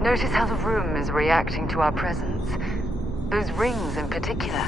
Notice how the room is reacting to our presence. Those rings in particular.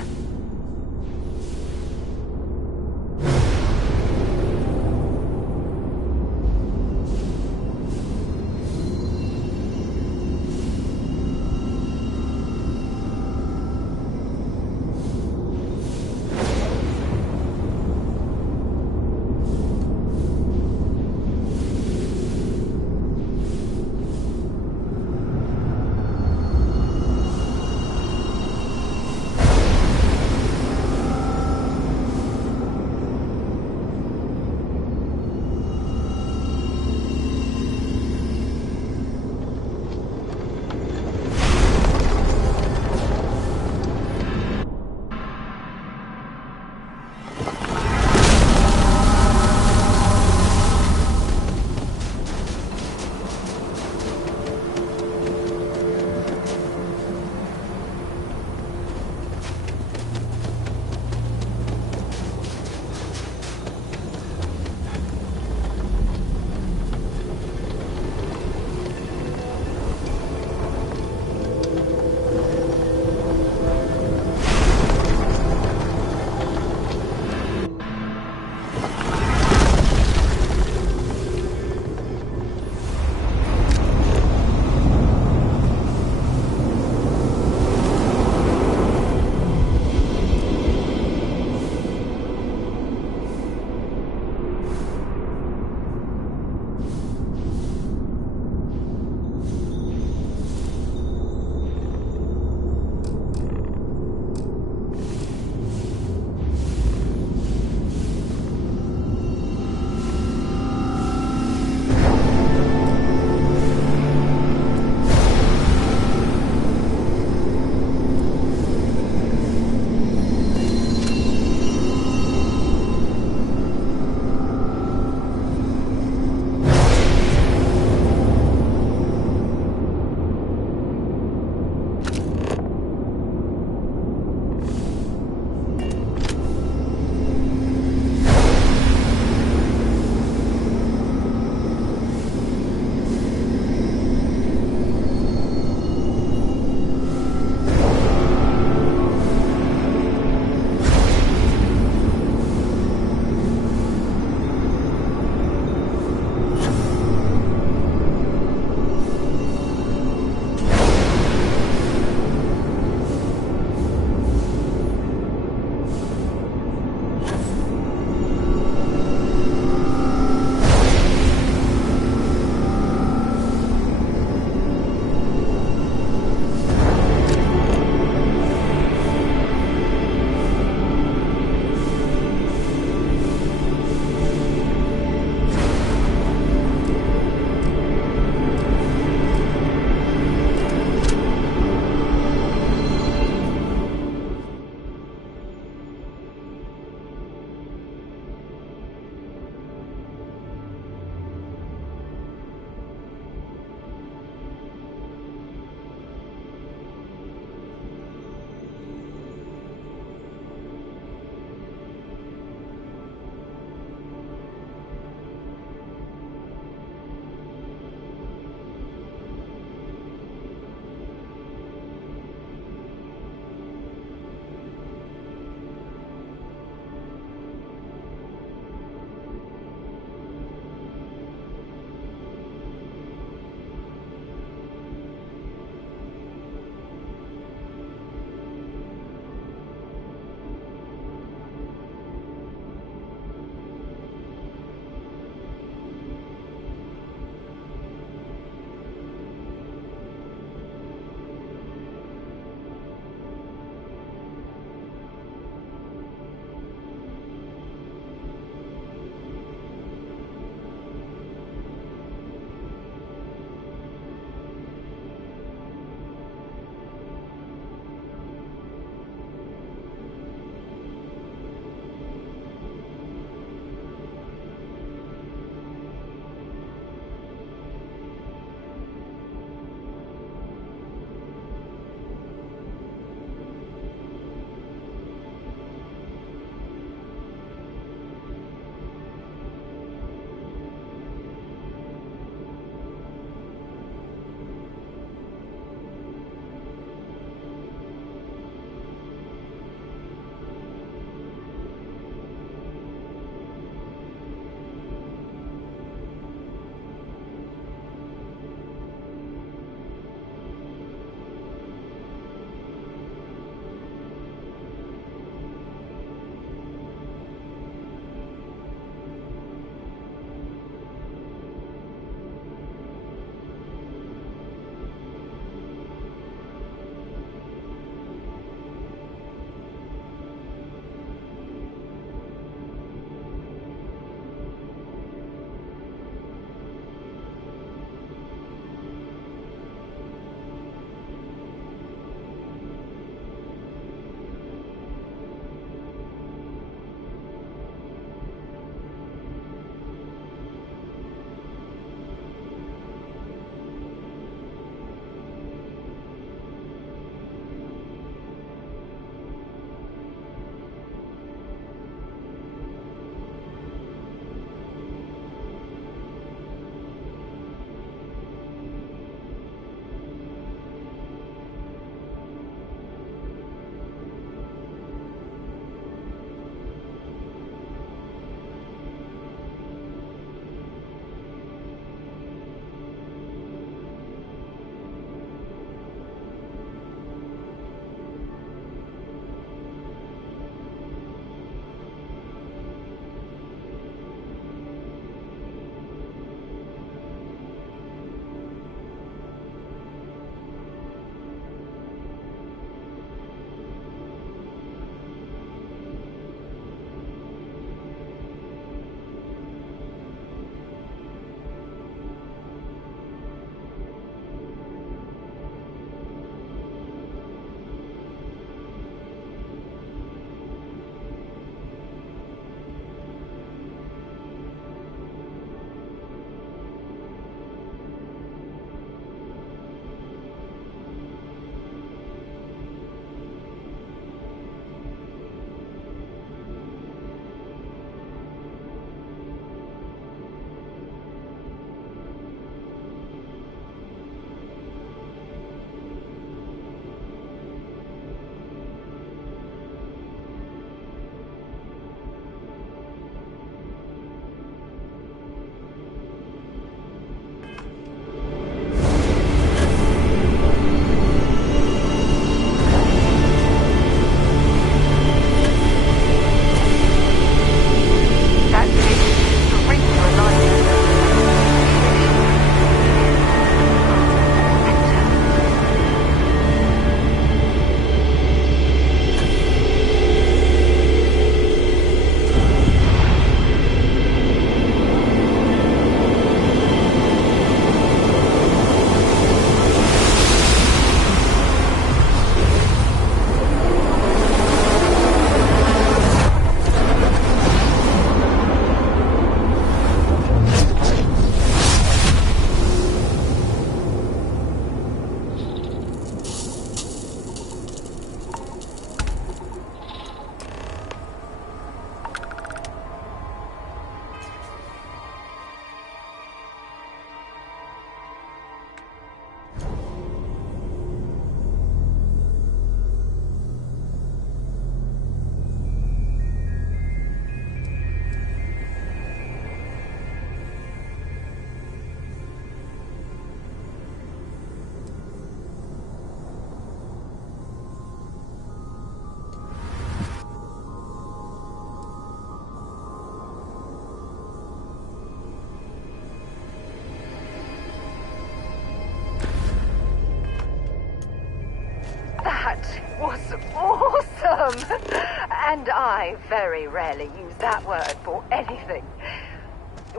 And I very rarely use that word for anything.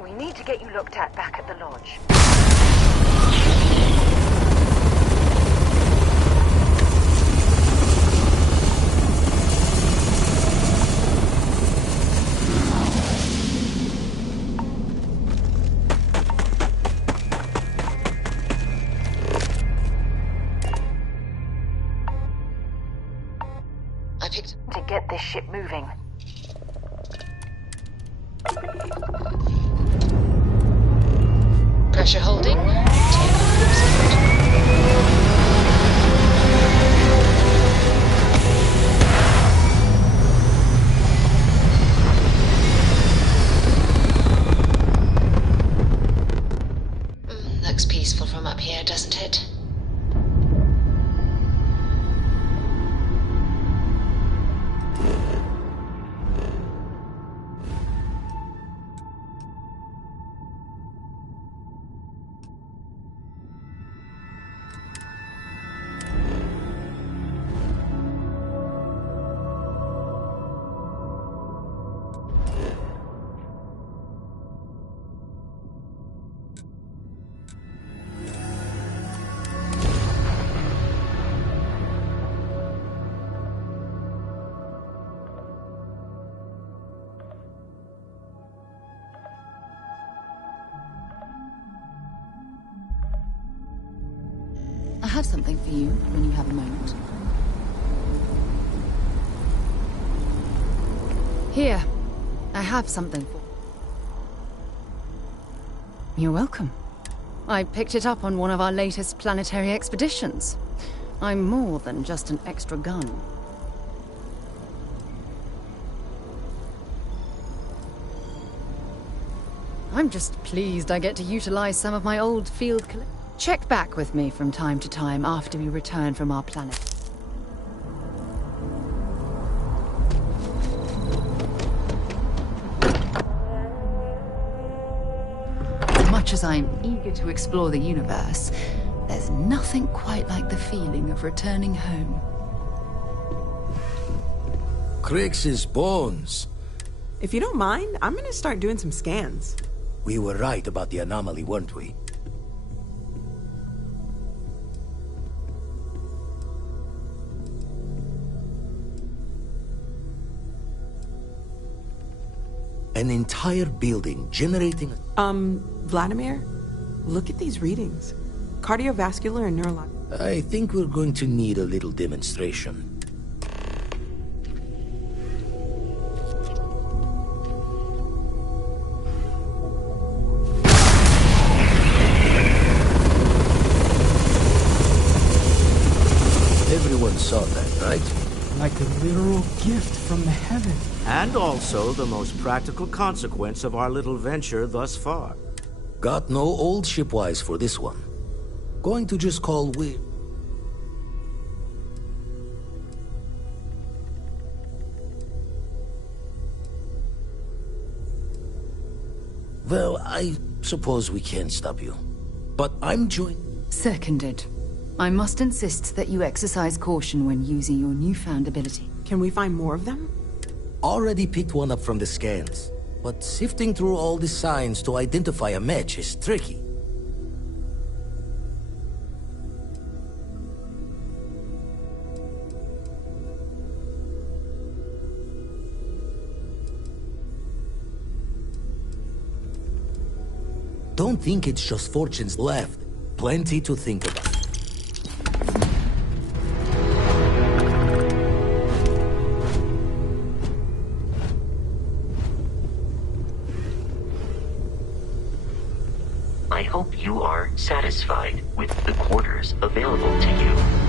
We need to get you looked at back at the lodge. To get this ship moving. Pressure holding. Takeoff looks peaceful from up here, doesn't it? I have something for you when you have a moment. Here, I have something for... You're welcome. I picked it up on one of our latest planetary expeditions. I'm more than just an extra gun. I'm just pleased I get to utilize some of my old field collections. Check back with me from time to time after we return from our planet. As much as I'm eager to explore the universe, there's nothing quite like the feeling of returning home. Crix's bones. If you don't mind, I'm gonna start doing some scans. We were right about the anomaly, weren't we? An entire building generating... Vladimir, look at these readings. Cardiovascular and neurological. I think we're going to need a little demonstration. Everyone saw that, right? Like a literal gift from the heaven. And also the most practical consequence of our little venture thus far. Got no old shipwise for this one. Going to just call we... Well, I suppose we can't stop you. But I'm Seconded. I must insist that you exercise caution when using your newfound ability. Can we find more of them? already picked one up from the scans. But sifting through all the signs to identify a match is tricky. Don't think it's just fortunes left. Plenty to think about. I hope you are satisfied with the quarters available to you.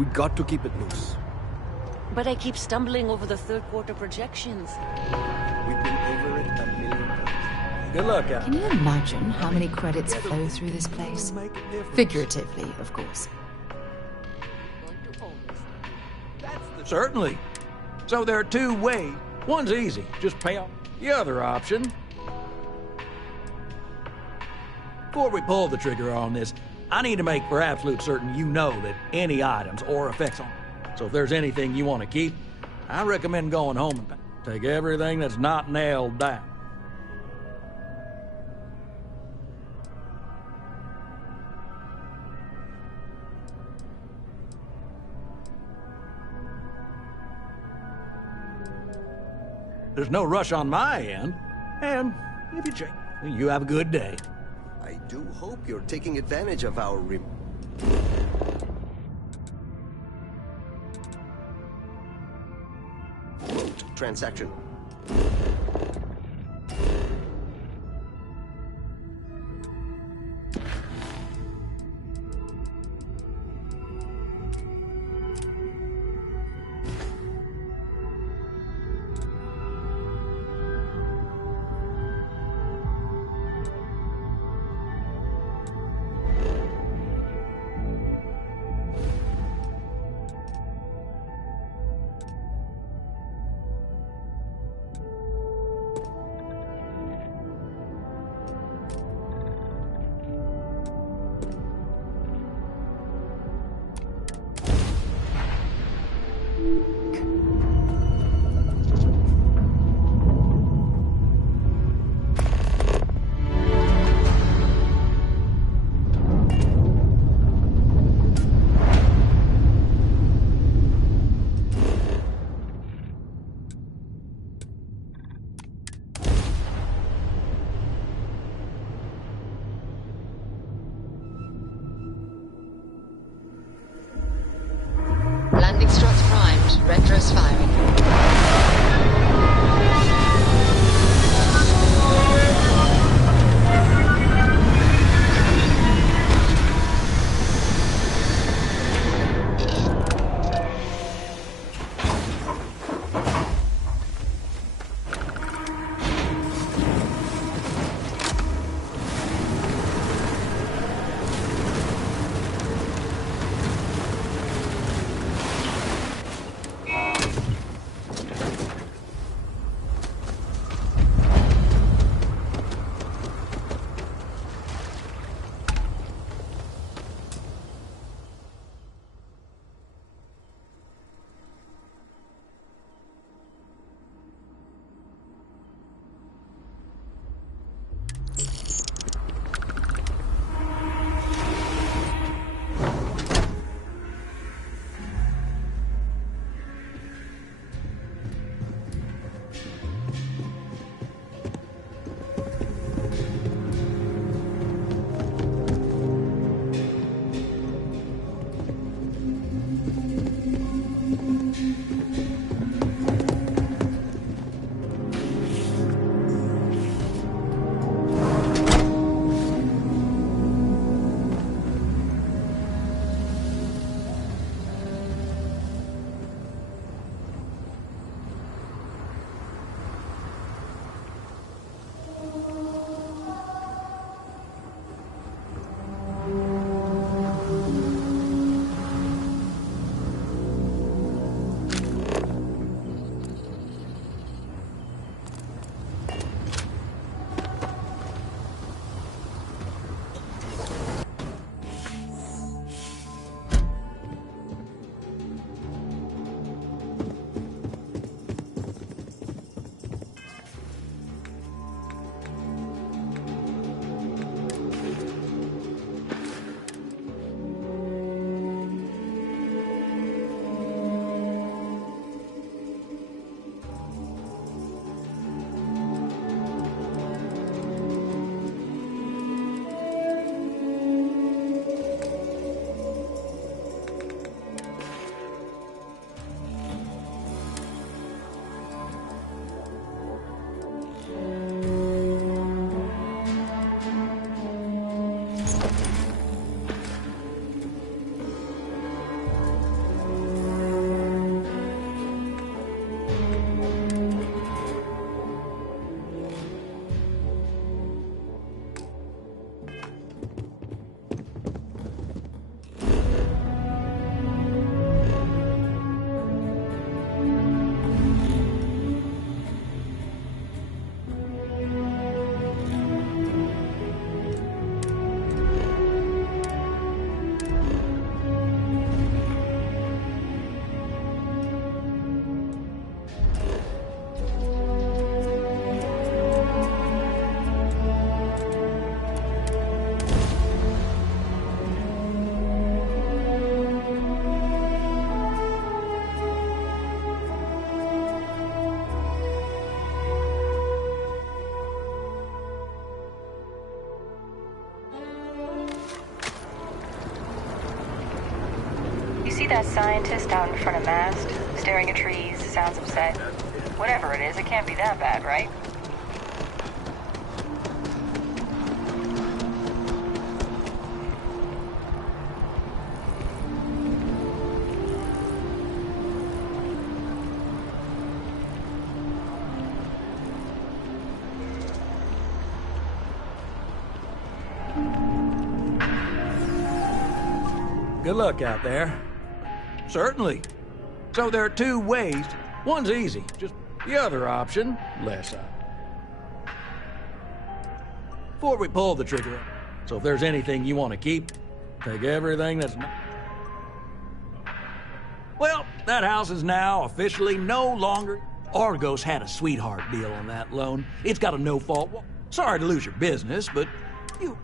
We got to keep it loose. But I keep stumbling over the third quarter projections. We've been over it a million times. Good luck, Can you imagine how many credits flow through this place? Figuratively, of course. Certainly. So there are two ways. One's easy, just pay off. The other option... Before we pull the trigger on this, I need to make for absolute certain you know that any items or effects on... So if there's anything you want to keep, I recommend going home and take everything that's not nailed down. There's no rush on my end, and if you check, you have a good day. I do hope you're taking advantage of our transaction. Landing struts primed. Retros firing. that scientist out in front of mast, staring at trees, sounds upset? Whatever it is, it can't be that bad, right? Good luck out there. Certainly. So there are two ways. One's easy, just the other option, less before we pull the trigger. So if there's anything you want to keep, take everything that's not. Well, that house is now officially no longer. Argos had a sweetheart deal on that loan. It's got a no-fault. Sorry to lose your business, but you...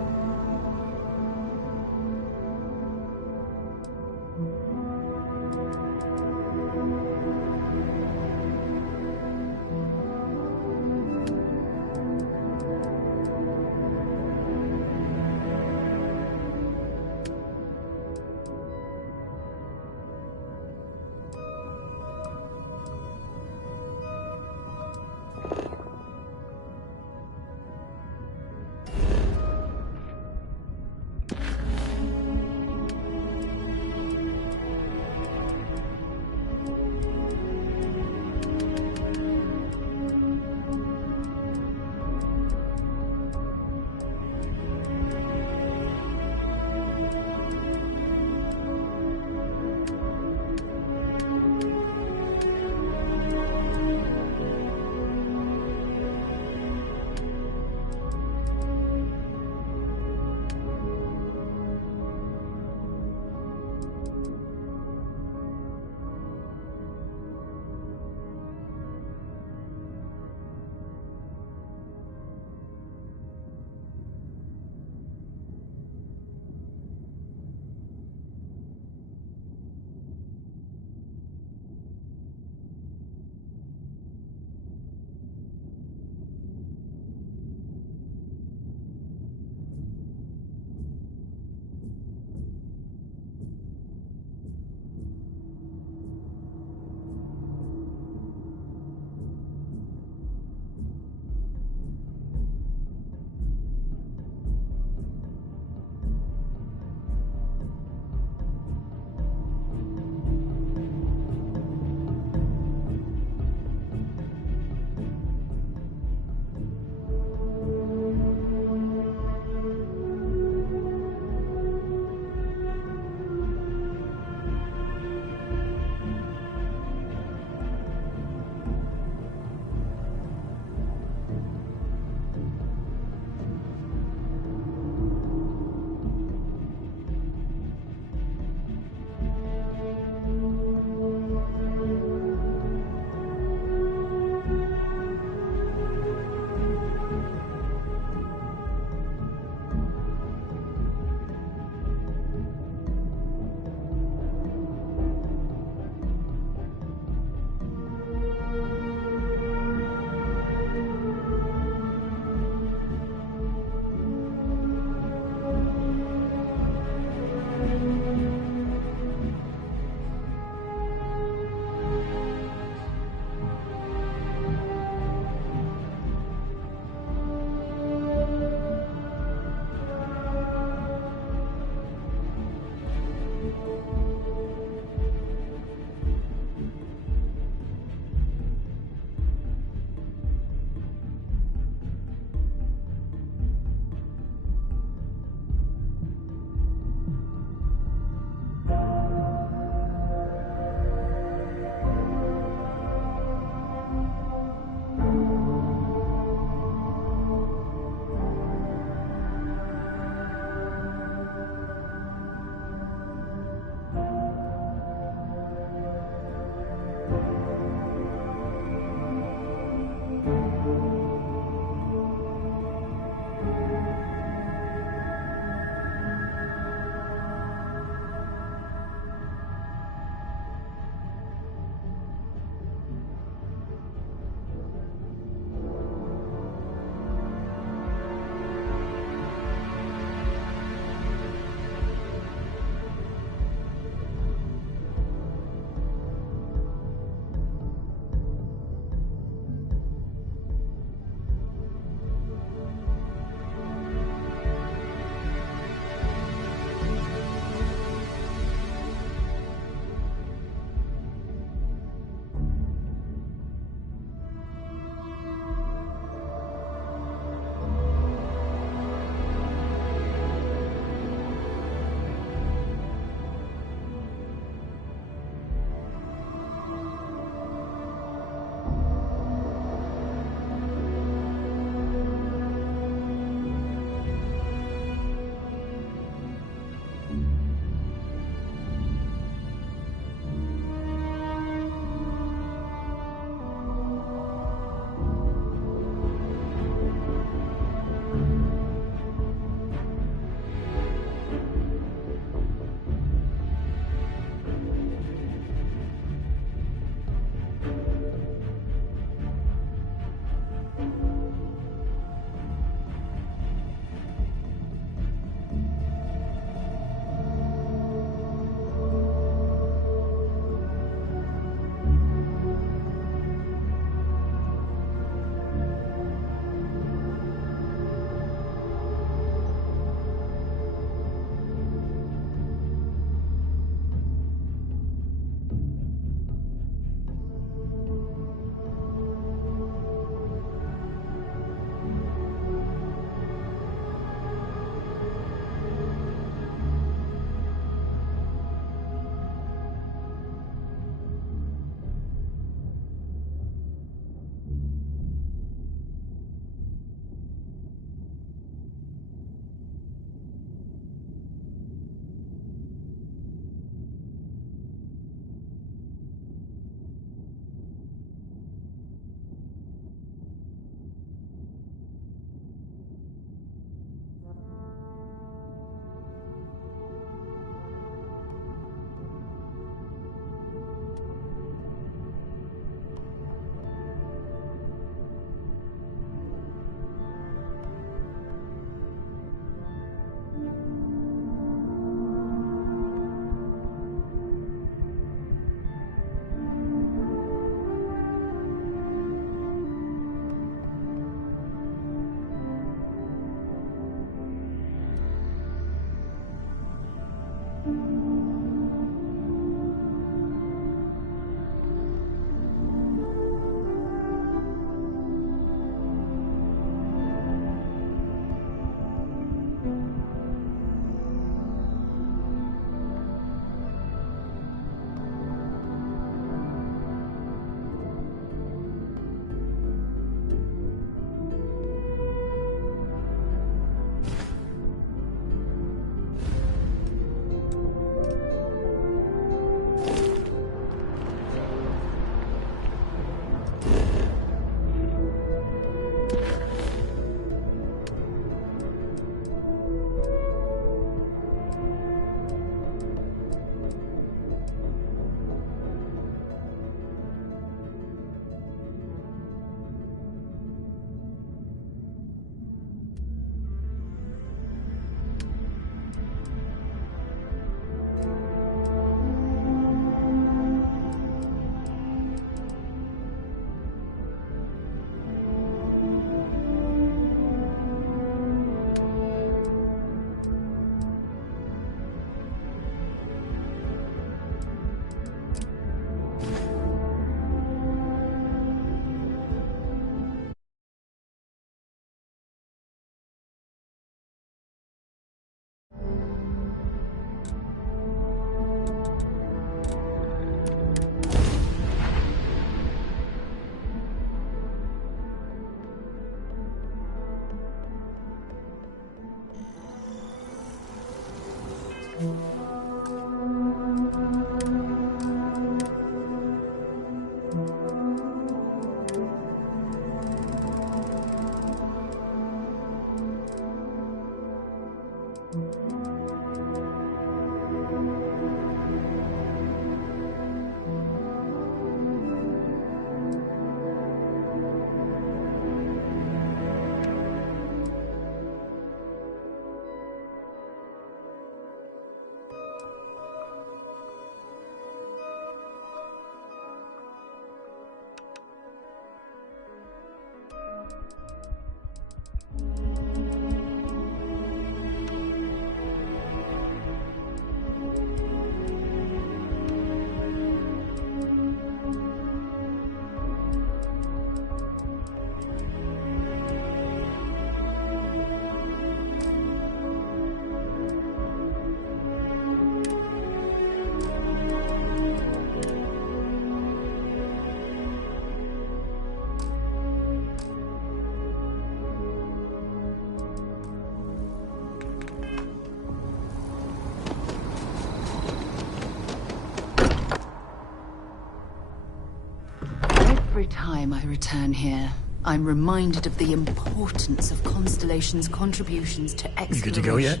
Every time I return here, I'm reminded of the importance of Constellation's contributions to exploration. You good to go yet?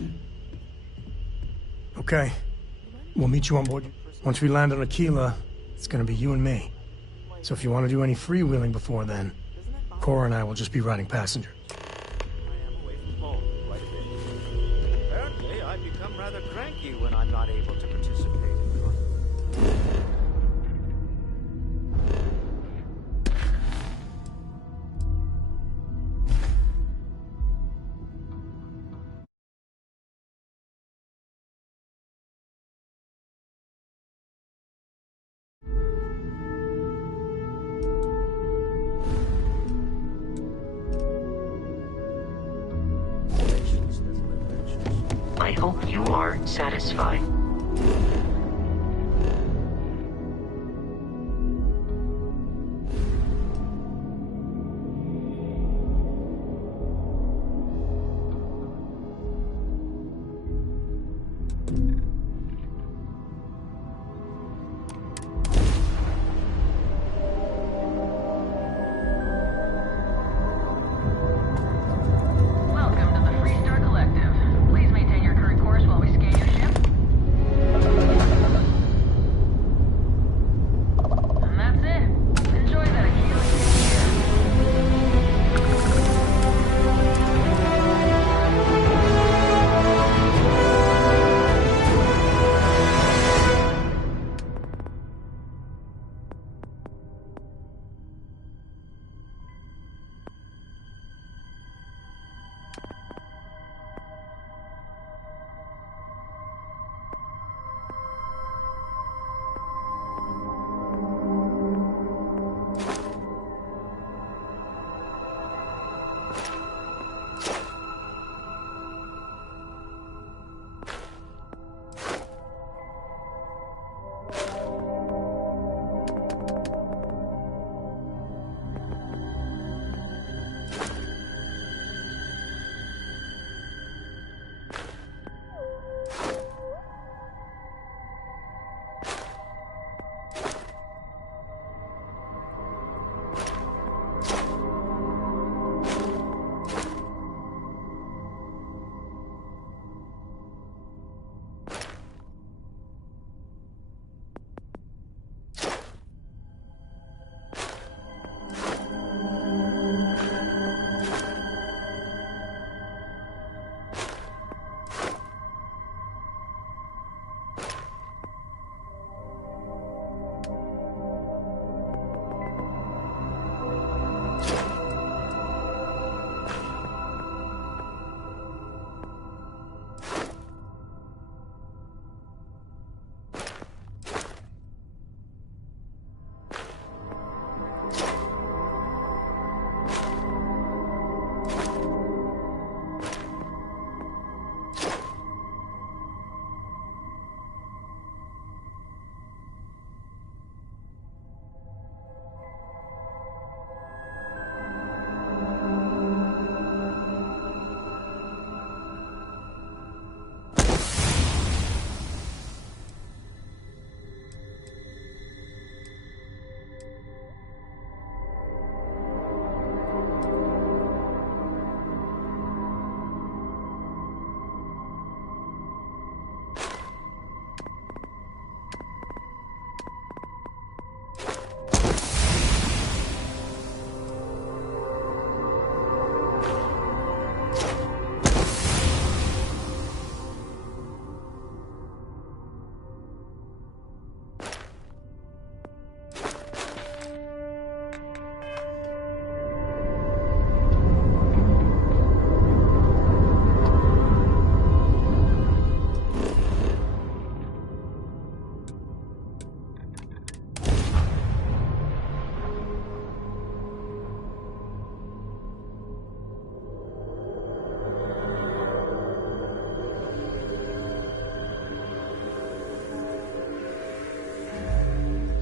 Okay. We'll meet you on board. Once we land on Aquila, it's gonna be you and me. So if you want to do any freewheeling before then, Cora and I will just be riding passenger. I am away from home quite a bit. Apparently, I become rather cranky when I'm not able to participate in fun. I hope you are satisfied.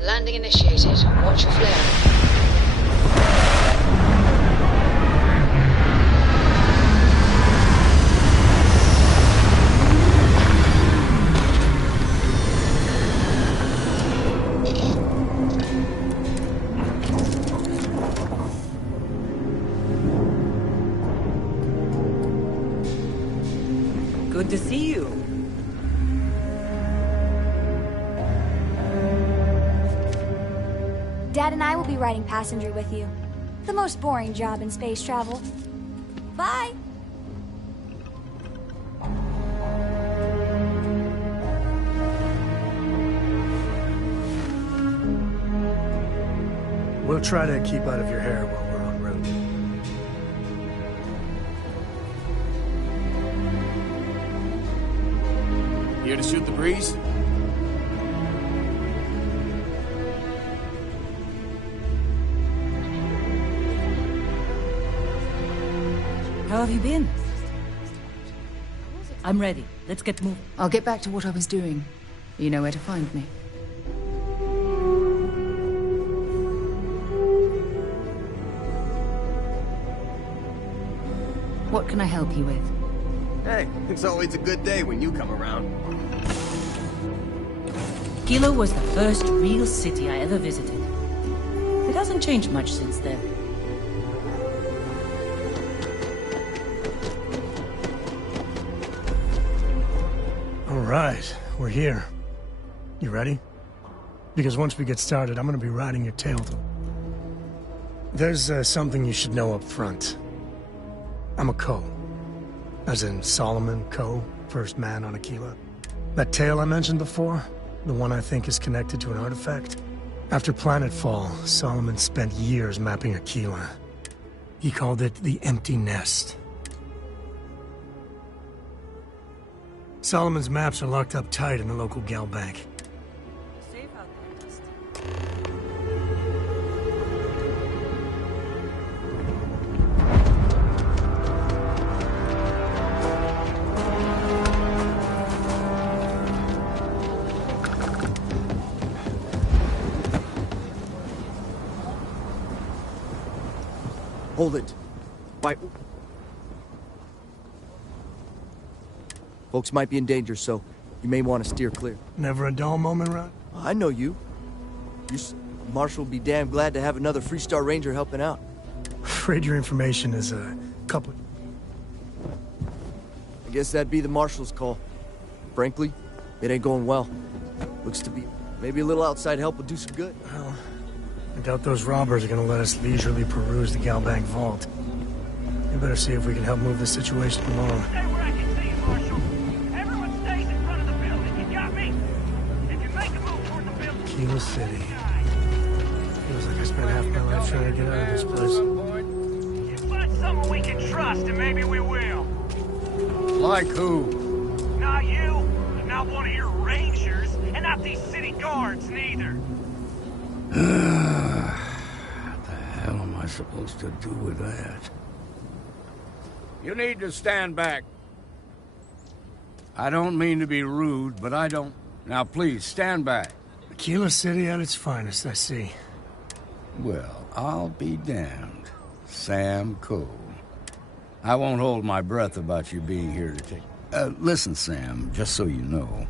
Landing initiated. Watch your flare. Good to see you. Dad and I will be riding passenger with you. The most boring job in space travel. Bye! We'll try to keep out of your hair while we're en route. Here to shoot the breeze? How have you been? I'm ready. Let's get moving. I'll get back to what I was doing. You know where to find me. What can I help you with? Hey, it's always a good day when you come around. Kilo was the first real city I ever visited. It hasn't changed much since then. All right, we're here. You ready? Because once we get started, I'm gonna be riding your tail. There's something you should know up front. I'm a Co. As in Solomon Co., first man on Aquila. That tail I mentioned before, the one I think is connected to an artifact. After planetfall, Solomon spent years mapping Aquila. He called it the Empty Nest. Solomon's maps are locked up tight in the local gal bank. Hold it. Why? Folks might be in danger, so you may want to steer clear. Never a dull moment, Ron? I know you. Marshal will be damn glad to have another Freestar Ranger helping out. Afraid your information is a couple... I guess that'd be the Marshal's call. Frankly, it ain't going well. Looks to be... maybe a little outside help would do some good. Well, I doubt those robbers are gonna let us leisurely peruse the Galbank vault. We better see if we can help move this situation along. Stay where I can see you, Marshal. Everyone stays in front of the building. You got me? If you make a move toward the building... Aquila City. Feels like I spent half my life trying to get out of this place. You find someone we can trust, and maybe we will. Like who? Not you, not one of your rangers, and not these city guards, neither. What the hell am I supposed to do with that? You need to stand back. I don't mean to be rude, but I don't... Now please, stand back. Aquila City at its finest, I see. Well, I'll be damned. Sam Cole. I won't hold my breath about you being here to take... listen, Sam, just so you know,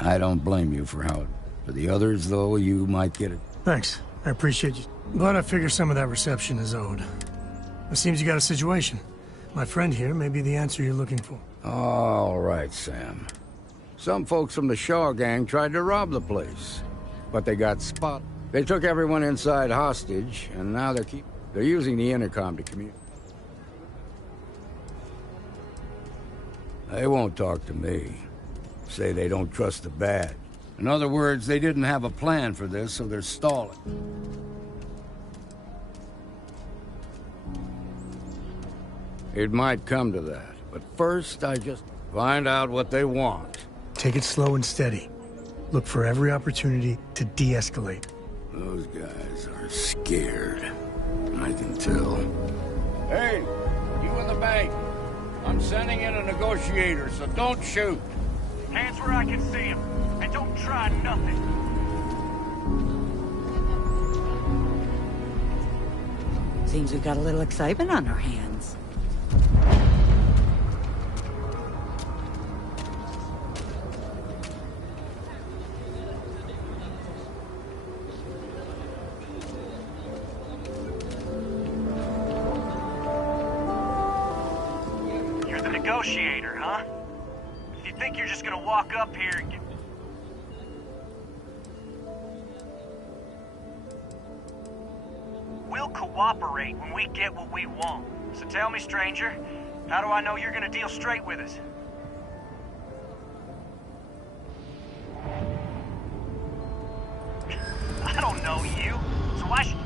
I don't blame you for how... For the others, though, you might get it. Thanks. I appreciate you. But I figure some of that reception is owed. It seems you got a situation. My friend here may be the answer you're looking for. All right, Sam. Some folks from the Shaw gang tried to rob the place, but they got spotted. They took everyone inside hostage, and now they're using the intercom to communicate. They won't talk to me. Say they don't trust the badge. In other words, they didn't have a plan for this, so they're stalling. It might come to that, but first I just find out what they want. Take it slow and steady. Look for every opportunity to de-escalate. Those guys are scared. I can tell. Hey, you in the bank. I'm sending in a negotiator, so don't shoot. Hands where I can see him, and don't try nothing. Seems we've got a little excitement on our hands. You're the negotiator, huh? If you think you're just gonna walk up here and get... We'll cooperate when we get what we want. So tell me, stranger, how do I know you're gonna deal straight with us? I don't know you, so why should...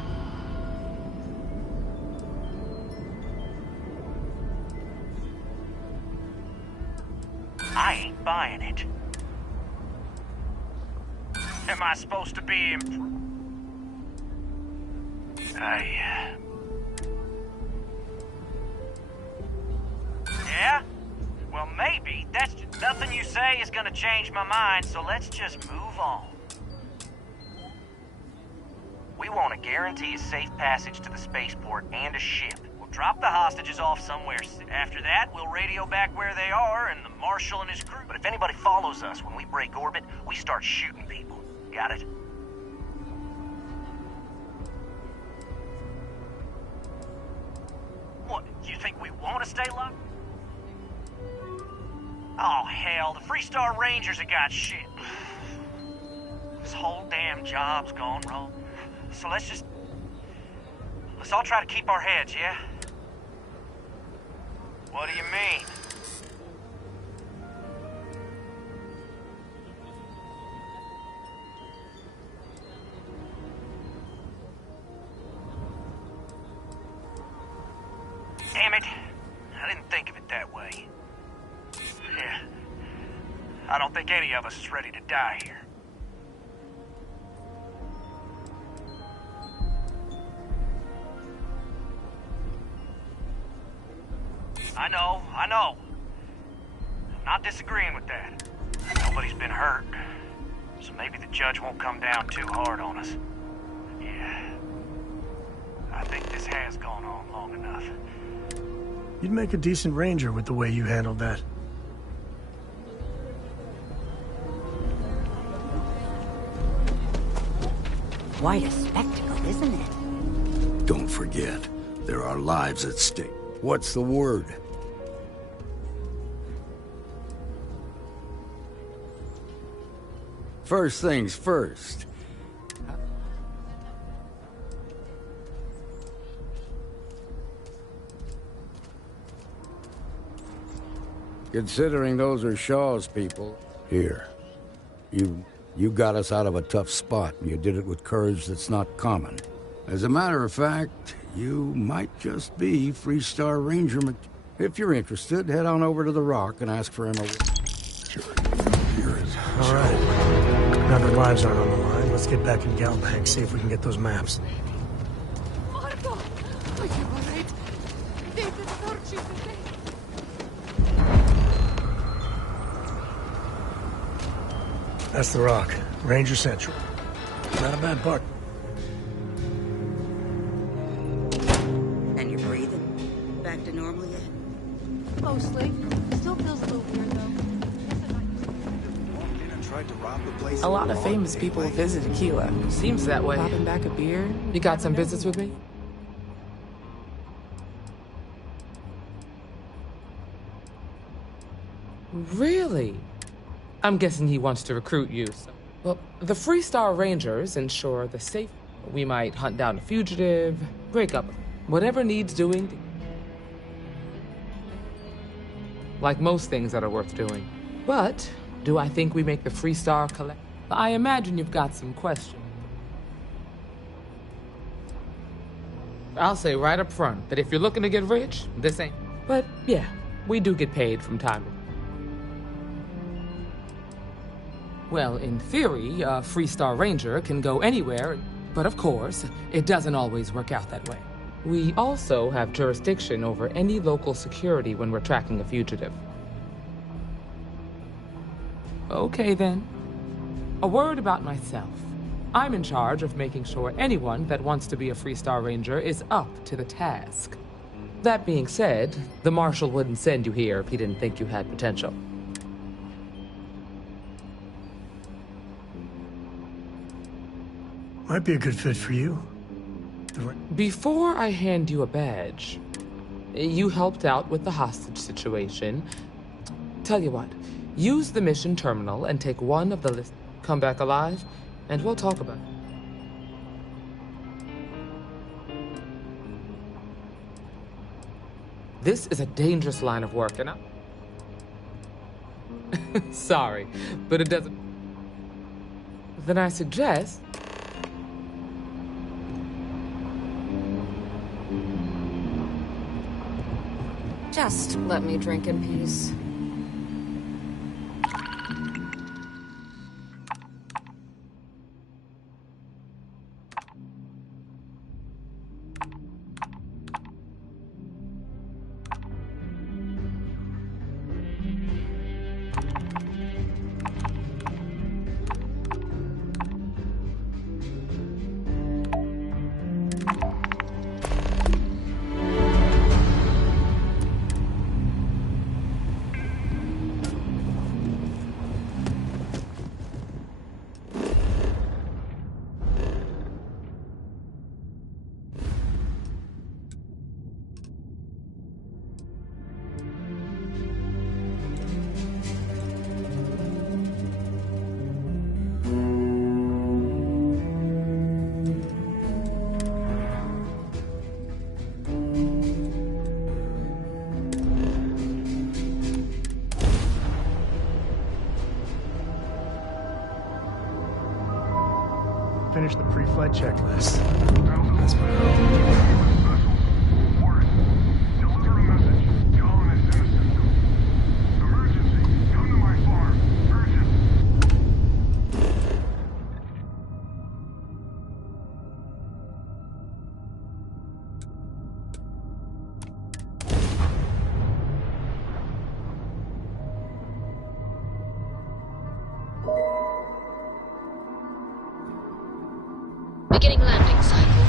I ain't buying it. Am I supposed to be Yeah? Well, maybe. That's just... Nothing you say is gonna change my mind, so let's just move on. We want to guarantee a safe passage to the spaceport and a ship. We'll drop the hostages off somewhere. After that, we'll radio back where they are and the Marshal and his crew. But if anybody follows us when we break orbit, we start shooting people. Got it? What, you think we want to stay locked? Oh, hell, the Freestar Rangers have got shit. This whole damn job's gone wrong. So let's all try to keep our heads, yeah? What do you mean? Damn it. I didn't think of it that way. Yeah. I don't think any of us is ready to die here. I know. I'm not disagreeing with that. Nobody's been hurt, so maybe the judge won't come down too hard on us. Yeah. I think this has gone on long enough. You'd make a decent ranger with the way you handled that. Quite a spectacle, isn't it? Don't forget, there are lives at stake. What's the word? First things first. Considering those are Shaw's people. Here. You got us out of a tough spot, and you did it with courage that's not common. As a matter of fact, you might just be Freestar Ranger. If you're interested, head on over to the Rock and ask for Emma. All right. Now that lives aren't on the line, let's get back in Galbank, see if we can get those maps. That's the Rock. Ranger Central. Not a bad part. And you're breathing? Back to normal yet? Mostly. Still feels a little weird, though. A lot of famous people visit Aquila. Seems that way. Popping back a beer? You got some business with me? Really? I'm guessing he wants to recruit you. Well, the Freestar Rangers ensure the safety. We might hunt down a fugitive, break up, whatever needs doing. Like most things that are worth doing. But do I think we make the Freestar collect? I imagine you've got some questions. I'll say right up front that if you're looking to get rich, this ain't. But yeah, we do get paid from time to time. Well, in theory, a Freestar Ranger can go anywhere, but of course, it doesn't always work out that way. We also have jurisdiction over any local security when we're tracking a fugitive. Okay then. A word about myself. I'm in charge of making sure anyone that wants to be a Freestar Ranger is up to the task. That being said, the Marshal wouldn't send you here if he didn't think you had potential. Might be a good fit for you. Before I hand you a badge, you helped out with the hostage situation. Tell you what, use the mission terminal and take one of the list. Come back alive, and we'll talk about it. This is a dangerous line of work, and I'm... Sorry, but it doesn't... Then I suggest... Just let me drink in peace. Finish the pre-flight checklist. That's my hope. Beginning landing cycle.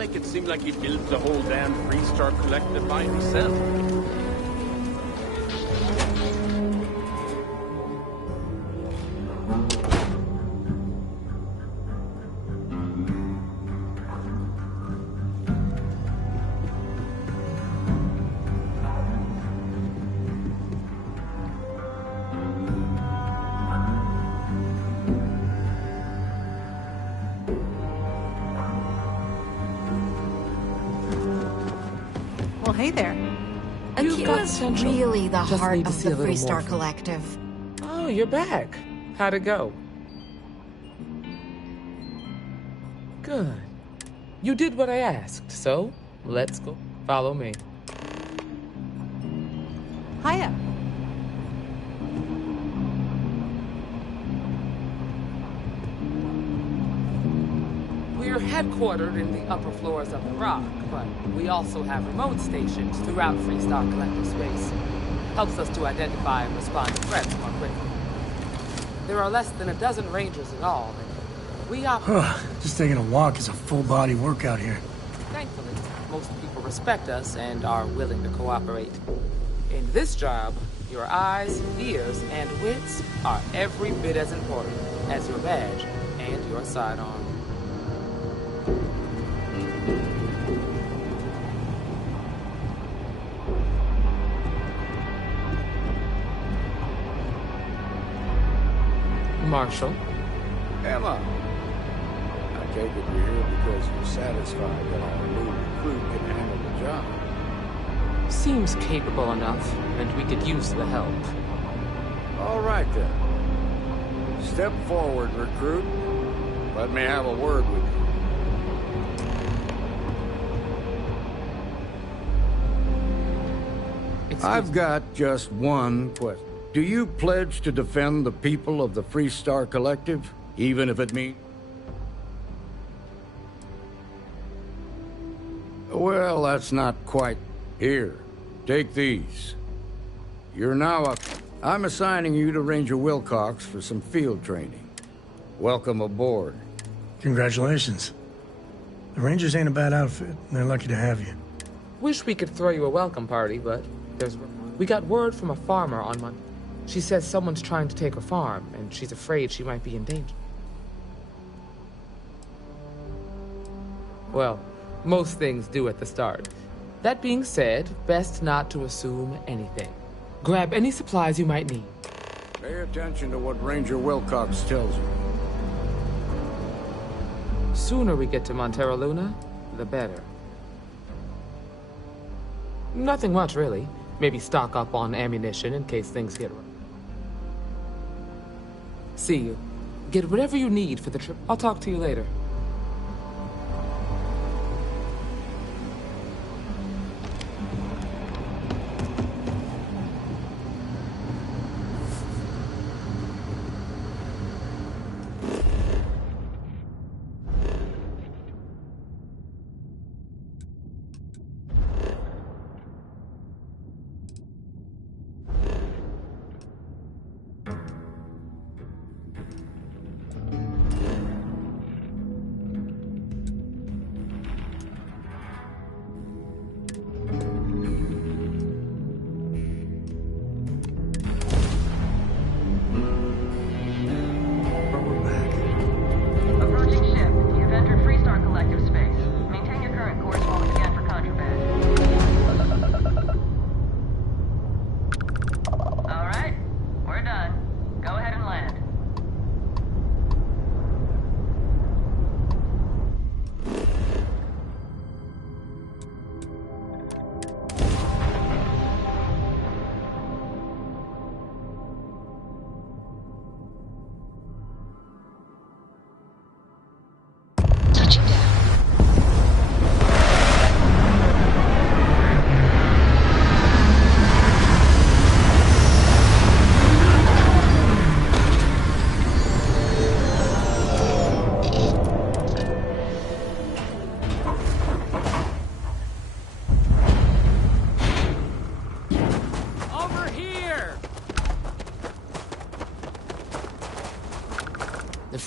make it seem like he built the whole damn Freestar Collective by himself. Well, hey there. Akila's really the Just heart need to of see the a little more Freestar from- Collective. Oh, you're back. How'd it go? Good. You did what I asked, so let's go. Follow me. Hiya. We're headquartered in the upper floors of the Rock, but we also have remote stations throughout Freestar Collective space. Helps us to identify and respond to threats more quickly. There are less than a dozen Rangers in all, and we operate. Just taking a walk is a full-body workout here. Thankfully, most people respect us and are willing to cooperate. In this job, your eyes, ears, and wits are every bit as important as your badge and your sidearm. Marshall. Emma. I take it you're here because you're satisfied that our new recruit can handle the job. Seems capable enough, and we could use the help. All right, then. Step forward, recruit. Let me have a word with you. I've got just one question. Do you pledge to defend the people of the Freestar Collective, even if it means... Well, that's not quite... Here, take these. You're now up. I'm assigning you to Ranger Wilcox for some field training. Welcome aboard. Congratulations. The Rangers ain't a bad outfit. They're lucky to have you. Wish we could throw you a welcome party, but we got word from a farmer on Monday. She says someone's trying to take her farm, and she's afraid she might be in danger. Well, most things do at the start. That being said, best not to assume anything. Grab any supplies you might need. Pay attention to what Ranger Wilcox tells you. Sooner we get to Montero Luna, the better. Nothing much, really. Maybe stock up on ammunition in case things get rough. See you. Get whatever you need for the trip. I'll talk to you later.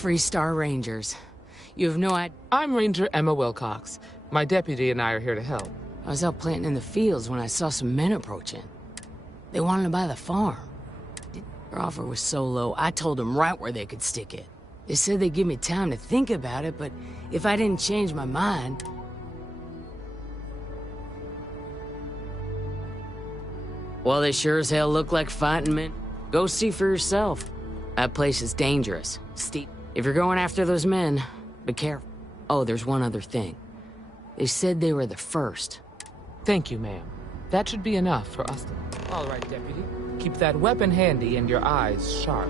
Freestar Rangers. You have no idea. I'm Ranger Emma Wilcox. My deputy and I are here to help. I was out planting in the fields when I saw some men approaching. They wanted to buy the farm. Their offer was so low, I told them right where they could stick it. They said they'd give me time to think about it, but if I didn't change my mind... Well, they sure as hell look like fighting men. Go see for yourself. That place is dangerous, steep. If you're going after those men, be careful. Oh, there's one other thing. They said they were the first. Thank you, ma'am. That should be enough for us to... All right, deputy. Keep that weapon handy and your eyes sharp.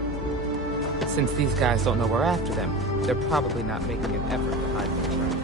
Since these guys don't know we're after them, they're probably not making an effort to hide their tracks.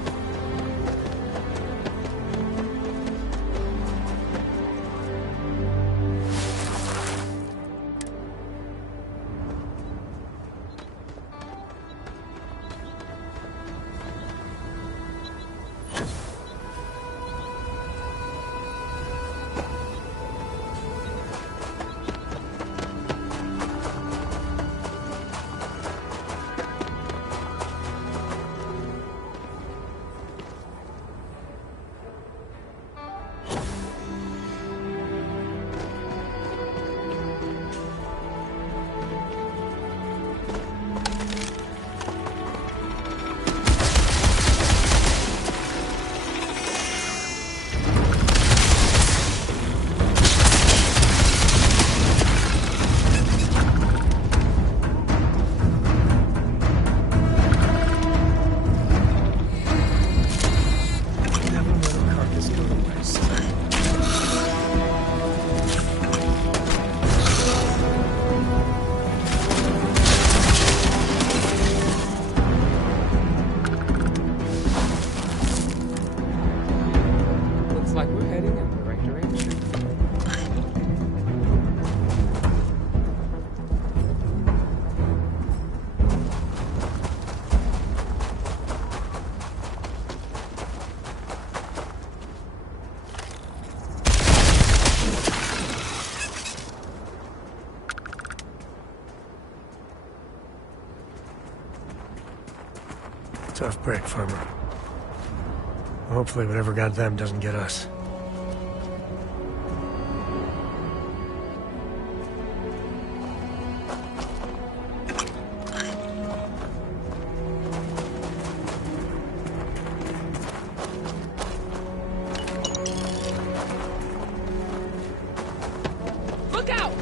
Tough break, farmer. Hopefully whatever got them doesn't get us. Look out!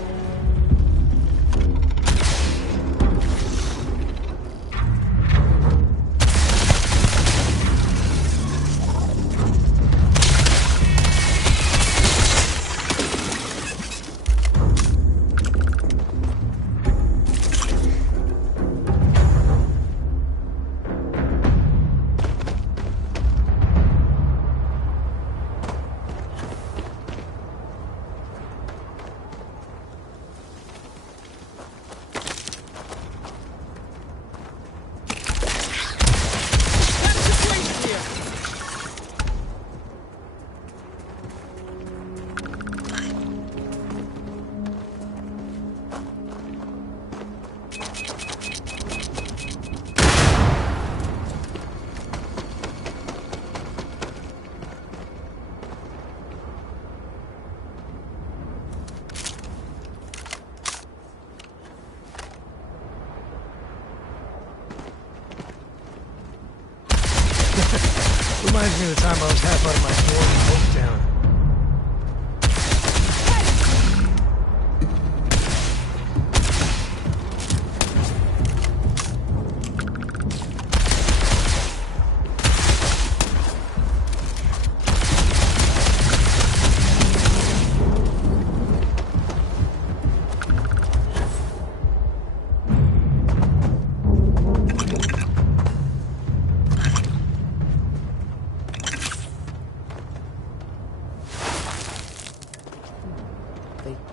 Reminds me of the time I was half out of my gourd and broke down.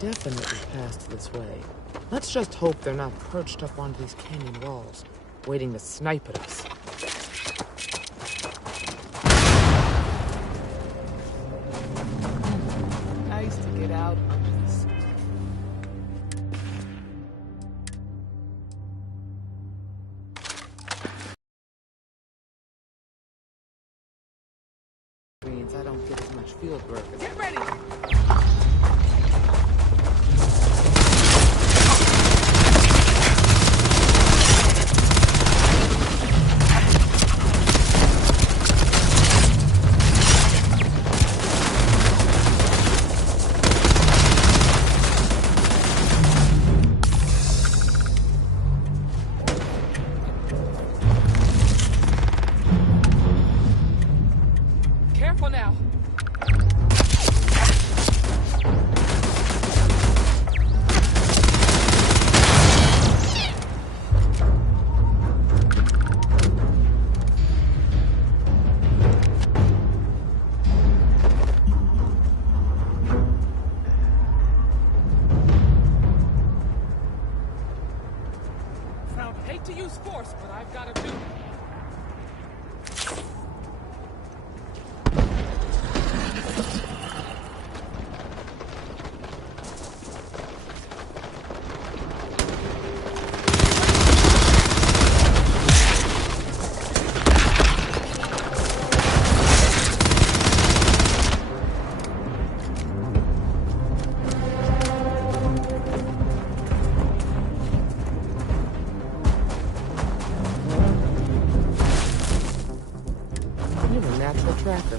Definitely passed this way. Let's just hope they're not perched up on these canyon walls, waiting to snipe at us. Nice to get out under the sun. field work. Get ready! Careful now. Hate to use force, but I've got to do it. You're a natural tracker.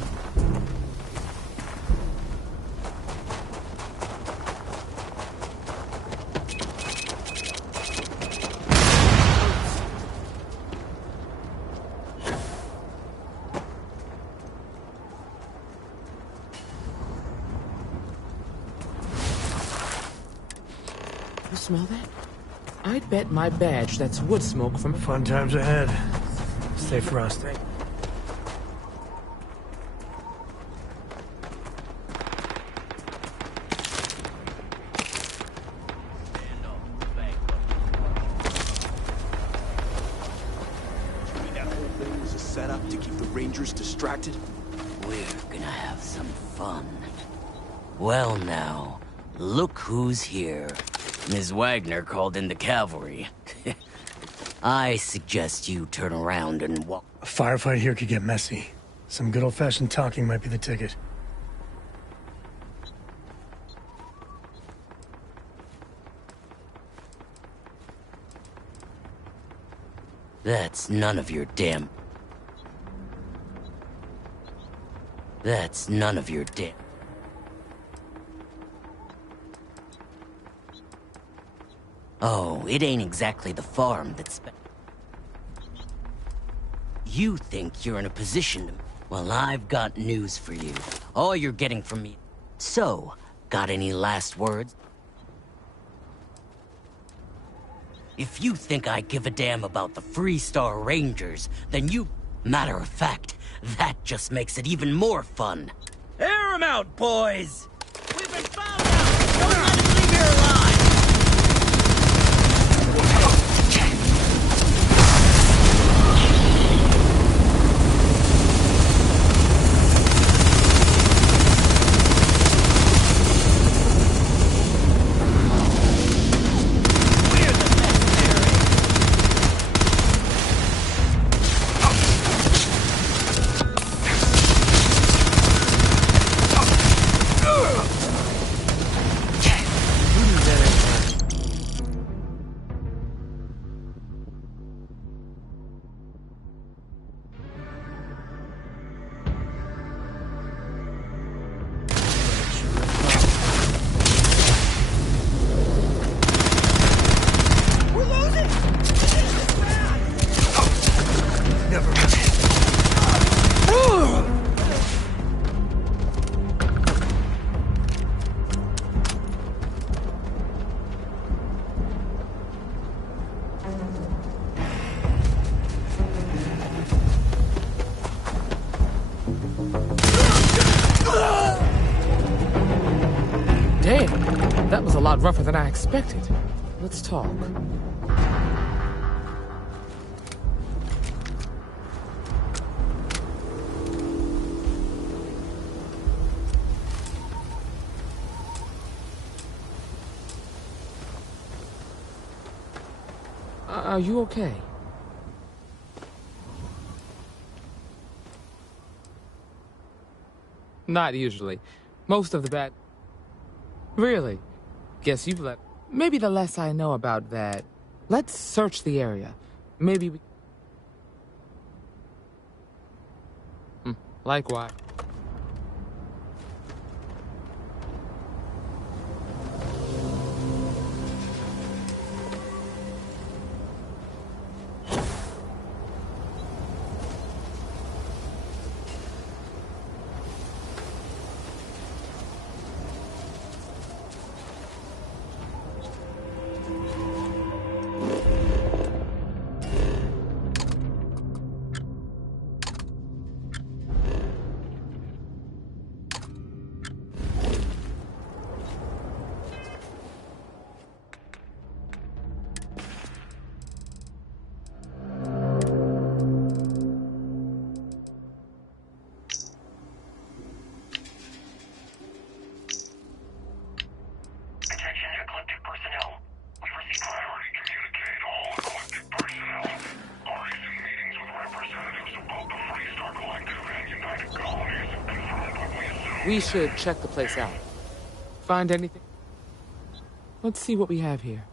You smell that? I'd bet my badge that's wood smoke from... Fun times ahead. Stay frosty. Setup to keep the Rangers distracted? We're gonna have some fun. Well now, look who's here. Ms. Wagner called in the cavalry. I suggest you turn around and walk. A firefight here could get messy. Some good old-fashioned talking might be the ticket. That's none of your damn... That's none of your damn... Oh, it ain't exactly the farm that's... You think you're in a position to... Well, I've got news for you. All you're getting from me... So, got any last words? If you think I give a damn about the Freestar Rangers, then you... Matter of fact, that just makes it even more fun. Air 'em out, boys! We've been found out! Don't let us leave here alive! Damn, that was a lot rougher than I expected. Let's talk. Are you okay? Not usually. Most of the bad... Really? Guess you've let... Maybe the less I know about that... Let's search the area. Maybe we... Likewise. We should check the place out. Find anything? Let's see what we have here.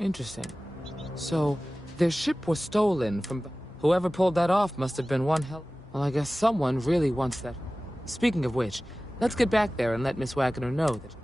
Interesting. So, their ship was stolen from... Whoever pulled that off must have been one hell... Well, I guess someone really wants that. Speaking of which, let's get back there and let Miss Wagner know that...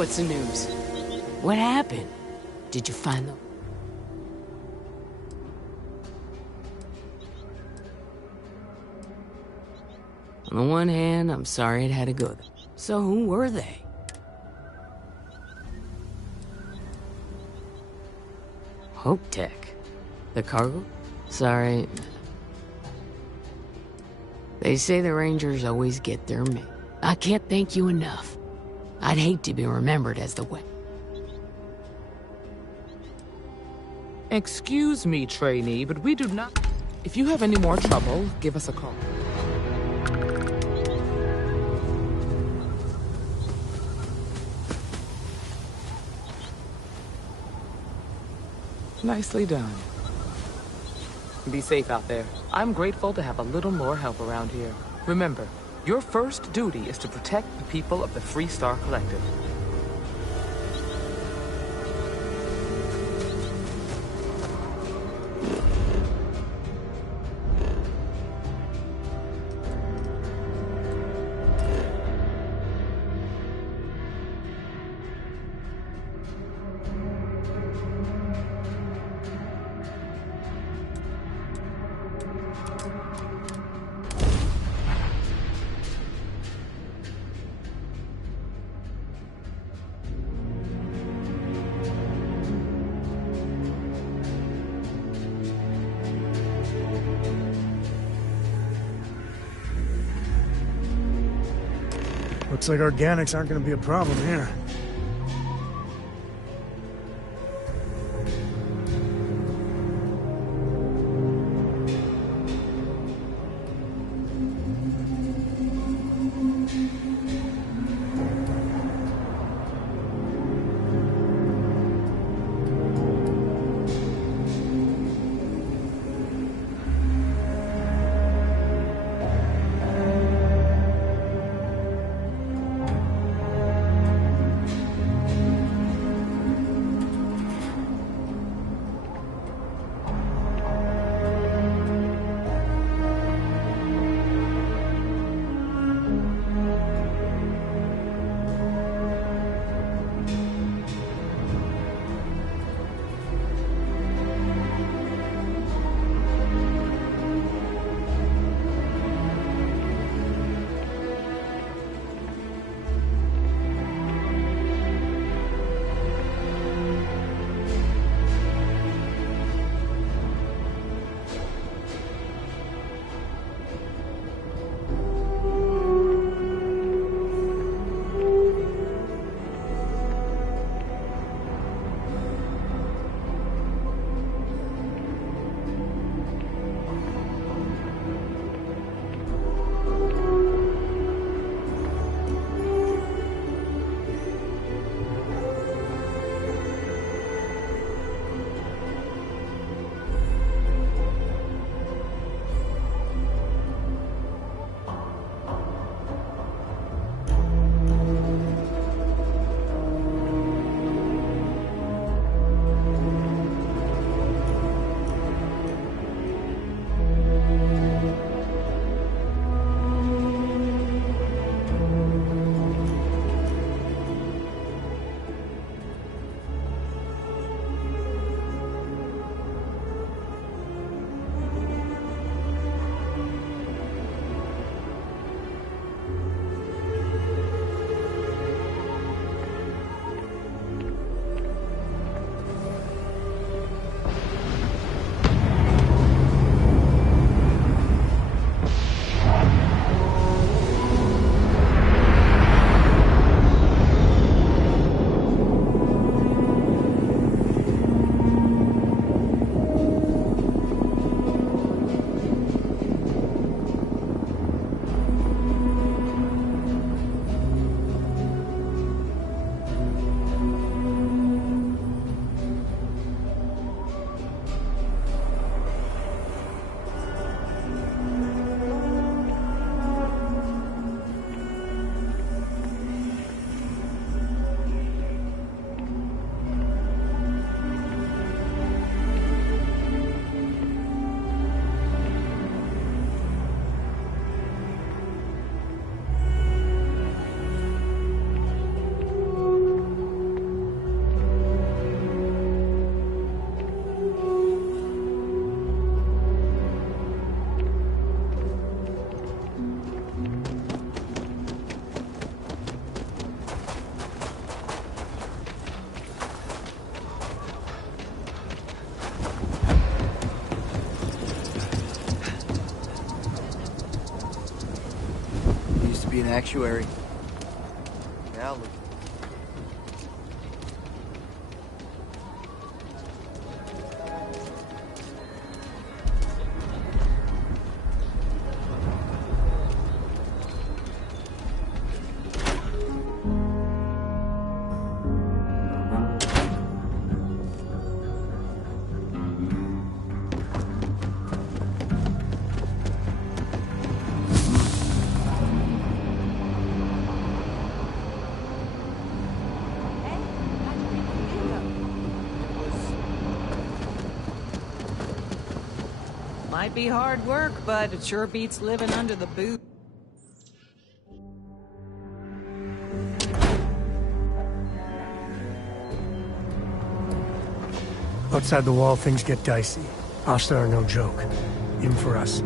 What's the news? What happened? Did you find them? On the one hand, I'm sorry it had to go there. So who were they? Hope Tech. The cargo? Sorry. They say the Rangers always get their men. I can't thank you enough. I'd hate to be remembered as the way. Excuse me, trainee, but we do not... If you have any more trouble, give us a call. Nicely done. Be safe out there. I'm grateful to have a little more help around here. Remember, your first duty is to protect the people of the Free Star Collective. Looks like organics aren't going to be a problem here. actuary. Now look. Might be hard work, but it sure beats living under the boot. Outside the wall, things get dicey. Hostile are no joke. Even for us.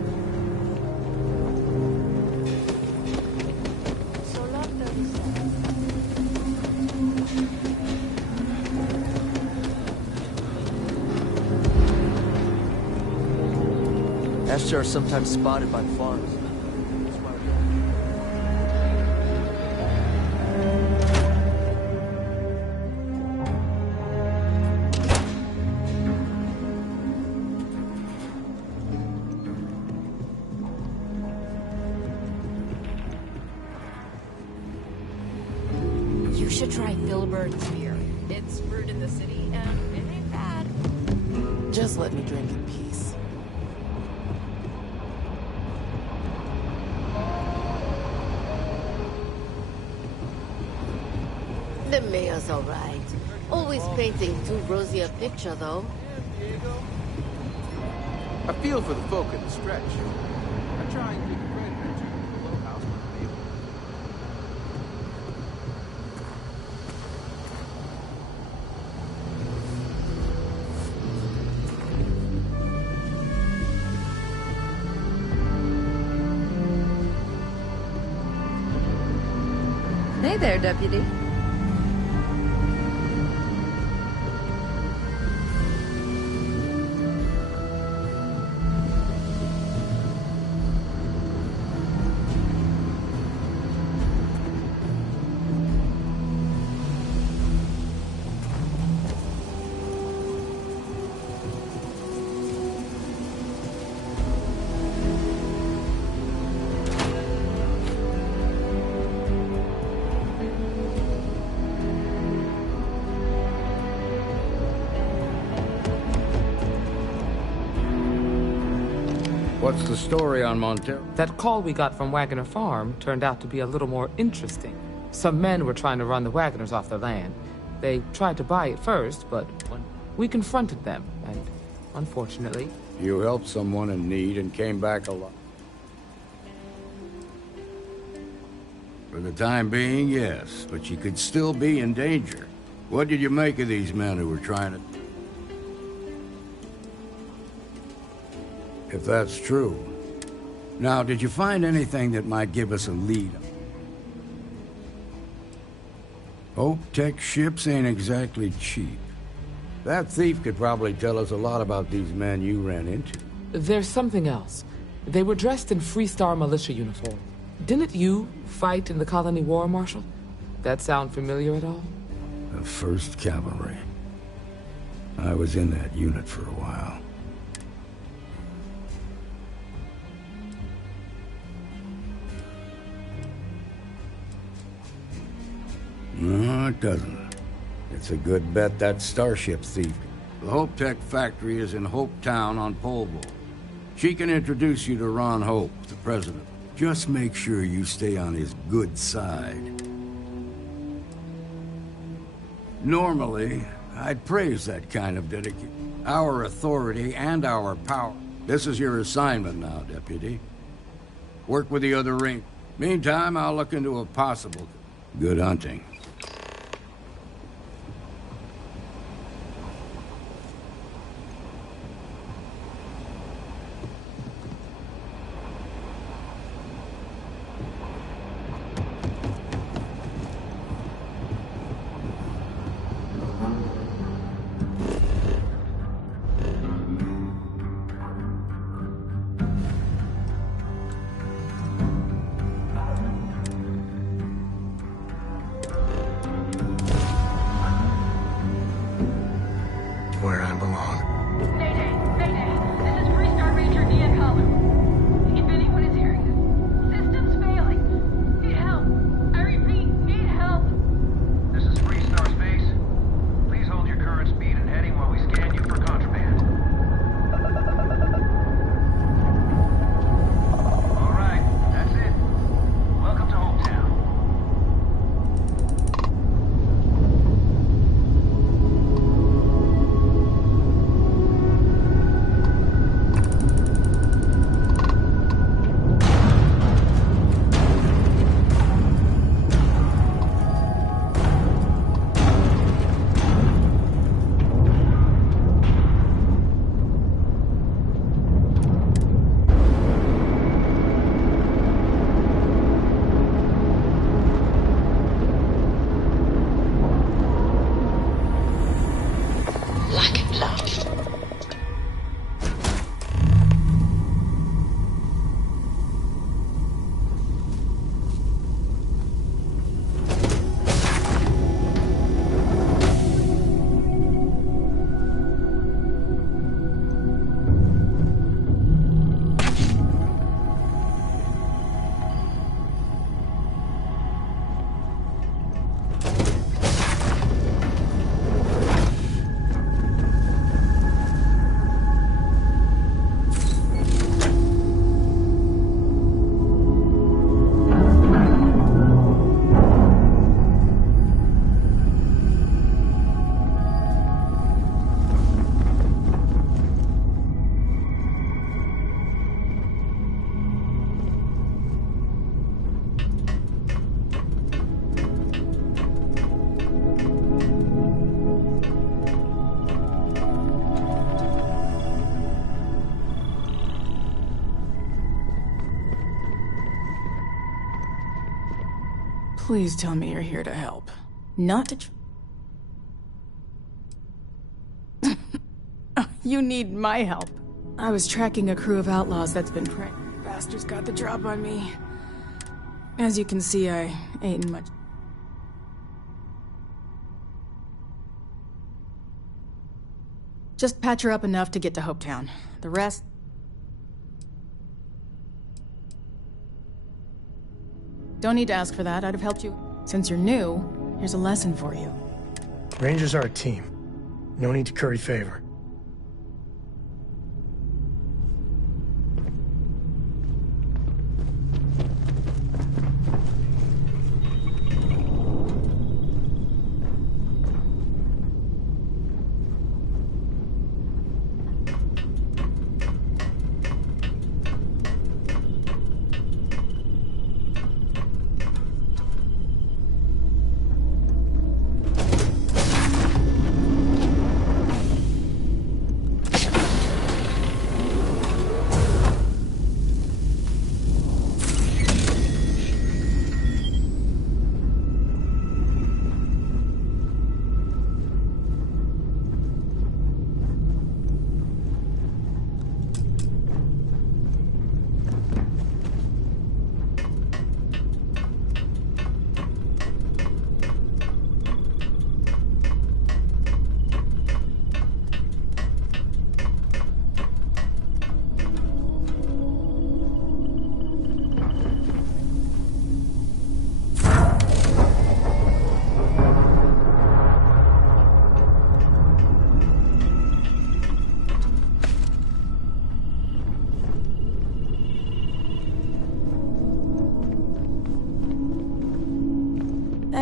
Ashtar are sometimes spotted by the farms. You should try Filbert's beer. It's brewed in the city, and it ain't bad. Just let me drink in peace. The mayor's all right. Always painting too rosy a picture, though. I feel for the folk in the stretch. I try and keep credit to the little house when I'm able. Hey there, Deputy. What's the story on Montero? That call we got from Wagoner Farm turned out to be a little more interesting. Some men were trying to run the Wagoners off their land. They tried to buy it first, but when we confronted them, and unfortunately... You helped someone in need and came back alive. For the time being, yes, but you could still be in danger. What did you make of these men who were trying to... If that's true. Now, did you find anything that might give us a lead? Hope Tech ships ain't exactly cheap. That thief could probably tell us a lot about these men you ran into. There's something else. They were dressed in Freestar militia uniform. Didn't you fight in the Colony War, Marshal? That sound familiar at all? The 1st Cavalry. I was in that unit for a while. No, it doesn't. It's a good bet that starship thief. The Hope Tech factory is in Hope Town on Polvo. She can introduce you to Ron Hope, the president. Just make sure you stay on his good side. Normally, I'd praise that kind of dedication. Our authority and our power. This is your assignment now, Deputy. Work with the other ring. Meantime, I'll look into a possible... Good hunting. wrong. Mayday! Mayday! This is Freestar Ranger Nia Kalu. If anyone is hearing this, system's failing. Need help. I repeat, need help. This is Freestar Space. Please hold your current speed and heading while we scan you for contraband. All right, that's it. Welcome to Hometown. Please tell me you're here to help. Not to You need my help. I was tracking a crew of outlaws that's been Bastards got the drop on me. As you can see, I ain't much. Just patch her up enough to get to Hopetown. The rest... Don't need to ask for that, I'd have helped you. Since you're new, here's a lesson for you. Rangers are a team. No need to curry favor.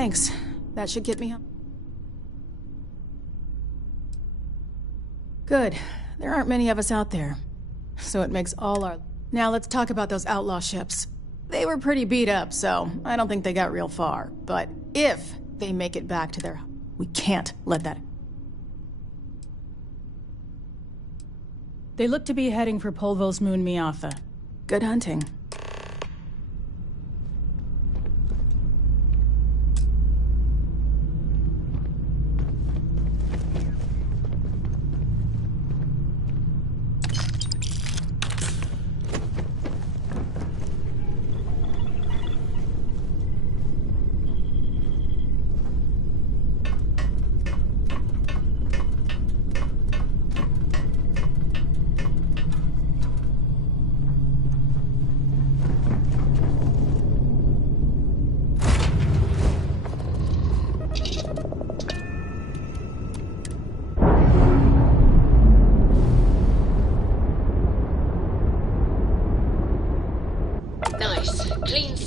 Thanks. That should get me home. Good. There aren't many of us out there. So it makes all our... Now let's talk about those outlaw ships. They were pretty beat up, so I don't think they got real far. But if they make it back to their... We can't let that... They look to be heading for Polvo's moon Miatha. Good hunting.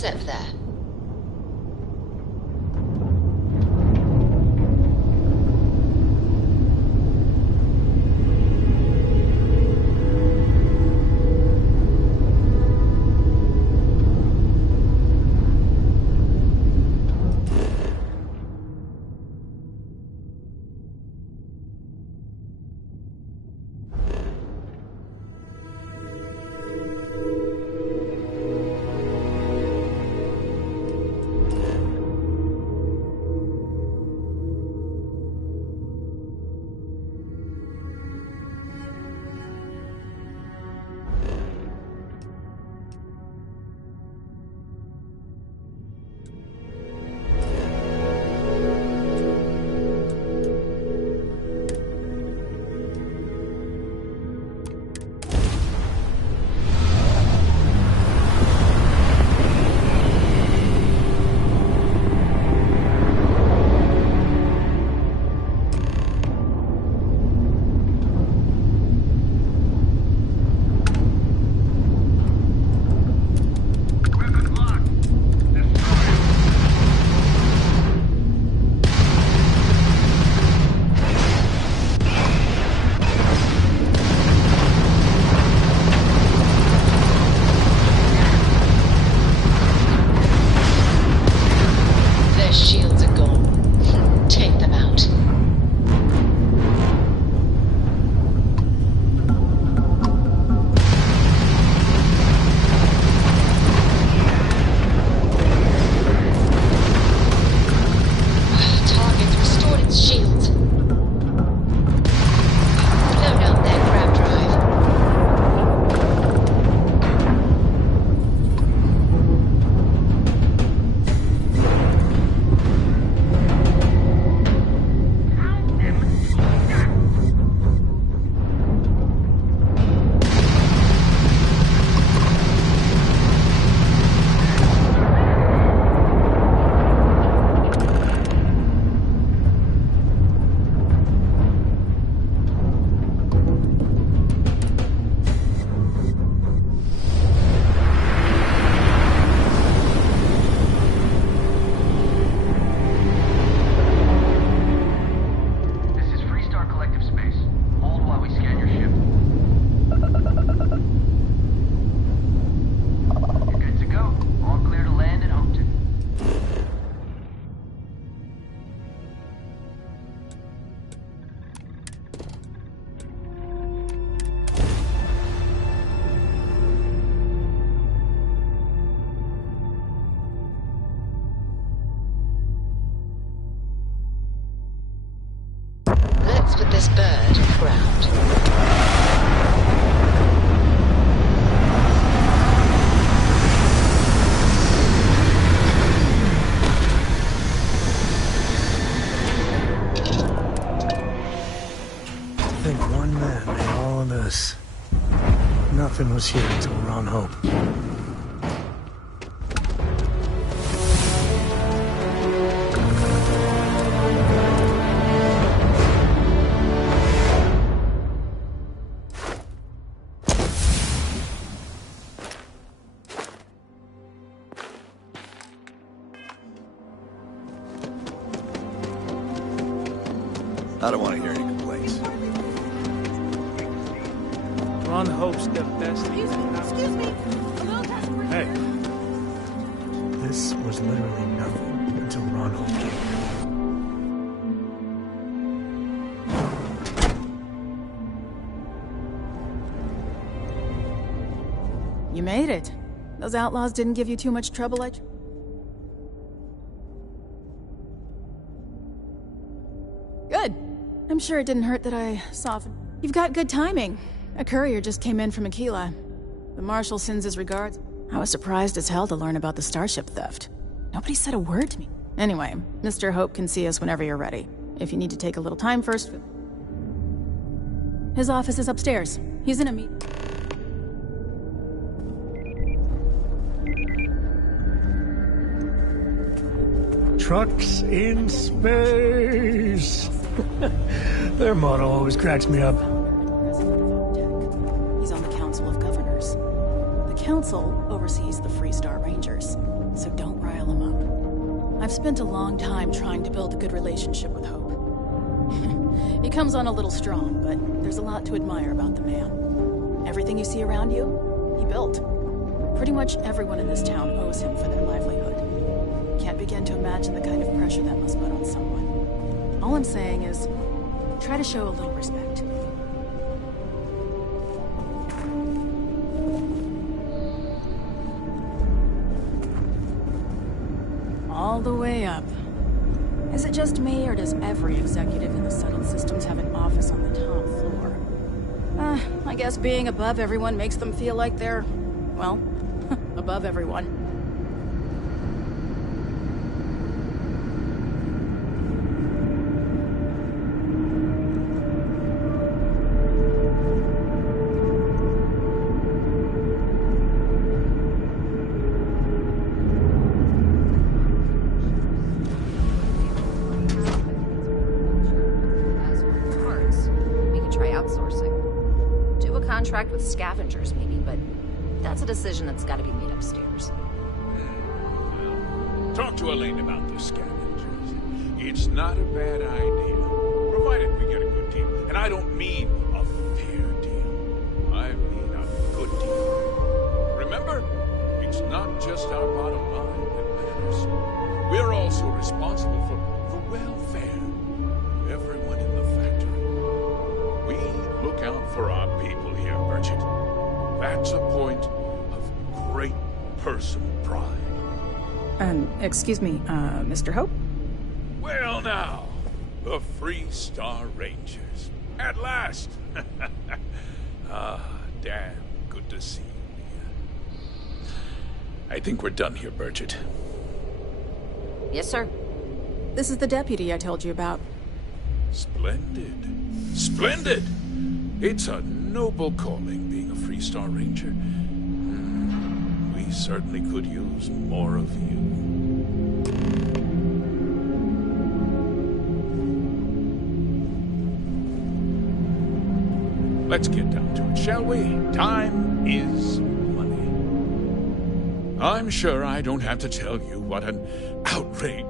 intercept there. Let's put this bird on the ground. I think one man made all of this. Nothing was here until Ron Hope. I don't want to hear any complaints. Ron Hope's the best. Excuse me. Hey. This was literally nothing until Ron Hope came here. You made it. Those outlaws didn't give you too much trouble, Good. I'm sure it didn't hurt that I softened. You've got good timing. A courier just came in from Aquila. The Marshal sends his regards. I was surprised as hell to learn about the starship theft. Nobody said a word to me. Anyway, Mr. Hope can see us whenever you're ready. If you need to take a little time first... His office is upstairs. He's in a meeting. Trucks in space. Their motto always cracks me up. He's on the Council of Governors. The Council oversees the Freestar Rangers, so don't rile them up. I've spent a long time trying to build a good relationship with Hope. He comes on a little strong, but there's a lot to admire about the man. Everything you see around you, he built. Pretty much everyone in this town owes him for their livelihood. Can't begin to imagine the kind of pressure that must put on someone. All I'm saying is, try to show a little respect. All the way up. Is it just me, or does every executive in the settled systems have an office on the top floor? I guess being above everyone makes them feel like they're, well, above everyone. Contract with scavengers, maybe, but that's a decision that's got to be made upstairs. Talk to Elaine about the scavengers. It's not a bad idea, provided we get a good deal. And I don't mean a fair deal. I mean a good deal. Remember, it's not just our bottom line that matters. We're also responsible for the welfare of everyone in the factory. We look out for our people here, Merchant. That's a point of great personal pride. Excuse me, Mr. Hope? Well now, the Freestar Rangers. At last! Damn good to see you, Mia. I think we're done here, Burchett. Yes, sir. This is the deputy I told you about. Splendid. Splendid! It's a noble calling, being a Freestar Ranger. We certainly could use more of you. Let's get down to it, shall we? Time is money. I'm sure I don't have to tell you what an outrage.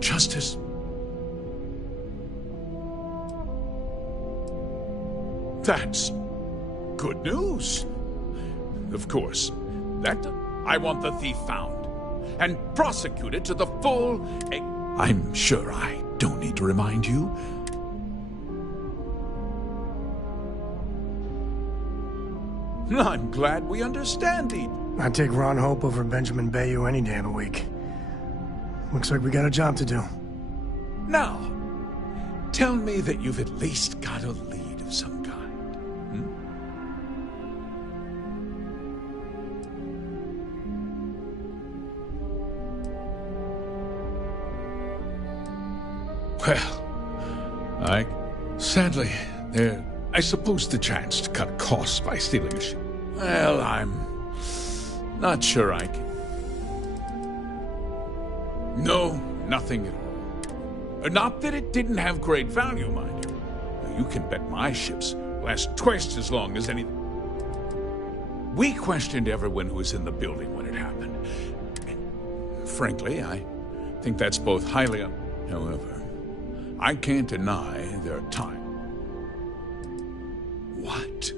Justice. That's good news. Of course, I want the thief found and prosecuted to the full. I'm sure I don't need to remind you. I'm glad we understand each. I'd take Ron Hope over Benjamin Bayou any day of the week. Looks like we got a job to do. Now, tell me that you've at least got a lead of some kind. Well, sadly, I suppose the chance to cut costs by stealing a ship. Well, I'm not sure I can. No, nothing at all. Not that it didn't have great value, mind you. You can bet my ships last twice as long as anything. We questioned everyone who was in the building when it happened. And frankly, I think that's both highly However, I can't deny their time. What?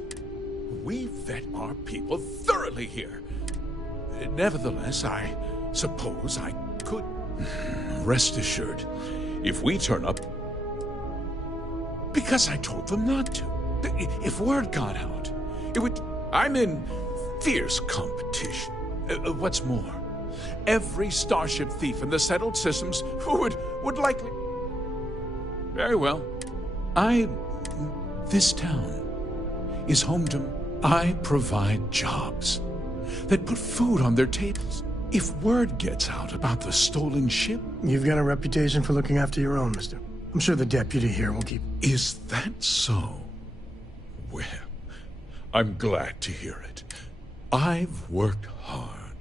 We vet our people thoroughly here. Nevertheless, I suppose I could. Rest assured, if we turn up, because I told them not to. If word got out, it would. I'm in fierce competition. What's more, every starship thief in the settled systems would likely. Very well. This town is home to. I provide jobs that put food on their tables. If word gets out about the stolen ship... You've got a reputation for looking after your own, mister. I'm sure the deputy here will keep... Is that so? Well, I'm glad to hear it. I've worked hard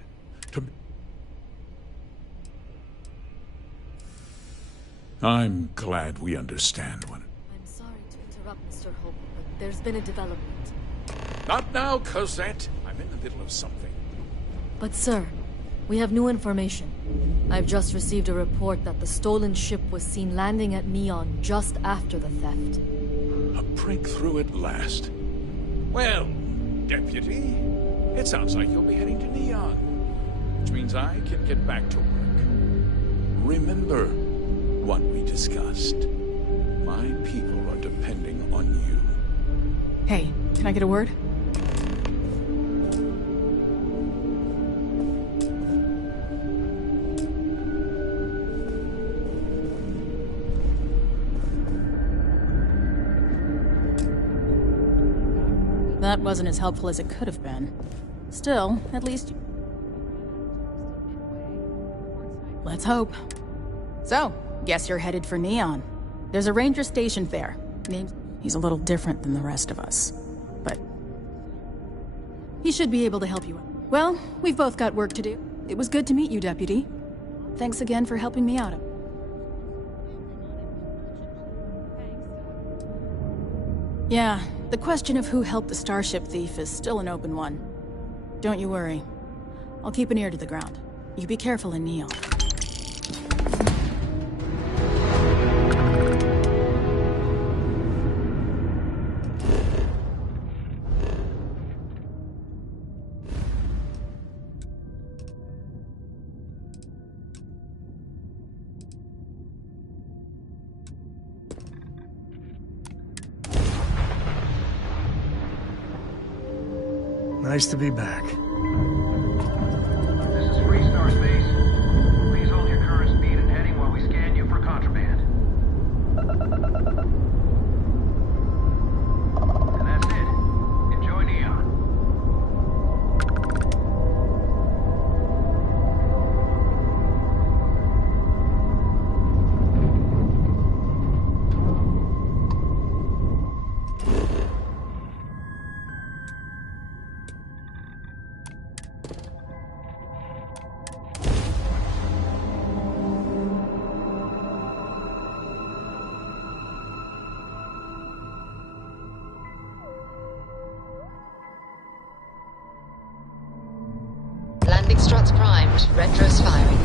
to... I'm glad we understand one. I'm sorry to interrupt, Mr. Hope, but there's been a development. Not now, Cosette. I'm in the middle of something. But sir, we have new information. I've just received a report that the stolen ship was seen landing at Neon just after the theft. A breakthrough at last. Well, Deputy, it sounds like you'll be heading to Neon, which means I can get back to work. Remember what we discussed. My people are depending on you. Hey, can I get a word? That wasn't as helpful as it could have been. Still, at least... Let's hope. So, guess you're headed for Neon. There's a ranger stationed there. He's a little different than the rest of us. But... he should be able to help you out. Well, we've both got work to do. It was good to meet you, Deputy. Thanks again for helping me out. Yeah, the question of who helped the Starship thief is still an open one. Don't you worry. I'll keep an ear to the ground. You be careful in Neon. Nice to be back. This is Free Star Space. Please hold your current speed and heading while we scan you for contraband. And that's it. Enjoy Neon. Landing struts primed. Retros firing.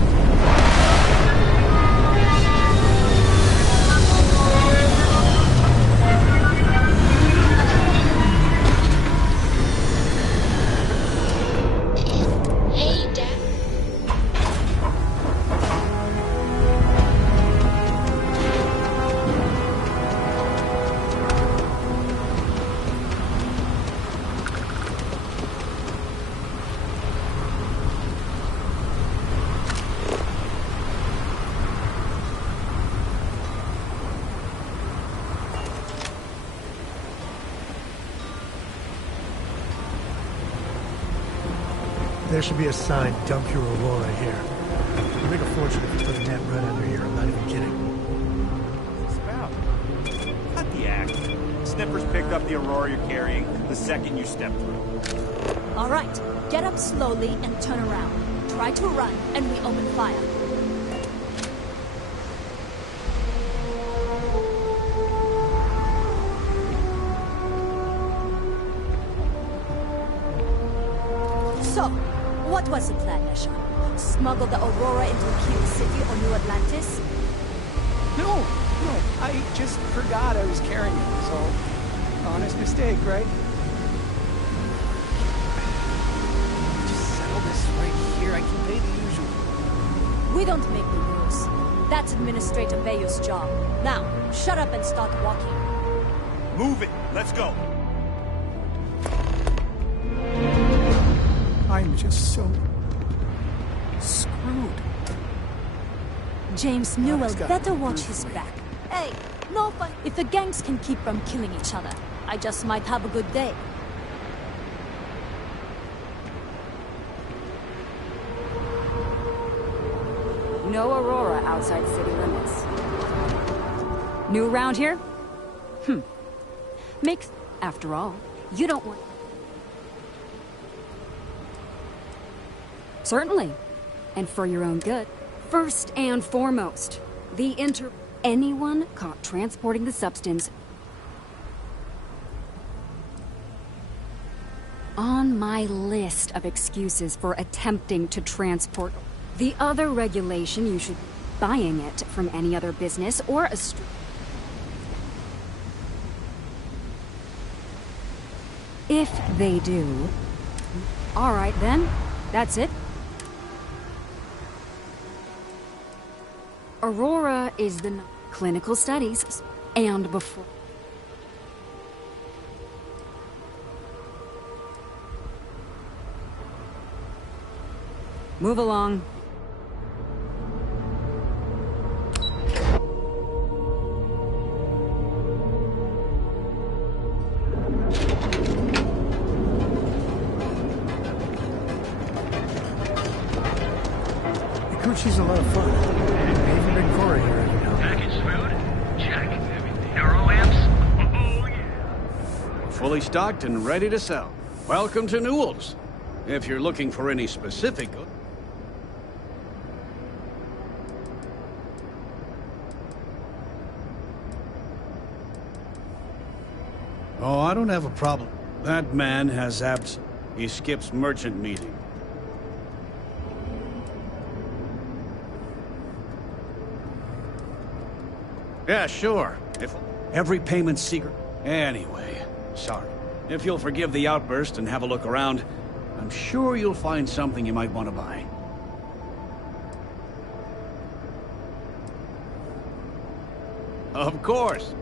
Hey, Dad. There should be a sign, dump your Aurora here. You make a fortune if you put a net right under here, I'm not even kidding. What's this about? Cut the act. Sniffers picked up the Aurora you're carrying the second you step through. All right, get up slowly and turn around. Try to run, and we open fire. So, what was the plan, Nisha? Smuggle the Aurora into Q City or New Atlantis? No, I just forgot I was carrying it, so... honest mistake, right? Just settle this right here, I can pay the usual. We don't make the rules. That's Administrator Bayou's job. Now, shut up and start walking. Move it! Let's go! I'm just so... screwed. James Newell better watch his back. Hey, no fun. If the gangs can keep from killing each other, I just might have a good day. No Aurora outside city limits. New around here? Makes... After all, you don't want... Certainly. And for your own good. First and foremost, anyone caught transporting the substance on my list of excuses for attempting to transport. The other regulation, you should be buying it from any other business or a If they do. All right then, that's it. Aurora is the clinical studies, and before. Move along. She's a lot of fun. I even bring Cora here every now and then. Package food? Check. Hero amps? Oh, yeah. Fully stocked and ready to sell. Welcome to Newell's. If you're looking for any specific... Oh, I don't have a problem. That man has abs... He skips merchant meeting. Yeah, sure. If every payment's secret. Anyway, sorry. If you'll forgive the outburst and have a look around, I'm sure you'll find something you might want to buy. Of course.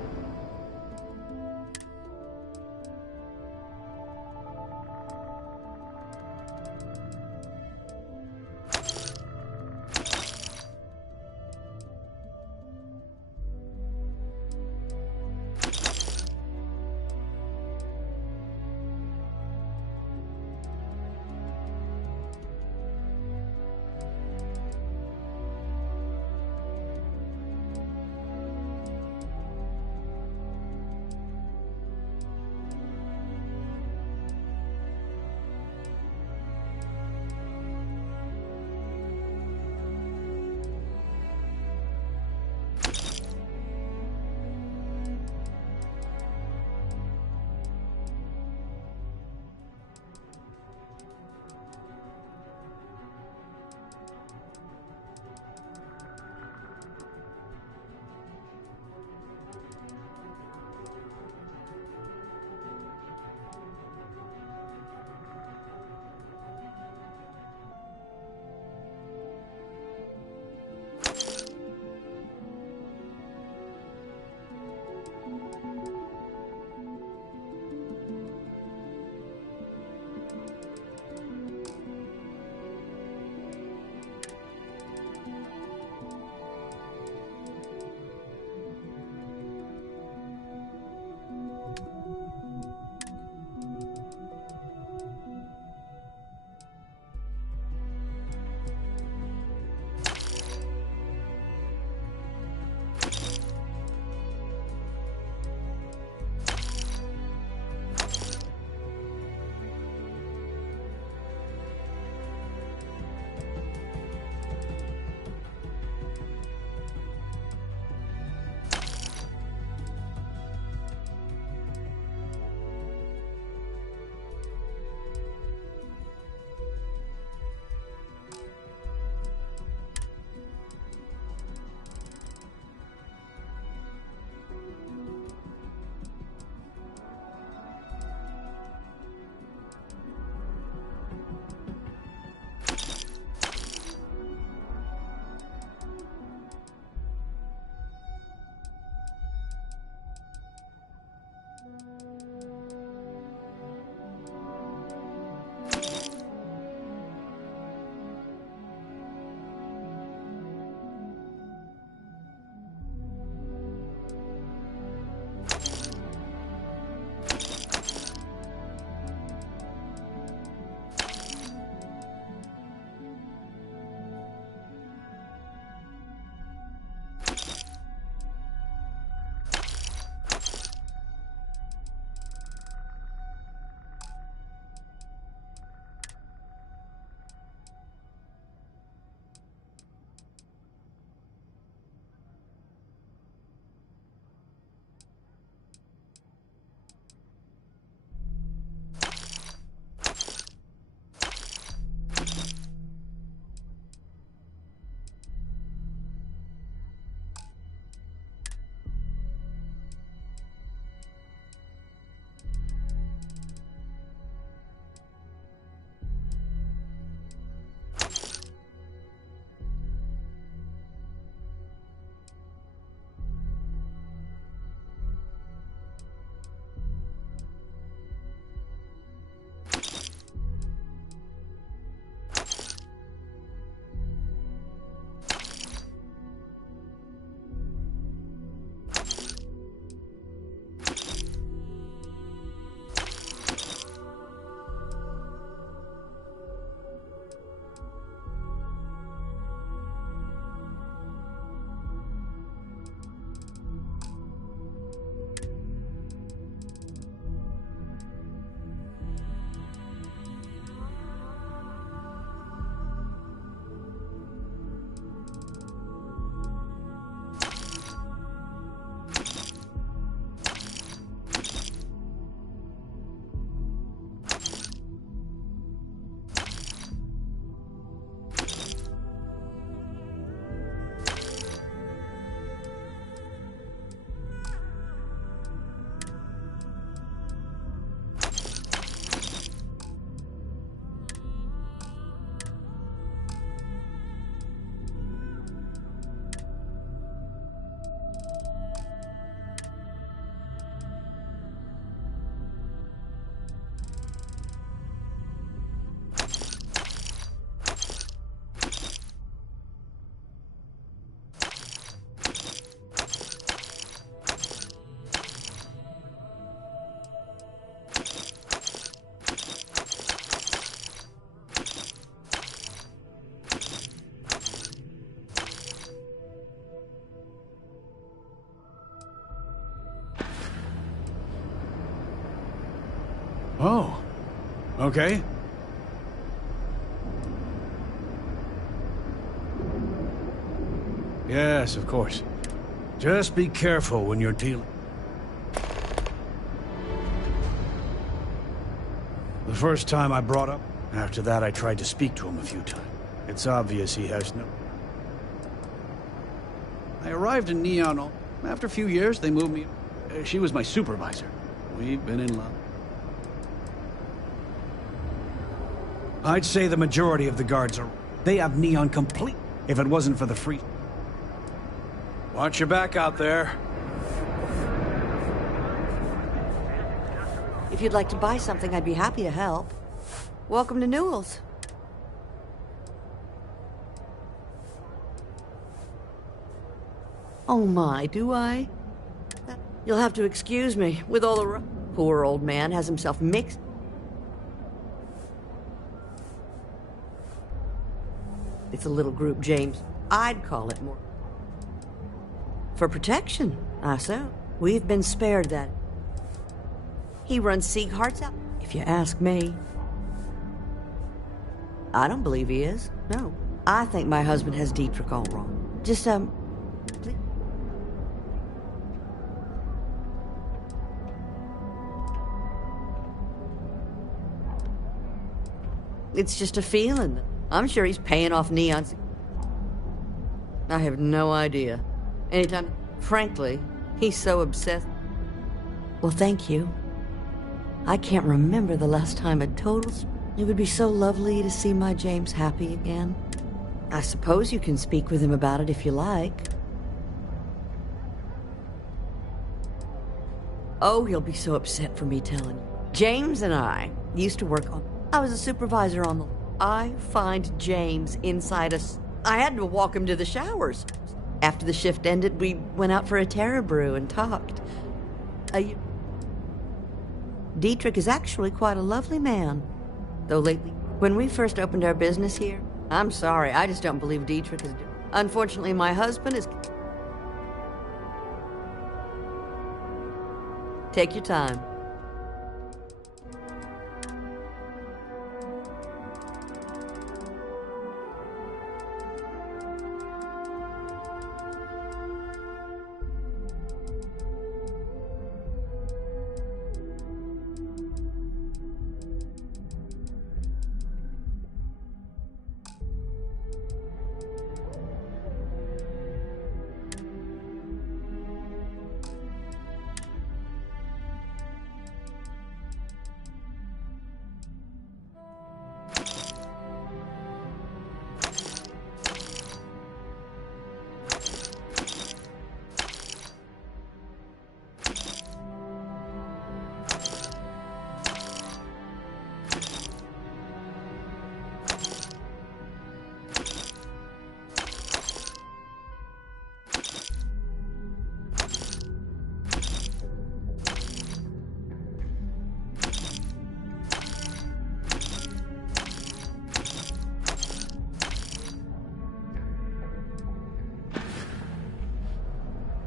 Oh, okay. Yes, of course. Just be careful when you're dealing. The first time I brought up, after that I tried to speak to him a few times. It's obvious he has no... I arrived in Neon. After a few years, they moved me. She was my supervisor. We've been in love. I'd say the majority of the guards are... They have Neon complete. If it wasn't for the free... Watch your back out there. If you'd like to buy something, I'd be happy to help. Welcome to Newell's. Oh my, do I? You'll have to excuse me. With all the... Poor old man has himself mixed. It's a little group, James. I'd call it more. For protection, I so. We've been spared that. He runs Sieghart's out, if you ask me. I don't believe he is. No. I think my husband has Dietrich all wrong. Just, please. It's just a feeling. I'm sure he's paying off Neon's... I have no idea. Anytime... Frankly, he's so obsessed... Well, thank you. I can't remember the last time a total... It would be so lovely to see my James happy again. I suppose you can speak with him about it if you like. Oh, he'll be so upset for me telling you. James and I used to work on... I was a supervisor on the... I find James inside us. I had to walk him to the showers. After the shift ended, we went out for a Terra brew and talked. Dietrich is actually quite a lovely man. Though lately, when we first opened our business here, I'm sorry, I just don't believe Dietrich is... Unfortunately, my husband is... Take your time.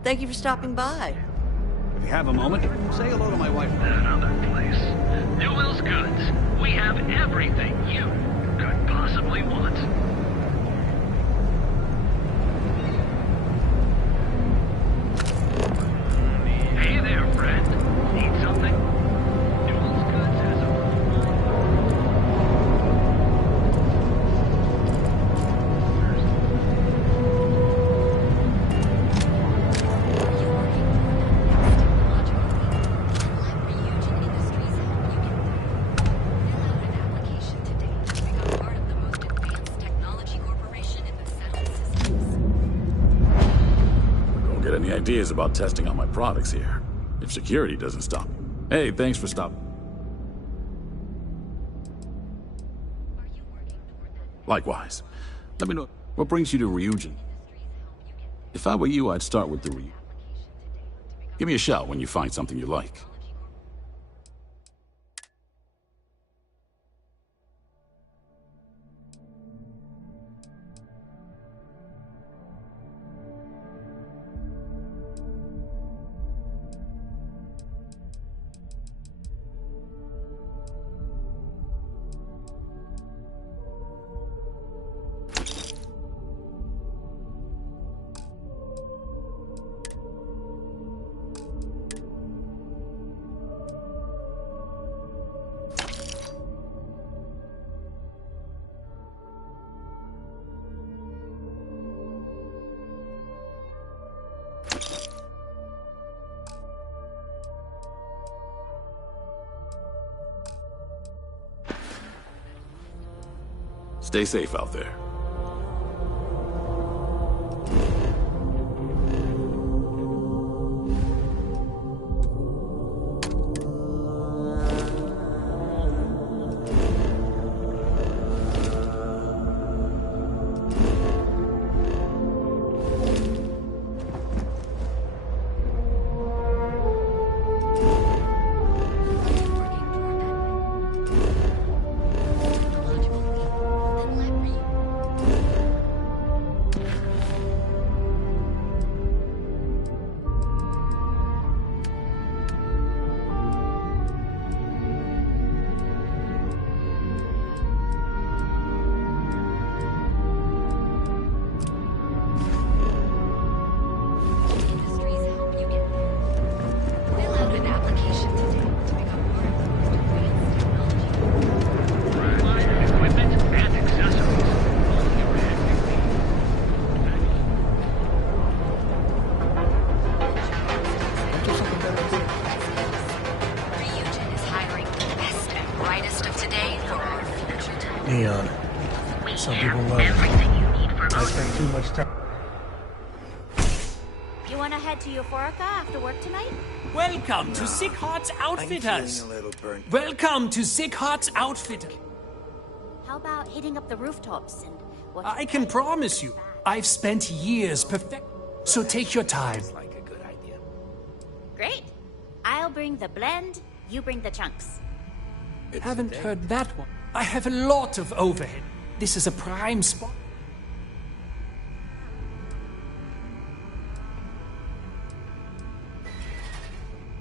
Thank you for stopping by. If you have a moment, say hello to my wife. Another place. Newell's Goods. We have everything you could possibly want. Hey there, friend. Need something? Newell's Goods has a... Any ideas about testing out my products here, if security doesn't stop me. Hey, thanks for stopping. Likewise. Let me know what brings you to Ryujin. If I were you, I'd start with the Ryujin. Give me a shout when you find something you like. Stay safe out there. Neon. Some people love it. I spend too much time. You want to head to Euphorica after work tonight? Welcome to Sick Heart's Outfitters. I'm feeling a little burnt. Welcome to Sick Heart's Outfitters. How about hitting up the rooftops and watching? I can promise you, I've spent years perfect. So take your time. Great. I'll bring the blend, you bring the chunks. Haven't heard that one. I have a lot of overhead. This is a prime spot.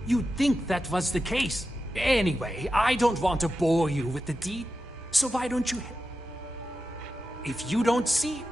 You'd think that was the case. Anyway, I don't want to bore you with the deed, so why don't you... If you don't see...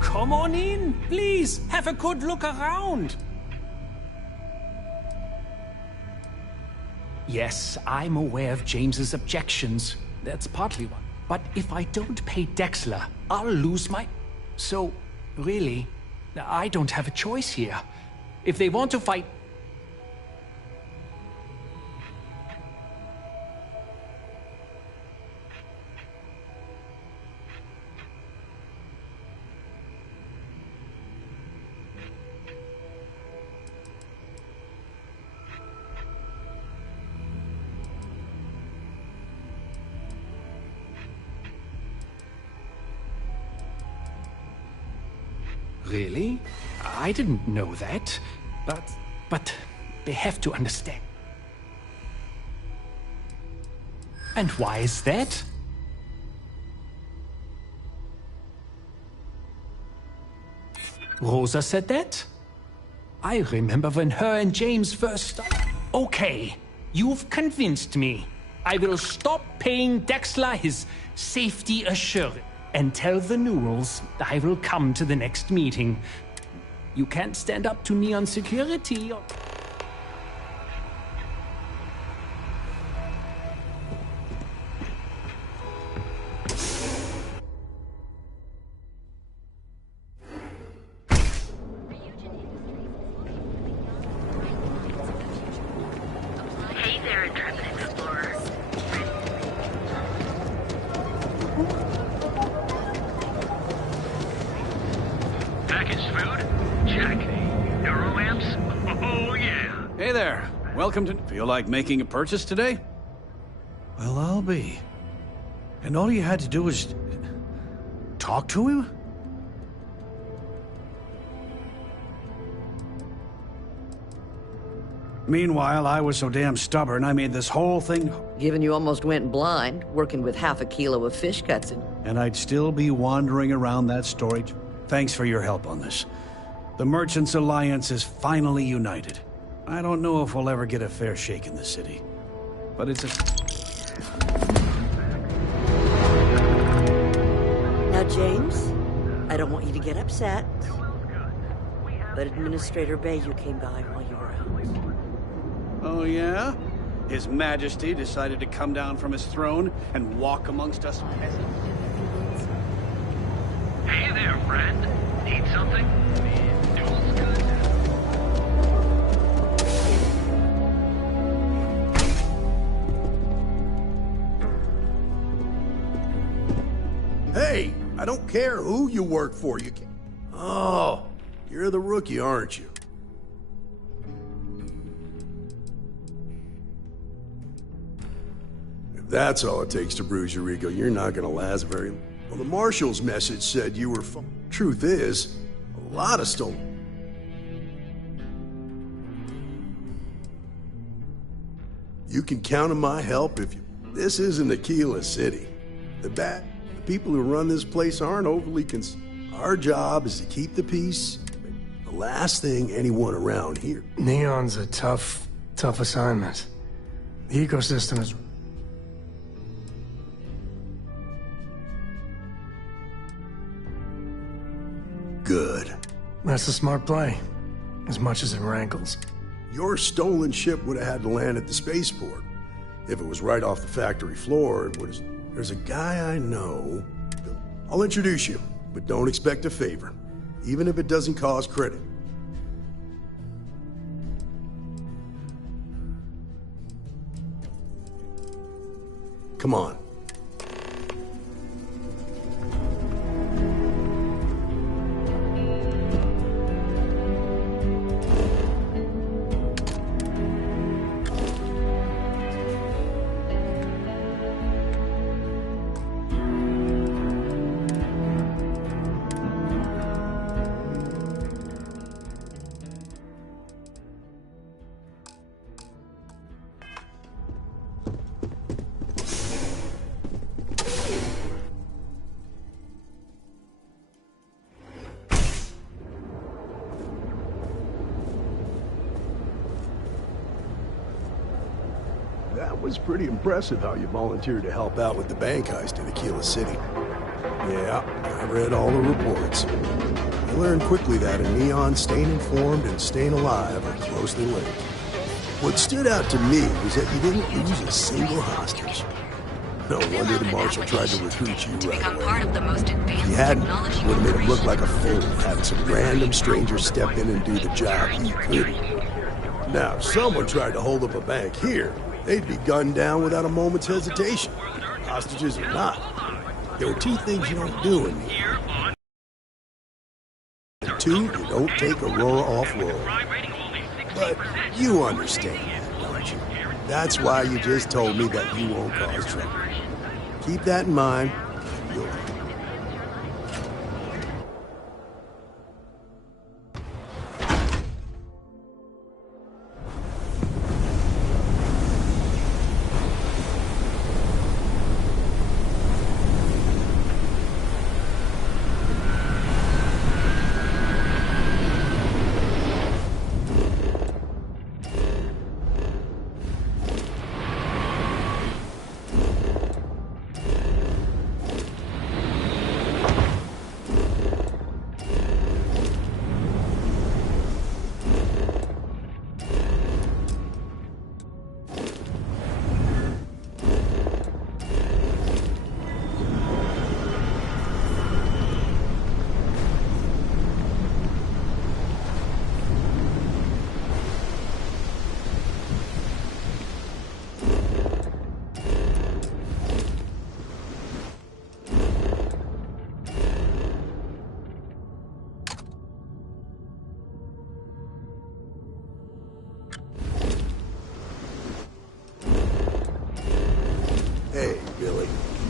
Come on in, please. Have a good look around. Yes, I'm aware of James's objections. That's partly one. But if I don't pay Dexler, I'll lose my... So, really, I don't have a choice here. If they want to fight... really? I didn't know that. But they have to understand. And why is that? Rosa said that? I remember when her and James first started. Okay, you've convinced me. I will stop paying Dexler his safety assurance and tell the Newells I will come to the next meeting. You can't stand up to Neon security. Hey there, Intrepid Explorer. Packaged food? Check. Neuroamps? Oh, yeah. Hey there. Welcome to... Feel like making a purchase today? Well, I'll be. And all you had to do was... talk to him? Meanwhile, I was so damn stubborn, I made this whole thing... Given you almost went blind, working with half a kilo of fish cuts in... And I'd still be wandering around that storage. Thanks for your help on this. The Merchants Alliance is finally united. I don't know if we'll ever get a fair shake in the city. But it's a... Now, James, I don't want you to get upset. But Administrator Bayou came by while you were out. Oh, yeah? His Majesty decided to come down from his throne and walk amongst us peasants. Hey there, friend. Need something? Duel's good. Hey, I don't care who you work for, you can... Oh, you're the rookie, aren't you? If that's all it takes to bruise your ego, you're not gonna last very long. Well, the Marshal's message said you were Truth is, a lot of stolen... You can count on my help if you... This isn't Aquila City. The people who run this place aren't overly Our job is to keep the peace. The last thing anyone around here... Neon's a tough assignment. The ecosystem is... Good. That's a smart play, as much as it rankles. Your stolen ship would have had to land at the spaceport. If it was right off the factory floor, it would have... There's a guy I know... I'll introduce you, but don't expect a favor, even if it doesn't cause credit. Come on. That was pretty impressive how you volunteered to help out with the bank heist in Aquila City. Yeah, I read all the reports. I learned quickly that a Neon staying informed and staying alive are closely linked. What stood out to me was that you didn't lose a single hostage. No wonder the Marshal tried to recruit you right away. If you hadn't, it would have made him look like a fool, having some random stranger step in and do the job he couldn't. Now, if someone tried to hold up a bank here, they'd be gunned down without a moment's hesitation. Hostages or not. There are two things you don't do in here. Two, you don't take Aurora off-road. But you understand that, don't you? That's why you just told me that you won't cause trouble. Keep that in mind, and you'll...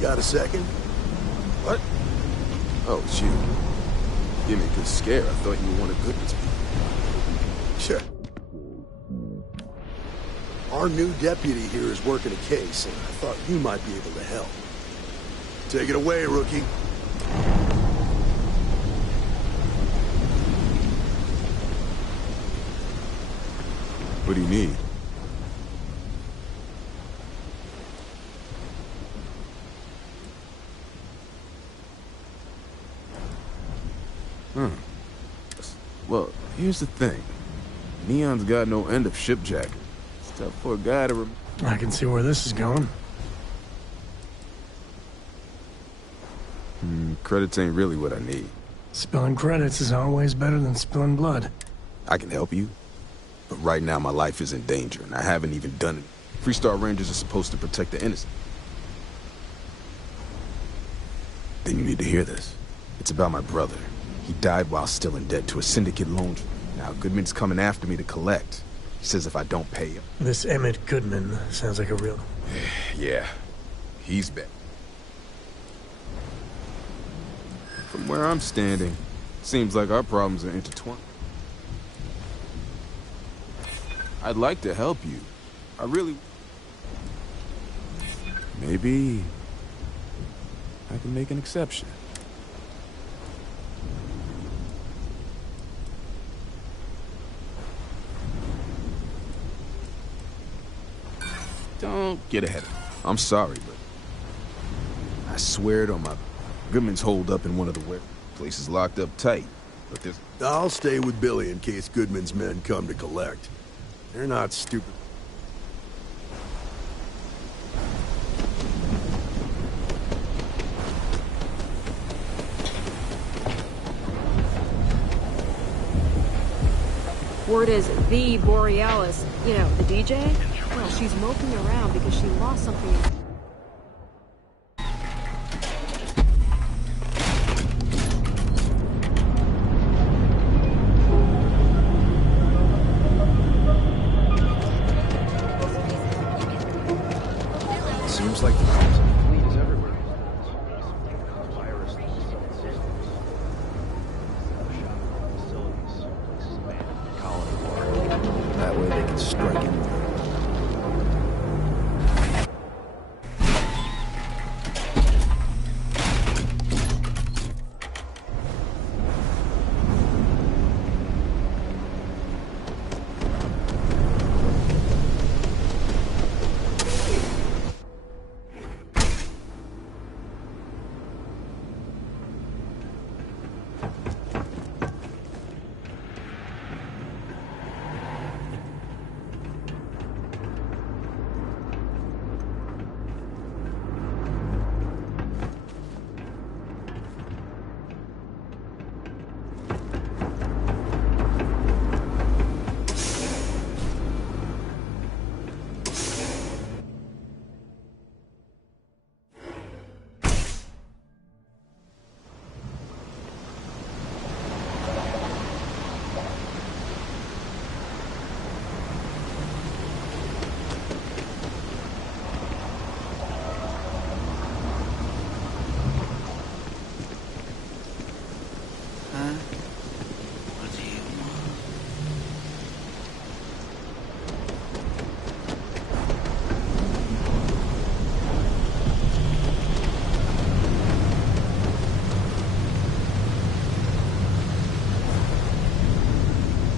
Got a second? What? Oh, it's you. Give me a good scare. I thought you were one of Goodman's people. Sure. Our new deputy here is working a case, and I thought you might be able to help. Take it away, rookie. What do you need? Well, here's the thing. Neon's got no end of shipjack. It's tough for a guy to... I can see where this is going. Credits ain't really what I need. Spilling credits is always better than spilling blood. I can help you, but right now my life is in danger, and I haven't even done it. Freestar Rangers are supposed to protect the innocent. Then you need to hear this. It's about my brother. He died while still in debt to a syndicate loan. Now, Goodman's coming after me to collect. He says if I don't pay him... This Emmett Goodman sounds like a real... Yeah, he's bad. From where I'm standing, seems like our problems are intertwined. I'd like to help you. I really... Maybe... I can make an exception. Don't get ahead of me. I'm sorry, but I swear it on my... Goodman's holed up in one of the places locked up tight. But there's... I'll stay with Billy in case Goodman's men come to collect. They're not stupid. Word is the Borealis, you know, the DJ? Well, she's moping around because she lost something. Seems like the fleet is everywhere. That way they can strike in.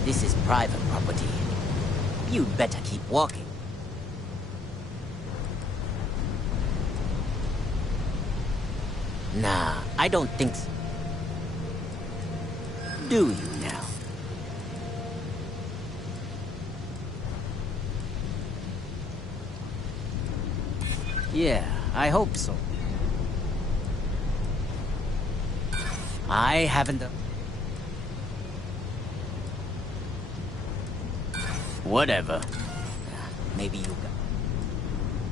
This is private property. You'd better keep walking. Nah, I don't think so. Do you now? Yeah, I hope so. I haven't... Whatever. Maybe you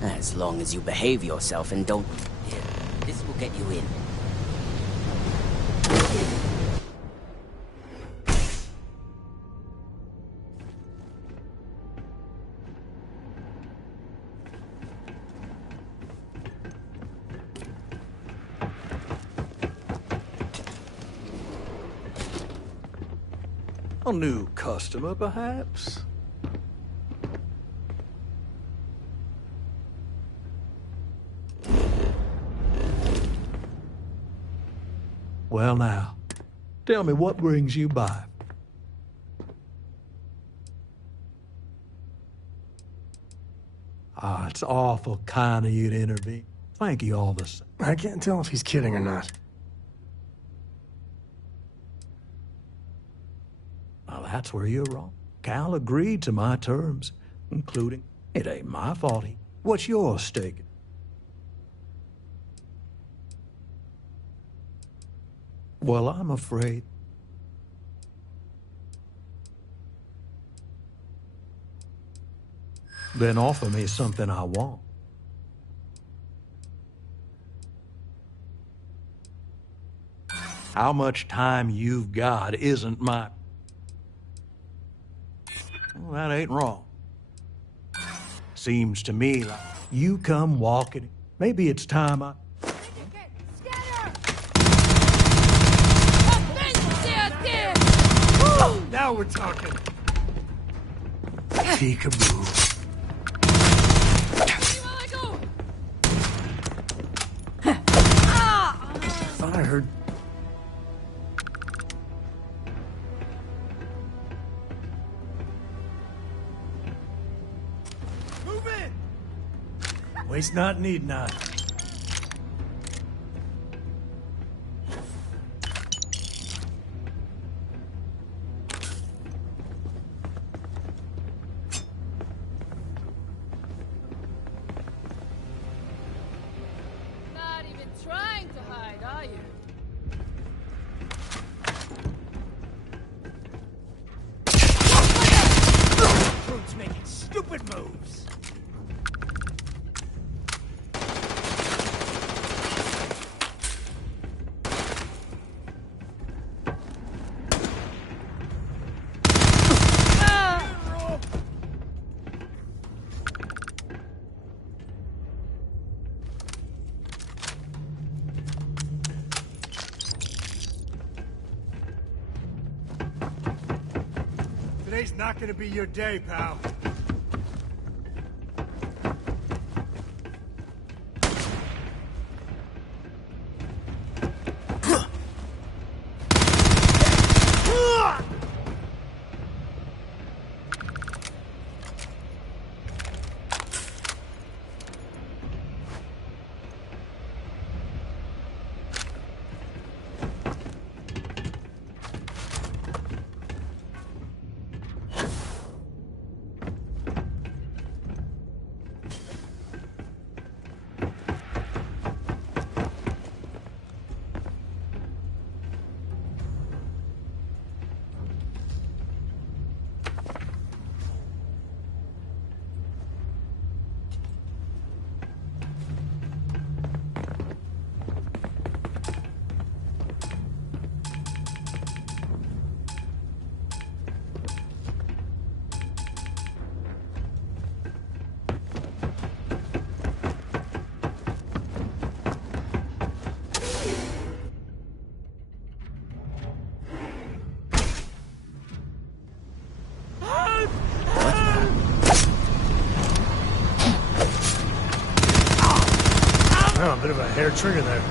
got... As long as you behave yourself and don't... Here, this will get you in. A new customer, perhaps? Well now, tell me what brings you by. Ah, it's awful kind of you to intervene. Thank you all the same. I can't tell if he's kidding or not. Well, that's where you're wrong. Cal agreed to my terms, including, it ain't my fault. What's your stake? Well, I'm afraid. Then offer me something I want. How much time you've got isn't my... Well, that ain't wrong. Seems to me like you come walking. Maybe it's time I... Now we're talking. Peekaboo. Thought I heard... Move in! Waste not, need not. Not even trying to hide, are you? Brutes making stupid moves. Today's not gonna be your day, pal. Oh, a bit of a hair trigger there.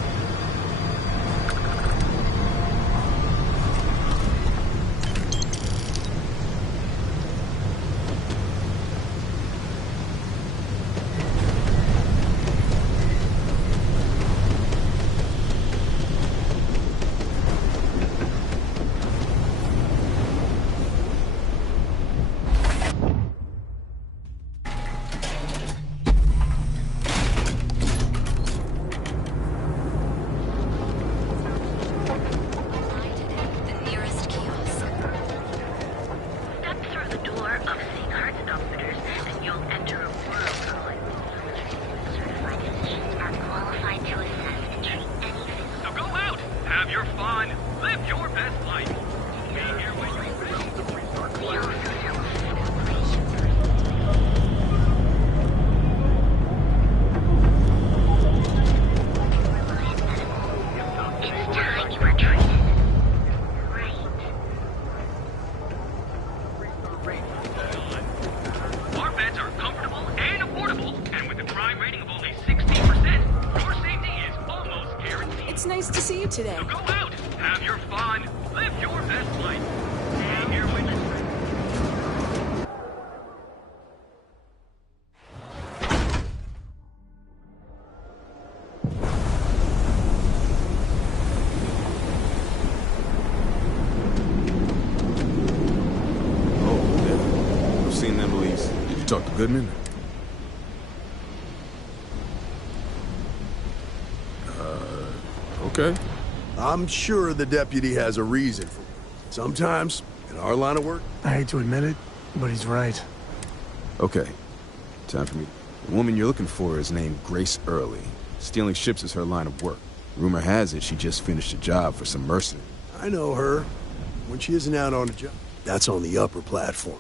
It's nice to see you today. So go out, have your fun, live your best life. Stay here when you're... Talk to Goodman? Okay. I'm sure the deputy has a reason for it. Sometimes, in our line of work... I hate to admit it, but he's right. Okay. Time for me. The woman you're looking for is named Grace Early. Stealing ships is her line of work. Rumor has it she just finished a job for some mercenary. I know her. When she isn't out on a job, that's on the upper platform.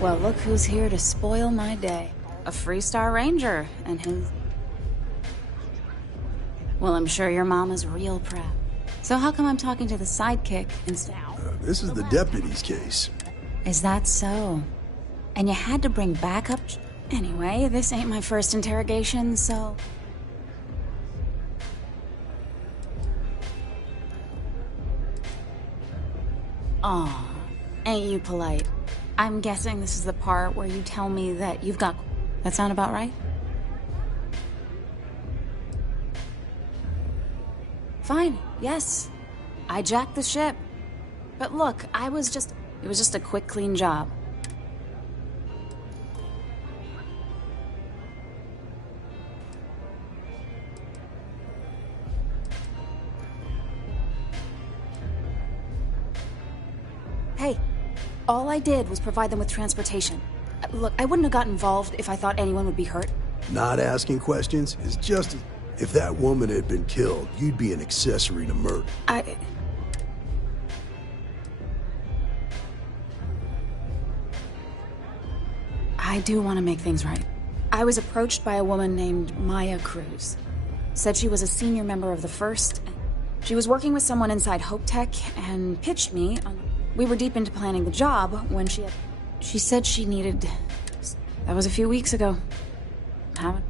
Well, look who's here to spoil my day. A Freestar Ranger and his... Well, I'm sure your mom is real proud. So how come I'm talking to the sidekick instead? This is the deputy's case. Is that so? And you had to bring backup? Anyway, this ain't my first interrogation, so... Aw, ain't you polite? I'm guessing this is the part where you tell me that you've got... That sound about right? Fine, yes. I jacked the ship. But look, it was just a quick, clean job. Hey, all I did was provide them with transportation. Look, I wouldn't have got involved if I thought anyone would be hurt. Not asking questions is just... If that woman had been killed, you'd be an accessory to murder. I do want to make things right. I was approached by a woman named Maya Cruz. Said she was a senior member of the First. She was working with someone inside Hope Tech and pitched me on... We were deep into planning the job when she said she needed... That was a few weeks ago. Haven't...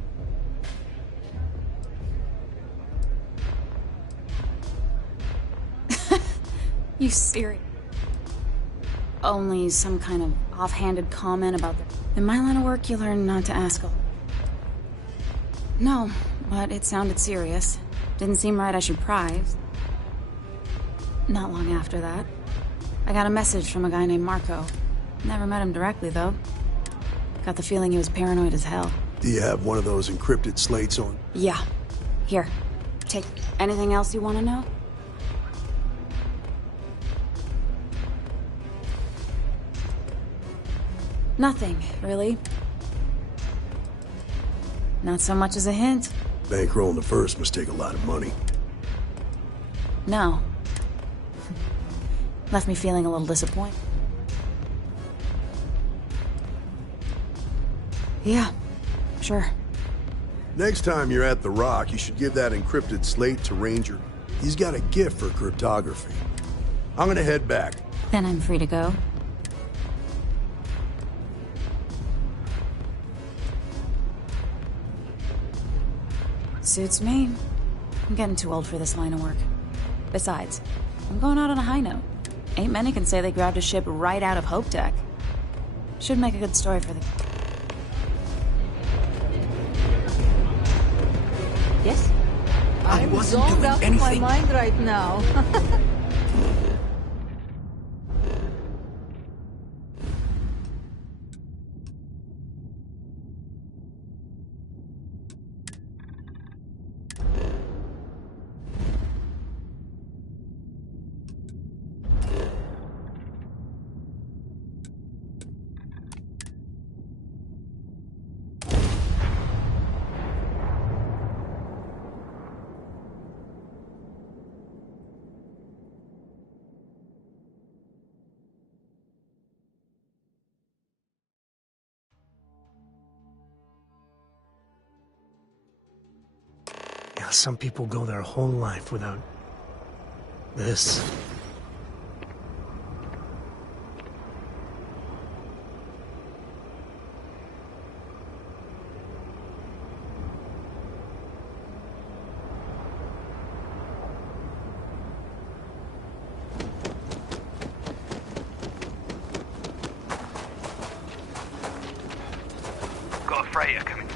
You serious? Only some kind of offhanded comment about the... In my line of work, you learn not to ask all... No, but it sounded serious. Didn't seem right I should pry. Not long after that, I got a message from a guy named Marco. Never met him directly, though. Got the feeling he was paranoid as hell. Do you have one of those encrypted slates on? Yeah. Here. Take anything else you want to know? Nothing, really. Not so much as a hint. Bankrolling the First must take a lot of money. No. Left me feeling a little disappointed. Yeah, sure. Next time you're at the Rock, you should give that encrypted slate to Ranger. He's got a gift for cryptography. I'm gonna head back. Then I'm free to go. Suits me. I'm getting too old for this line of work. Besides, I'm going out on a high note. Ain't many can say they grabbed a ship right out of Hope Tech. Should make a good story for the... Yes? I wasn't doing out anything. of my mind right now. Yeah, some people go their whole life without this. Got a freighter coming through.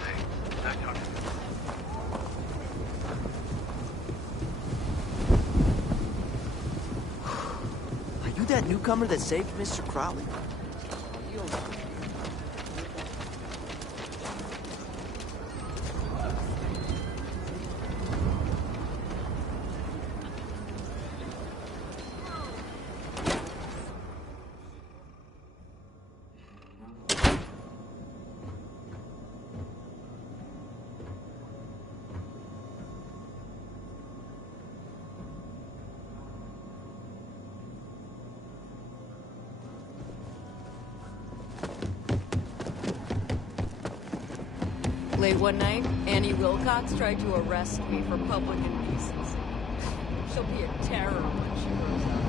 Are you that newcomer that saved Mr. Crowley? Late one night, Annie Wilcox tried to arrest me for public indecency. She'll be a terror when she grows up.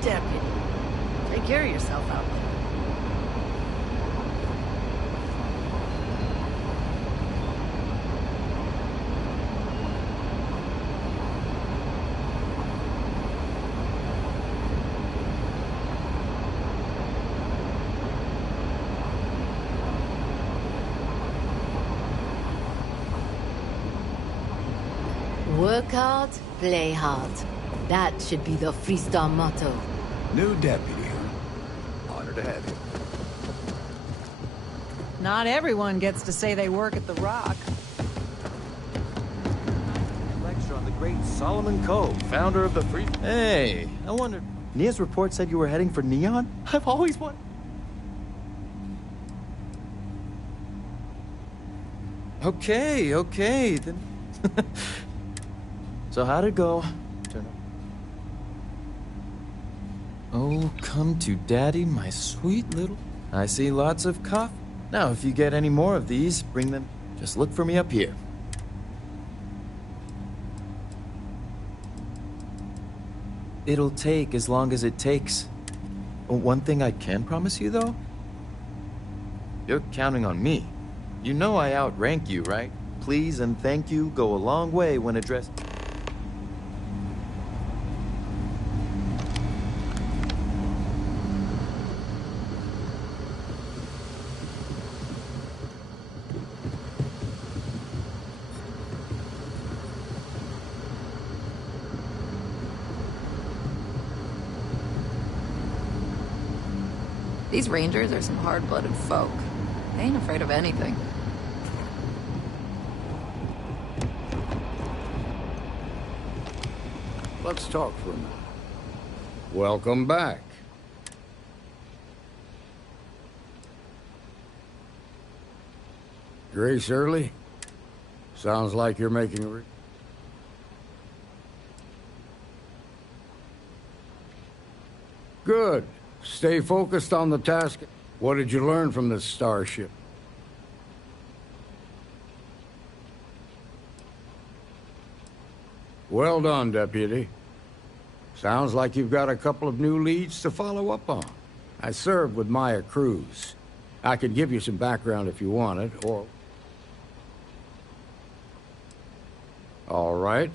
Deputy. Take care of yourself out there. Work hard, play hard. That should be the Freestar motto. New deputy, huh? Honored to have you. Not everyone gets to say they work at the Rock. Lecture on the great Solomon Coe, founder of the Free... Hey, I wonder... Nia's report said you were heading for Neon? I've always wanted... Okay, then... So how'd it go? Turn up. Oh, come to daddy, my sweet little... I see lots of coffee. Now, if you get any more of these, bring them. Just look for me up here. It'll take as long as it takes. One thing I can promise you, though? You're counting on me. You know I outrank you, right? Please and thank you go a long way when addressed... These Rangers are some hard-blooded folk. They ain't afraid of anything. Let's talk for a minute. Welcome back. Grace early? Sounds like you're making a... Good. Stay focused on the task. What did you learn from this starship? Well done, Deputy. Sounds like you've got a couple of new leads to follow up on. I served with Maya Cruz. I could give you some background if you want it, or... All right.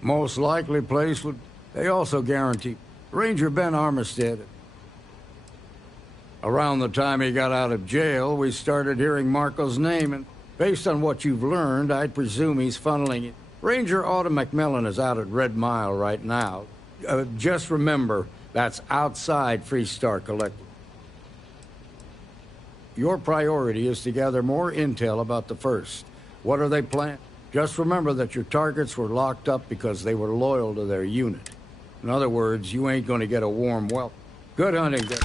Most likely place would... They also guarantee... Ranger Ben Armistead. Around the time he got out of jail, we started hearing Marco's name, and based on what you've learned, I'd presume he's funneling it. Ranger Autumn McMillan is out at Red Mile right now. Just remember, that's outside Freestar Collective. Your priority is to gather more intel about the First. What are they planning? Just remember that your targets were locked up because they were loyal to their unit. In other words, you ain't gonna get a warm welcome. Good hunting, Dick.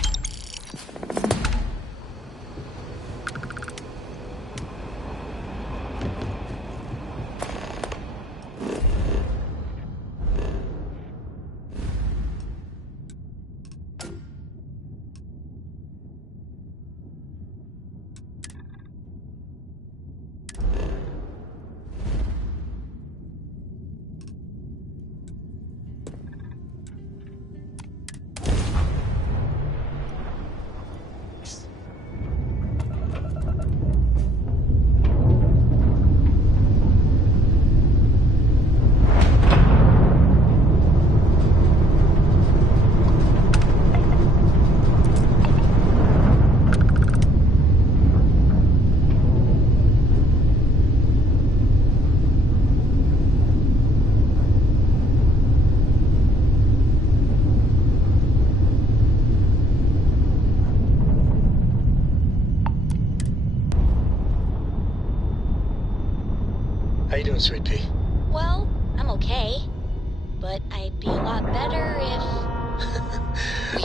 How you doing, Sweet Pea? Well, I'm okay. But I'd be a lot better if...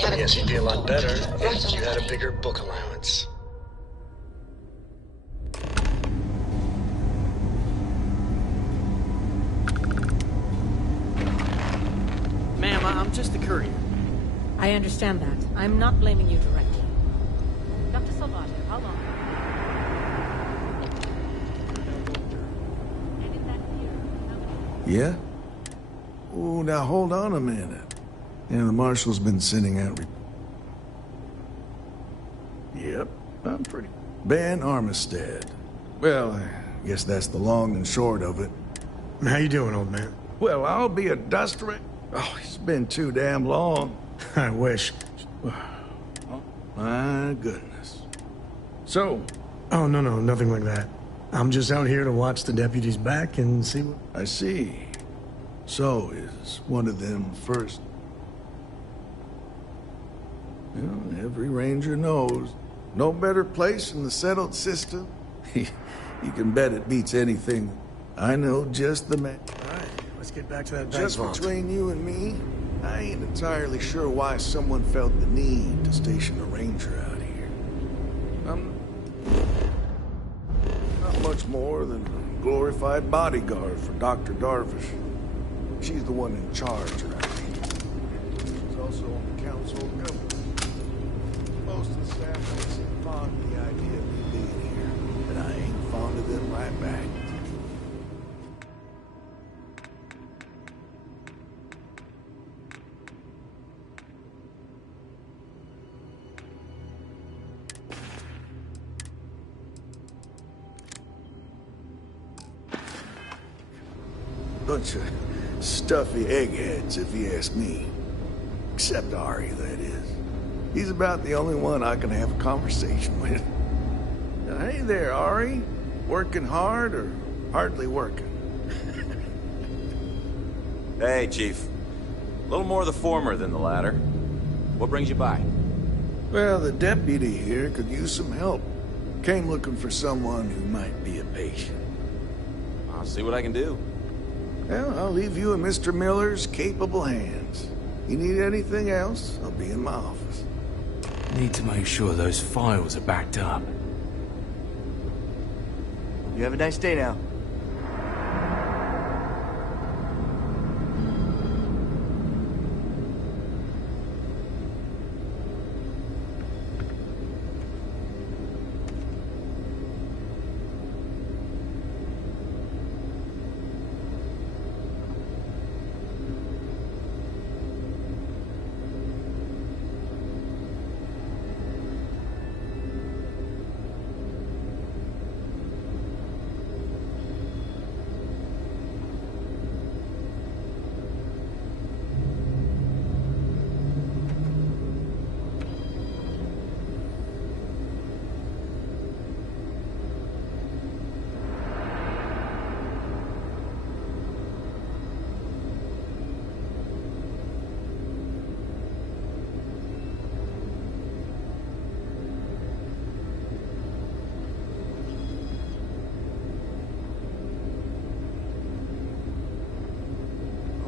I guess you'd be a lot better if you had a bigger book allowance. Ma'am, I'm just a courier. I understand that. I'm not blaming you directly. Dr. Salvato, how long? Yeah? Oh, now hold on a minute. Yeah, the marshal's been sending out... Yep, I'm pretty... Ben Armistead. Well, I guess that's the long and short of it. How you doing, old man? Well, I'll be a dust ray. Oh, it's been too damn long. I wish. Oh, my goodness. So... Oh, no, nothing like that. I'm just out here to watch the deputies back and see what... I see. So, is one of them first... Well, every ranger knows. No better place in the settled system. You can bet it beats anything. I know just the man. All right, let's get back to that bank Just vault. between you and me, I ain't entirely sure why someone felt the need to station a ranger out here. Not much more than a glorified bodyguard for Dr. Darvish. She's the one in charge around here. She's also on the council of government. Most of the staff don't seem fond of the idea of me being here, and I ain't fond of them right back. Bunch of stuffy eggheads, if you ask me. Except Ari, that is. He's about the only one I can have a conversation with. Now, hey there, Ari. Working hard or hardly working? Hey, Chief. A little more the former than the latter. What brings you by? Well, the deputy here could use some help. Came looking for someone who might be a patient. I'll see what I can do. Well, I'll leave you in Mr. Miller's capable hands. You need anything else, I'll be in my office. Need to make sure those files are backed up. You have a nice day now.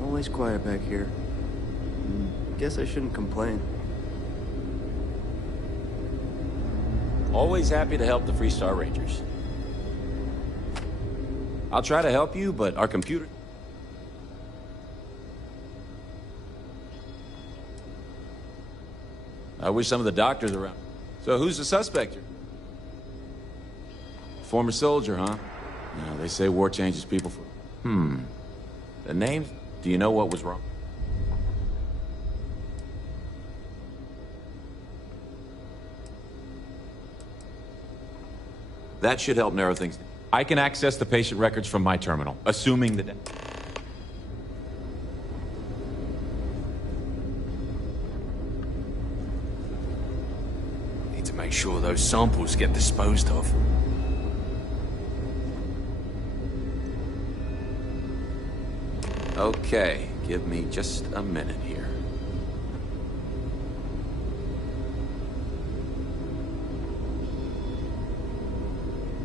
Always quiet back here. Guess I shouldn't complain. Always happy to help the Freestar Rangers. I'll try to help you, but our computer... I wish some of the doctors around. So who's the suspect here? Former soldier, huh? No, they say war changes people for... The names... Do you know what was wrong? That should help narrow things down. I can access the patient records from my terminal, assuming that... Need to make sure those samples get disposed of. Okay, give me just a minute here.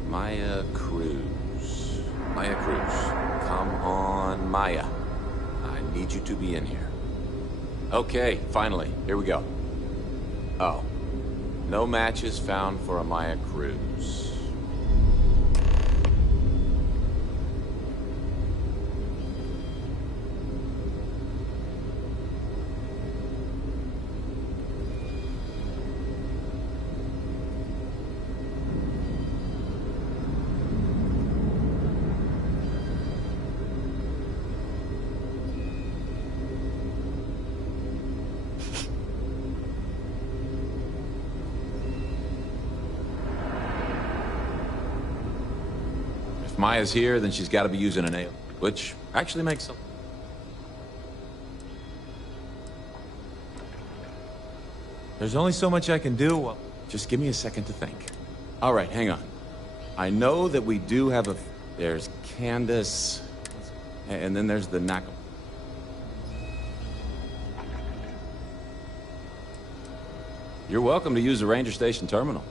Maya Cruz. Maya Cruz. Come on, Maya. I need you to be in here. Okay, finally. Here we go. Oh. No matches found for a Maya Cruz. If Maya's here, then she's got to be using an ale, which actually makes sense. There's only so much I can do. Well, just give me a second to think. All right, hang on. I know that we do have a... There's Candace, and then there's the Nakam. You're welcome to use the Ranger Station terminal.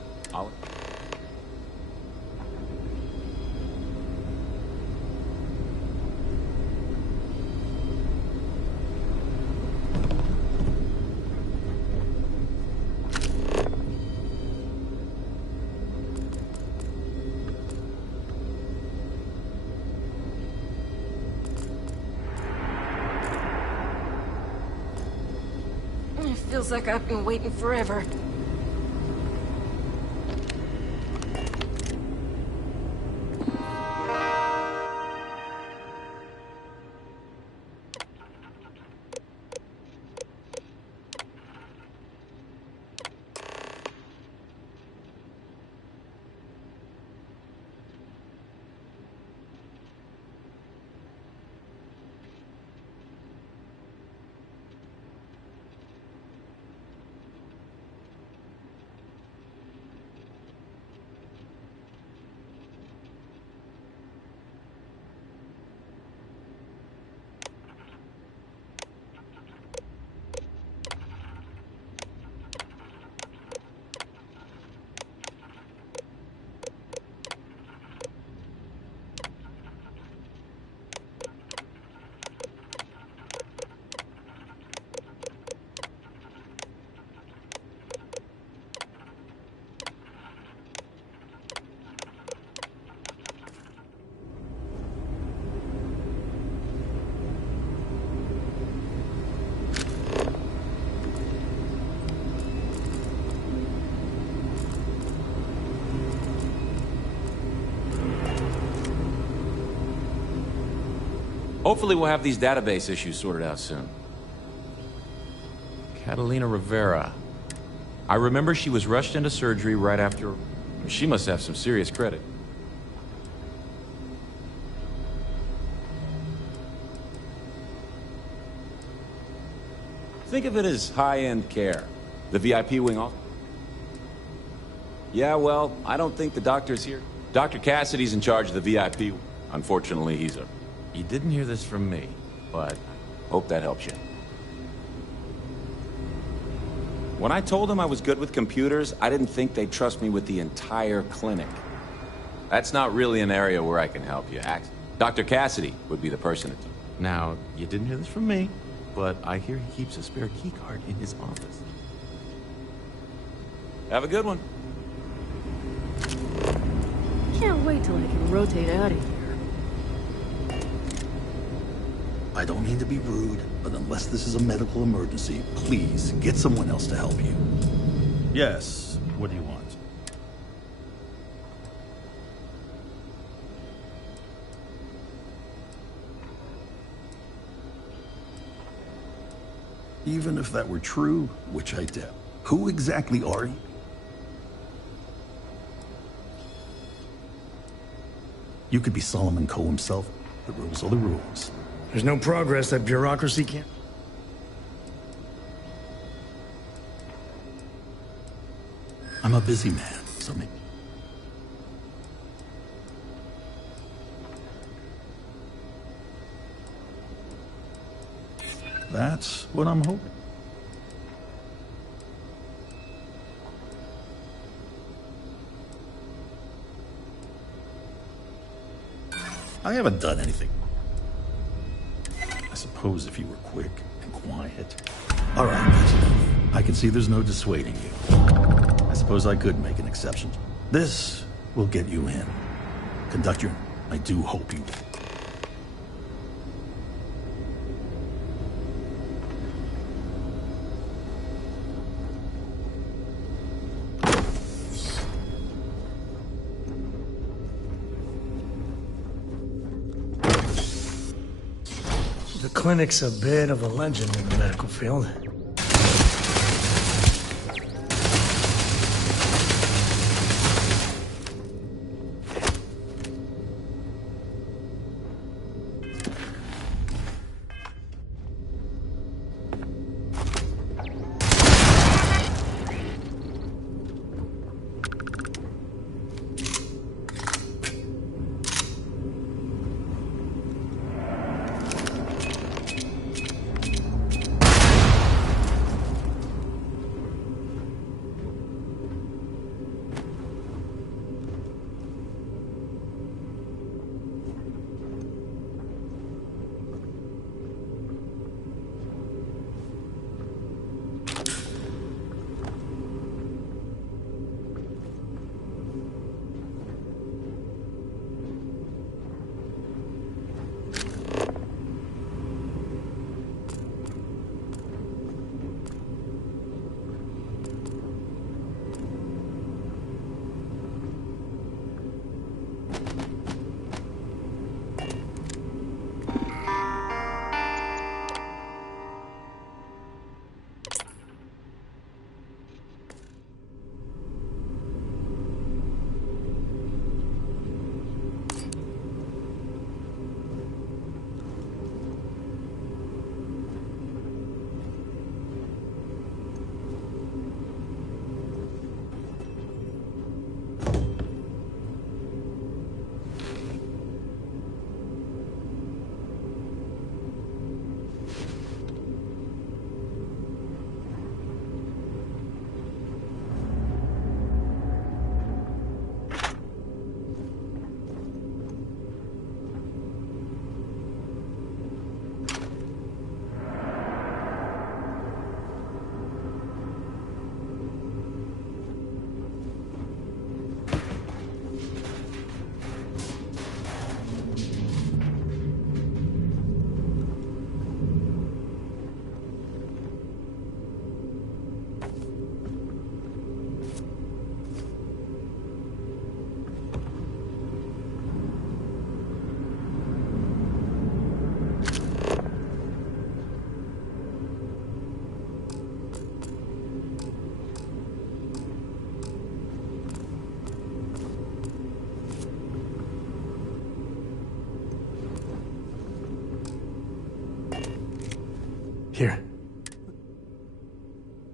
It feels like I've been waiting forever. Hopefully we'll have these database issues sorted out soon. Catalina Rivera. I remember she was rushed into surgery right after... She must have some serious credit. Think of it as high-end care. The VIP wing off. Yeah, well, I don't think the doctor's here. Dr. Cassidy's in charge of the VIP. Unfortunately, he's a... You didn't hear this from me, but hope that helps you. When I told him I was good with computers, I didn't think they'd trust me with the entire clinic. That's not really an area where I can help you. Dr. Cassidy would be the person to... Now, you didn't hear this from me, but I hear he keeps a spare keycard in his office. Have a good one. Can't wait till I can rotate out of here. I don't mean to be rude, but unless this is a medical emergency, please get someone else to help you. Yes, what do you want? Even if that were true, which I doubt, who exactly are you? You could be Solomon Coe himself. The rules are the rules. There's no progress that bureaucracy can't... I'm a busy man, so maybe... That's what I'm hoping. I haven't done anything. I suppose if you were quick and quiet. All right, that's enough. I can see there's no dissuading you. I suppose I could make an exception. This will get you in. Conductor, I do hope you will. The clinic's a bit of a legend in the medical field.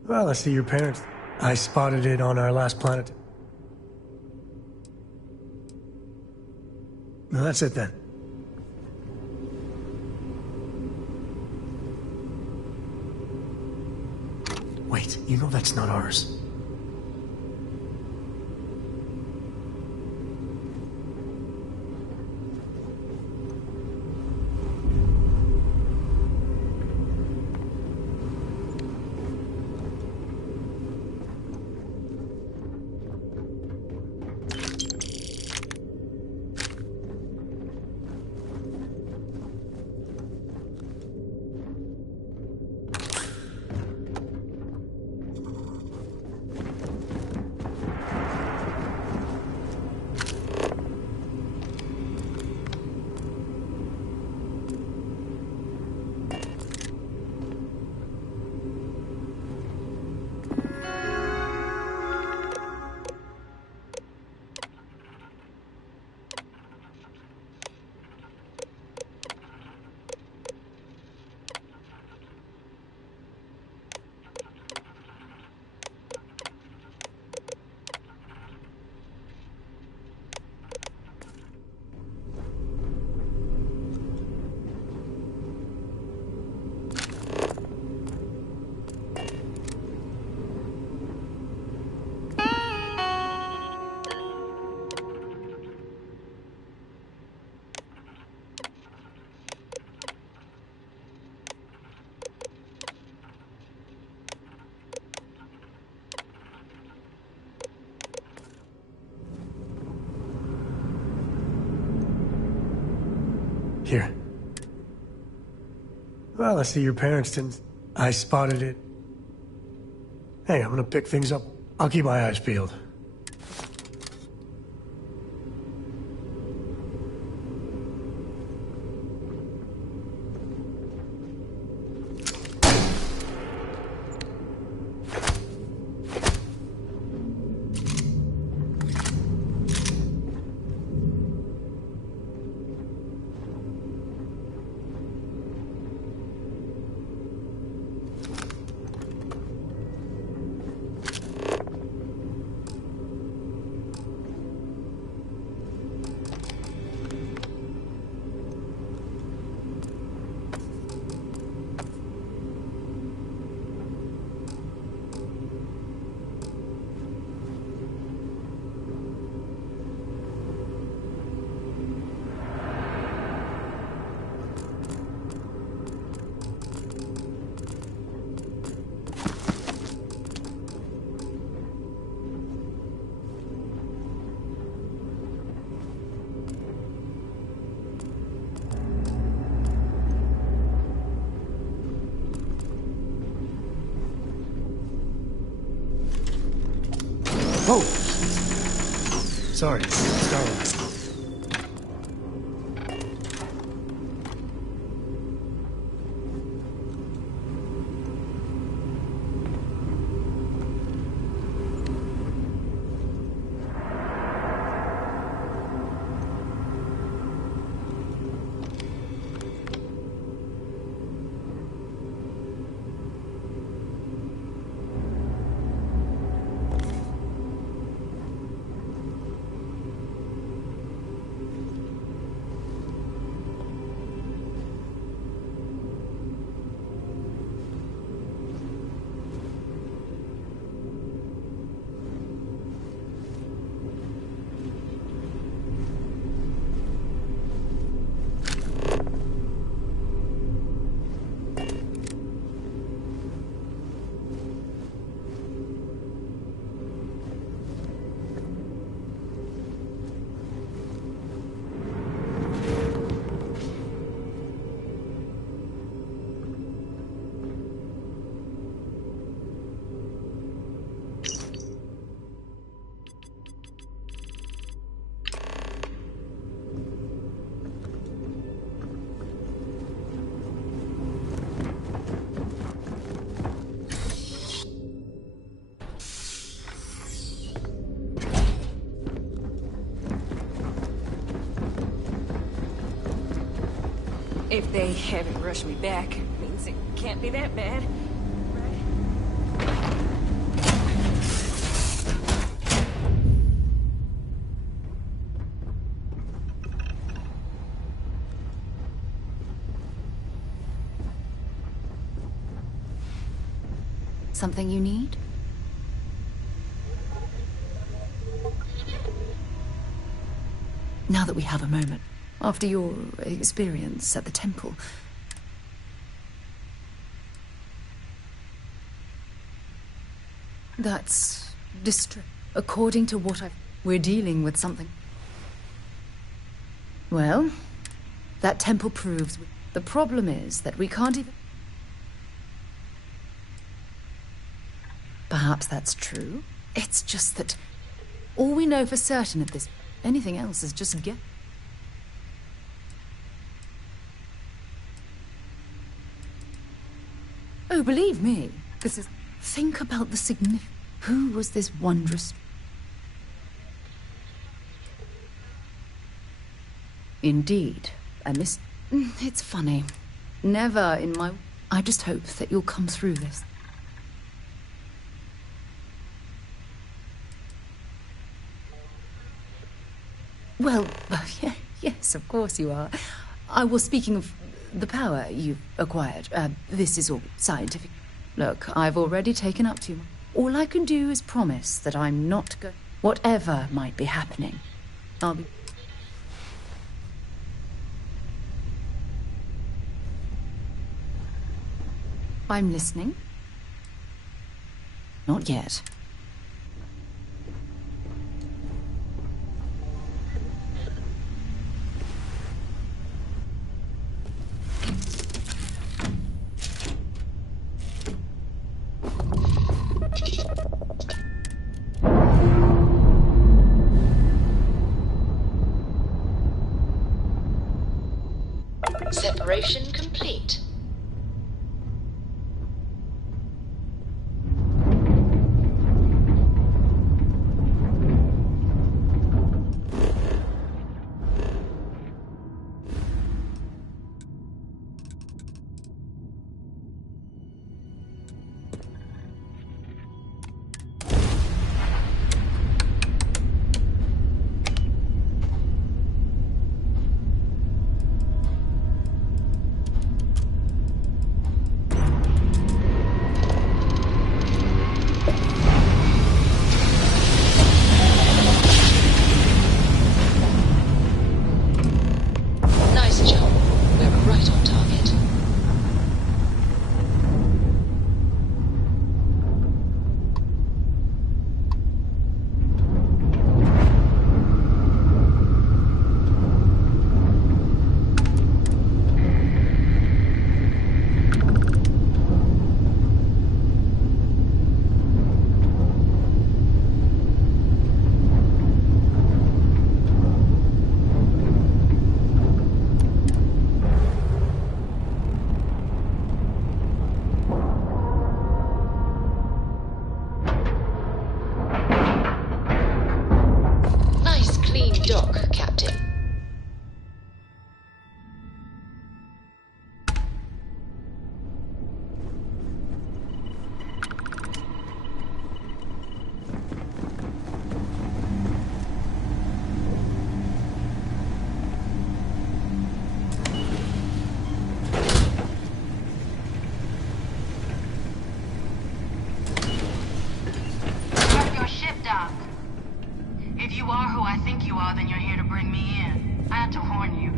Well, I see your parents. I spotted it on our last planet. No, that's it then. Wait, you know that's not ours. Here. Well, I see your parents didn't. I spotted it. Hey, I'm gonna pick things up. I'll keep my eyes peeled. Whoa! Sorry, Starlight. If they haven't rushed me back, means it can't be that bad, right? Something you need? Now that we have a moment, after your experience at the temple, that's according to what we're dealing with something. Well, that temple proves the problem is that we can't even... Perhaps that's true. It's just that all we know for certain at this... Anything else is just guess. Oh, believe me, this is... Think about the significance. Who was this wondrous... Indeed, and this... It's funny. Never in my... I just hope that you'll come through this. Well, yes, of course you are. I was speaking of the power you've acquired. This is all scientific. Look, I've already taken up too much. All I can do is promise that I'm not whatever might be happening, I'll be... I'm listening. Not yet. Separation complete. If you are who I think you are, then you're here to bring me in. I had to warn you.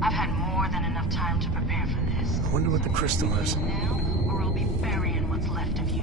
I've had more than enough time to prepare for this. I wonder what the crystal is. Now, or I'll be burying what's left of you.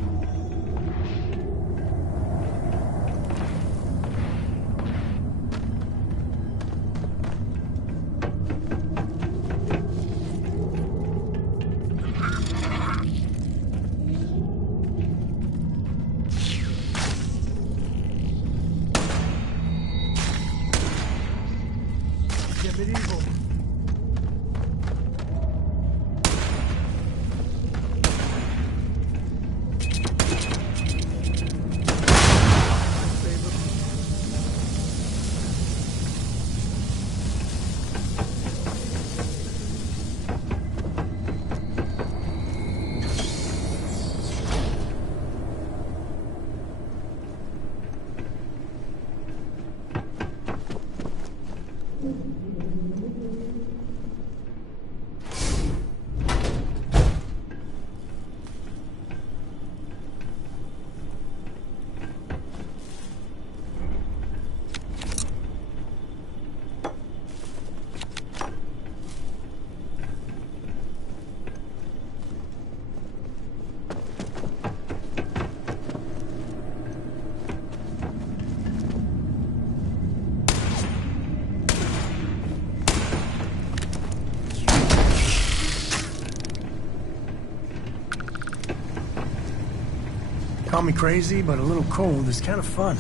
Call me crazy, but a little cold is kind of fun.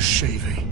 Shaving.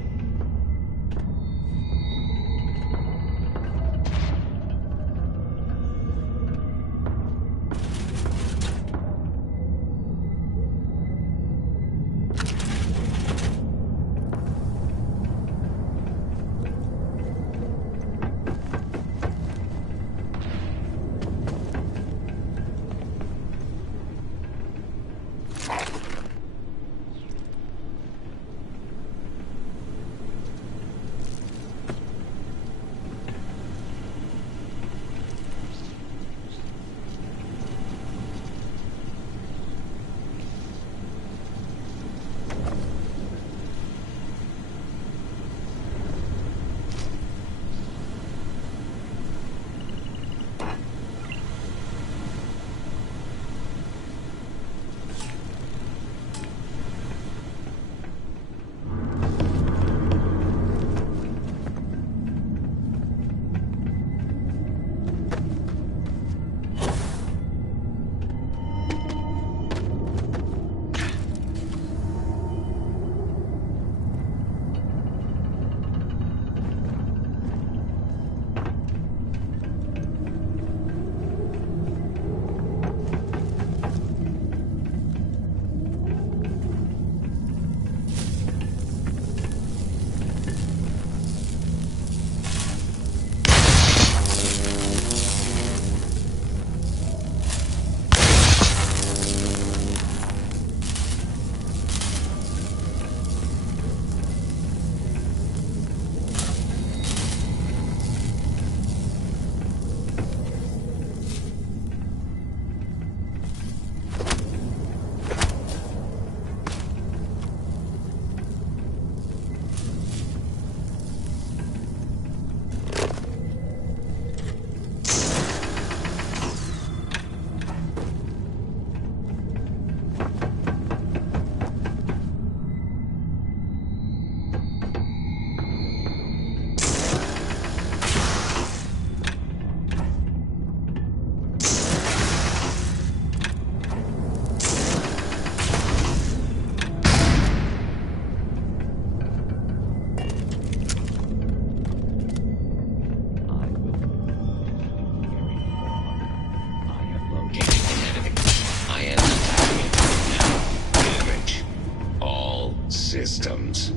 systems.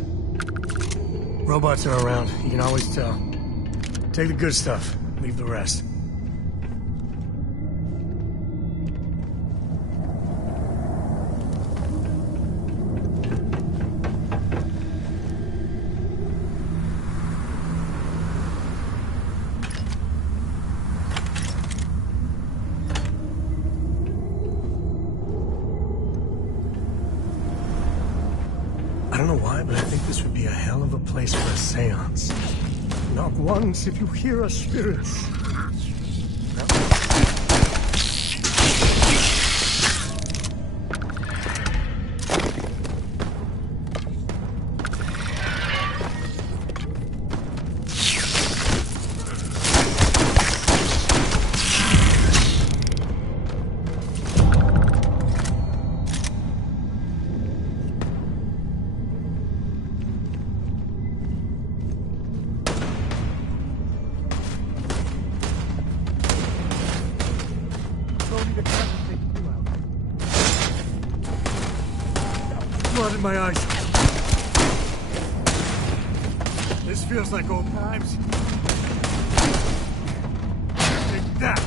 Robots are around. You can always tell. Take the good stuff. Leave the rest. I don't know why, but I think this would be a hell of a place for a seance. Knock once if you hear a spirit. Blood in my eyes. This feels like old times. Take that.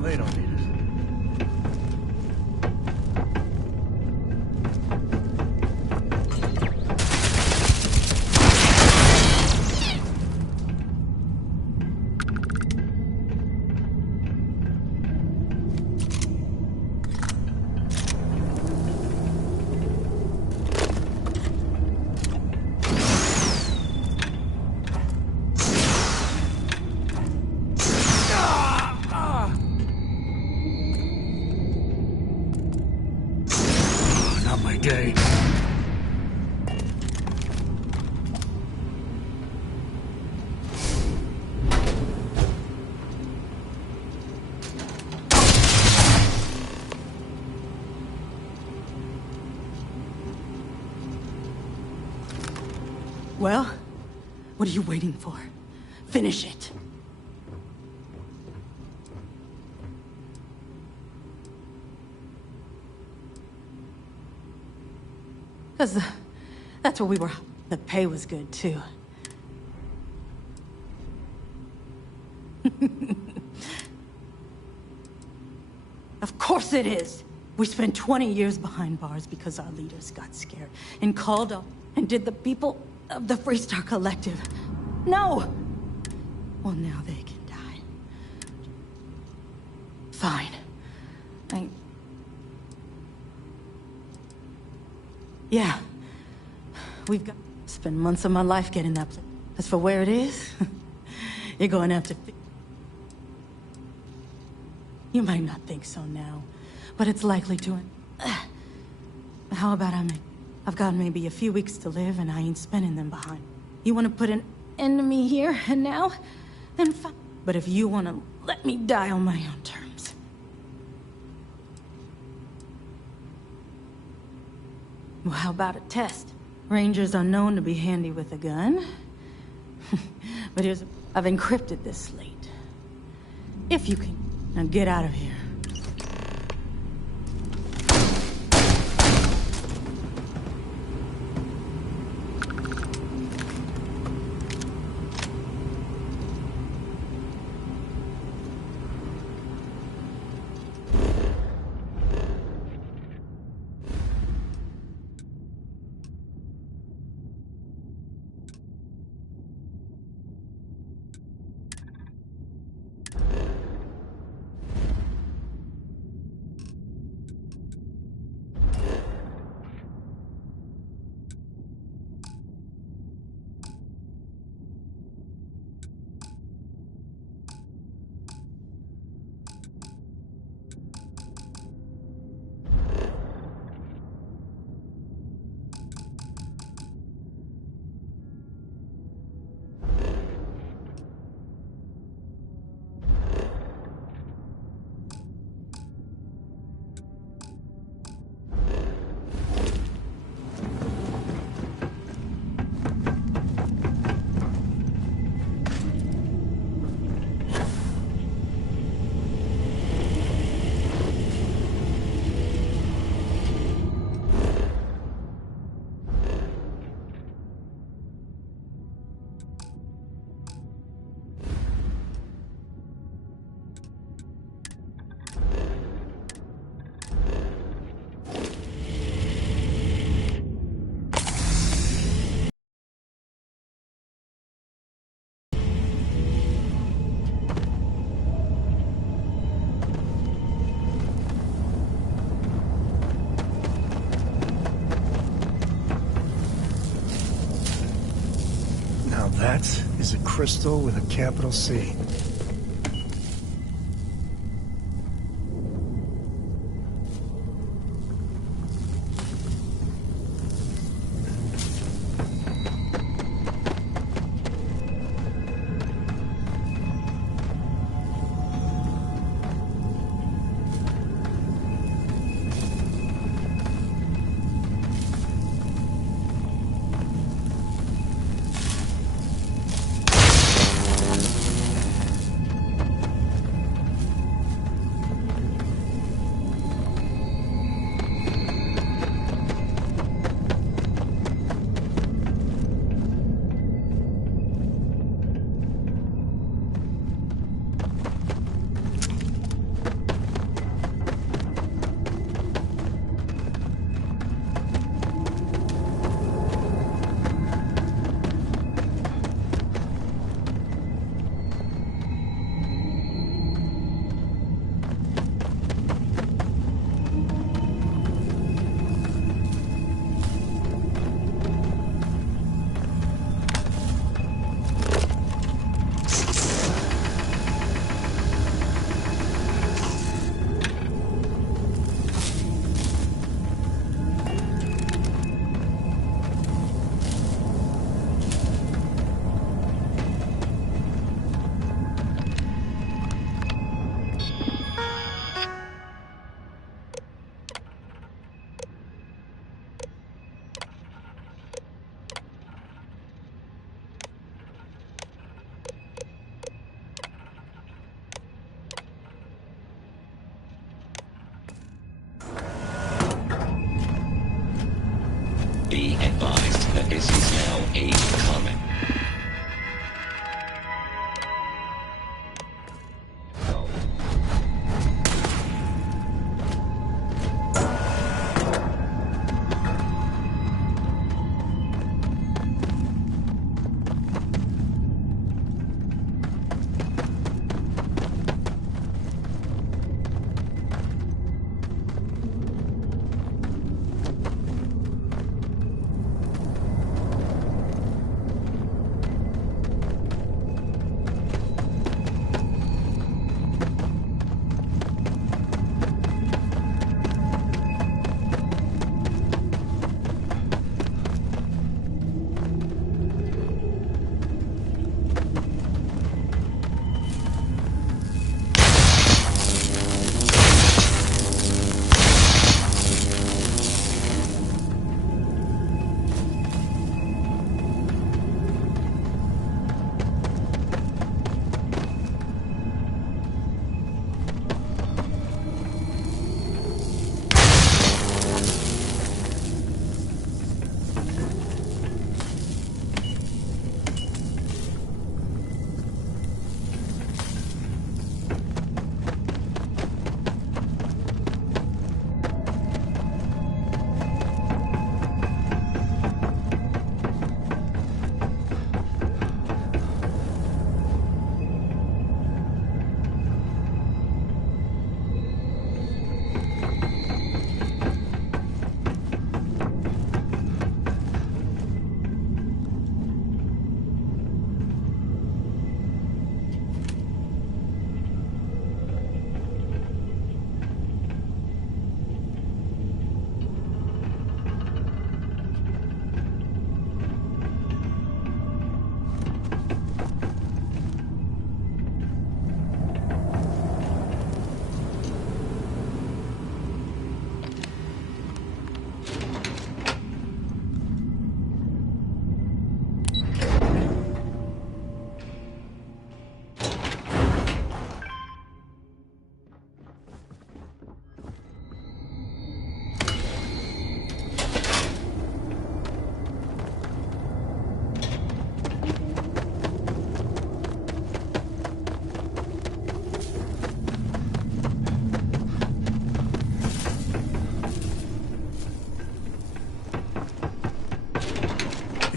Oh, they don't need it. Day. Well, what are you waiting for? Finish it. Because that's where we were. The pay was good, too. Of course it is. We spent 20 years behind bars because our leaders got scared and called up and did the people of the Freestar Collective. No! Well, now they can die. Fine. Yeah. We've got to spend months of my life getting that place. As for where it is, you're going to have to... You might not think so now, but it's likely to... How about I've got maybe a few weeks to live and I ain't spending them behind. You want to put an end to me here and now? Then fine. But if you want to let me die on my own terms... Well, how about a test? Rangers are known to be handy with a gun. But I've encrypted this slate. If you can... Now get out of here. That is a crystal with a capital C.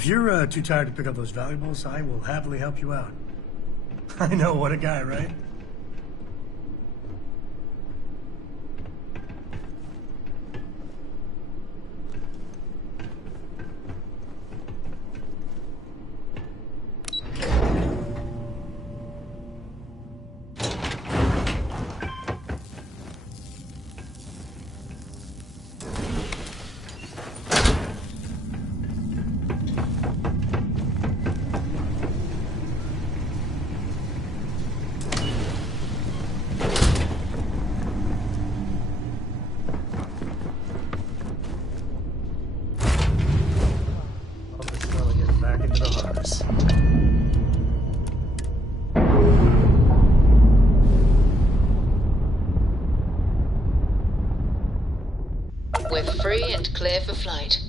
If you're too tired to pick up those valuables, I will happily help you out. I know, what a guy, right? We're free and clear for flight.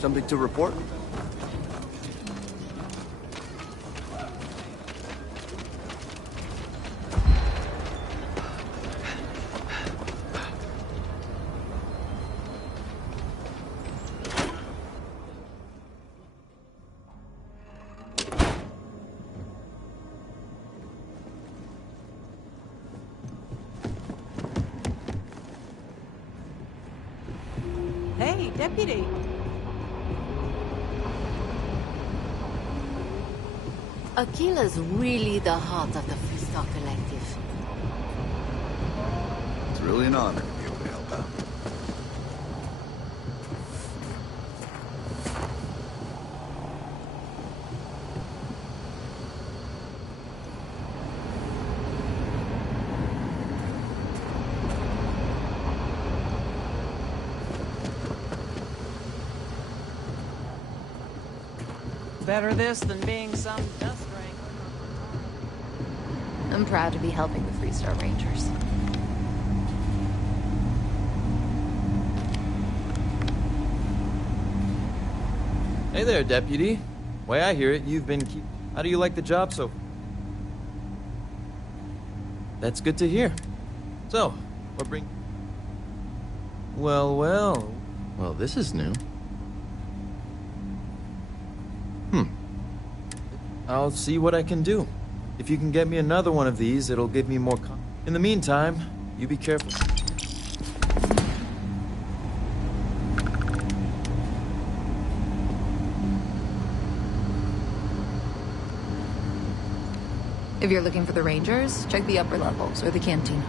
Something to report? Hey, deputy. Aquila's really the heart of the Freestar Collective. It's really an honor to be able to help out. Better this than being some dust wrangler. I'm proud to be helping the Freestar Rangers. Hey there, Deputy. Way I hear it, you've been How do you like the job so... That's good to hear. So, what bring... Well, well... Well, this is new. I'll see what I can do. If you can get me another one of these, it'll give me more In the meantime, you be careful. If you're looking for the Rangers, check the upper levels or the canteen.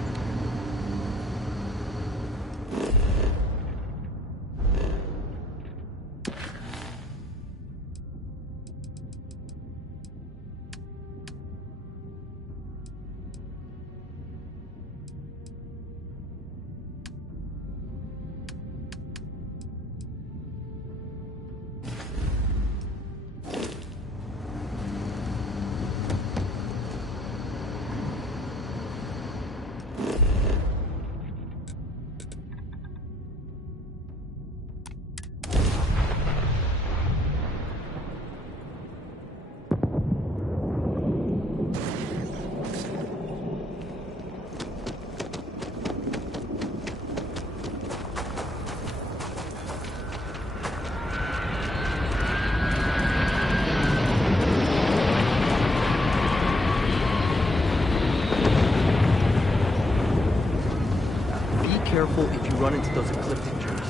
you run into those ecliptic jerks.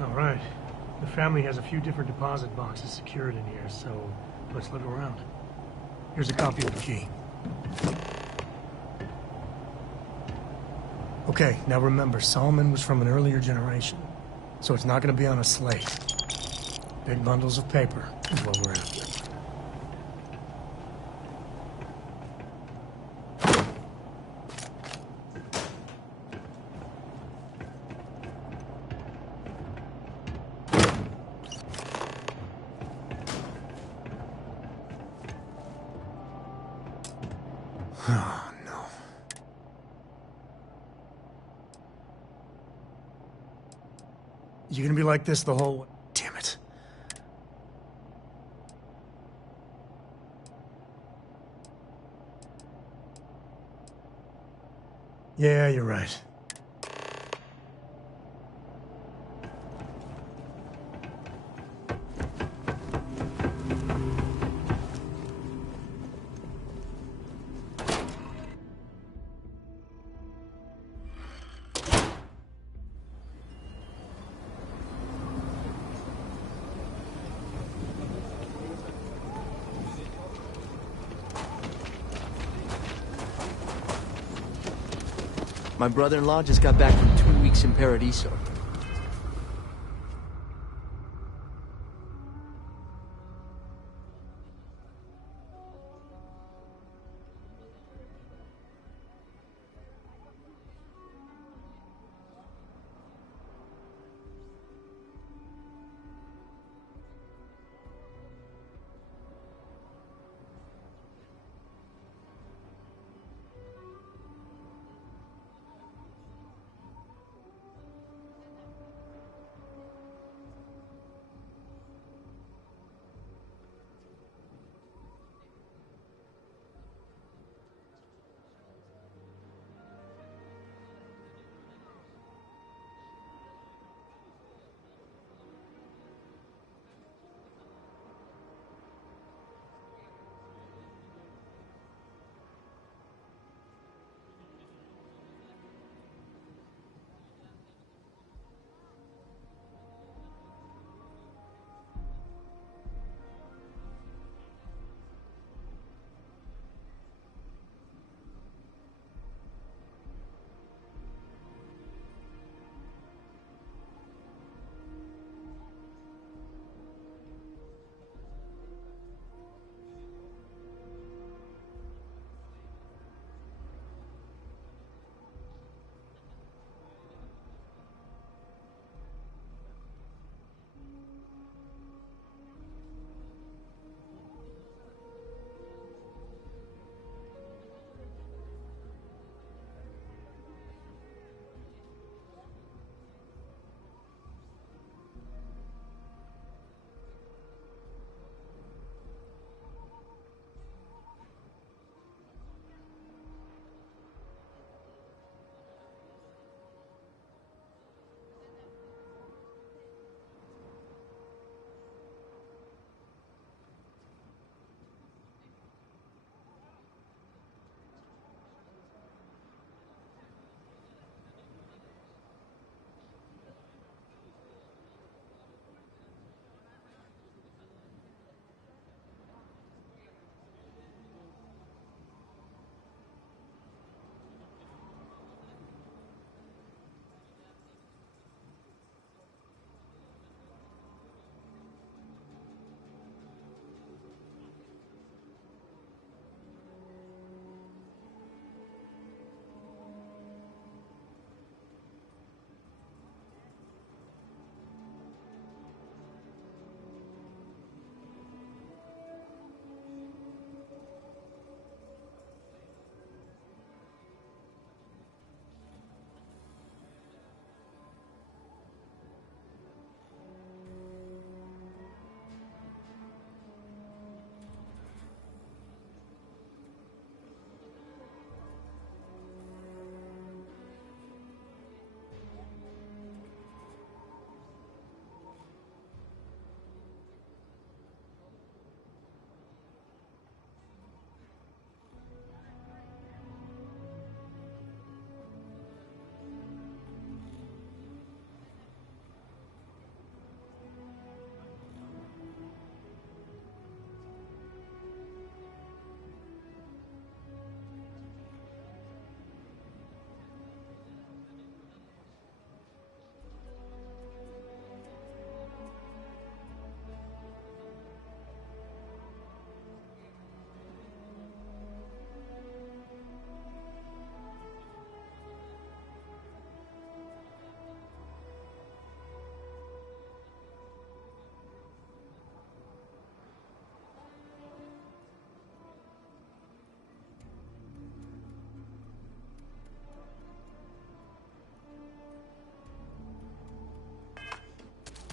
All right. The family has a few different deposit boxes secured in here, so let's look around. Here's a copy of the key. Okay, now remember, Solomon was from an earlier generation, so it's not going to be on a slate. Big bundles of paper is what we're after. Oh, no. You gonna be like this the whole... Damn it. Yeah, you're right. My brother-in-law just got back from 2 weeks in Paradiso.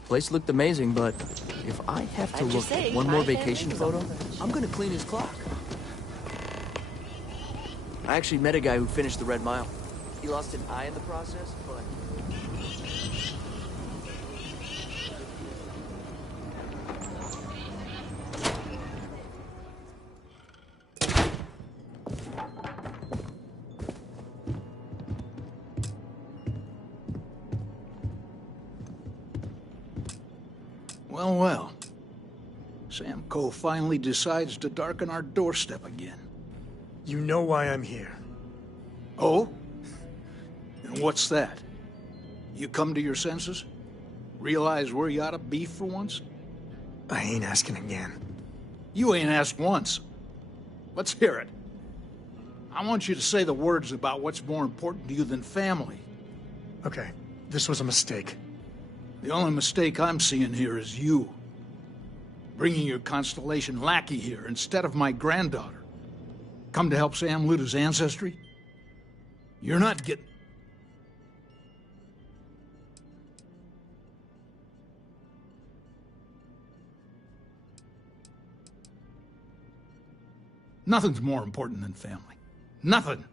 Place looked amazing, but if I have to look at one more vacation photo, I'm gonna clean his clock. I actually met a guy who finished the Red Mile. He lost an eye in the process, but... Well, well. Sam Coe finally decides to darken our doorstep again. You know why I'm here. Oh? And what's that? You come to your senses? Realize where you ought to be for once? I ain't asking again. You ain't asked once. Let's hear it. I want you to say the words about what's more important to you than family. Okay, this was a mistake. The only mistake I'm seeing here is you. Bringing your Constellation lackey here instead of my granddaughter. Come to help Sam loot his ancestry? You're not getting... Nothing's more important than family. Nothing.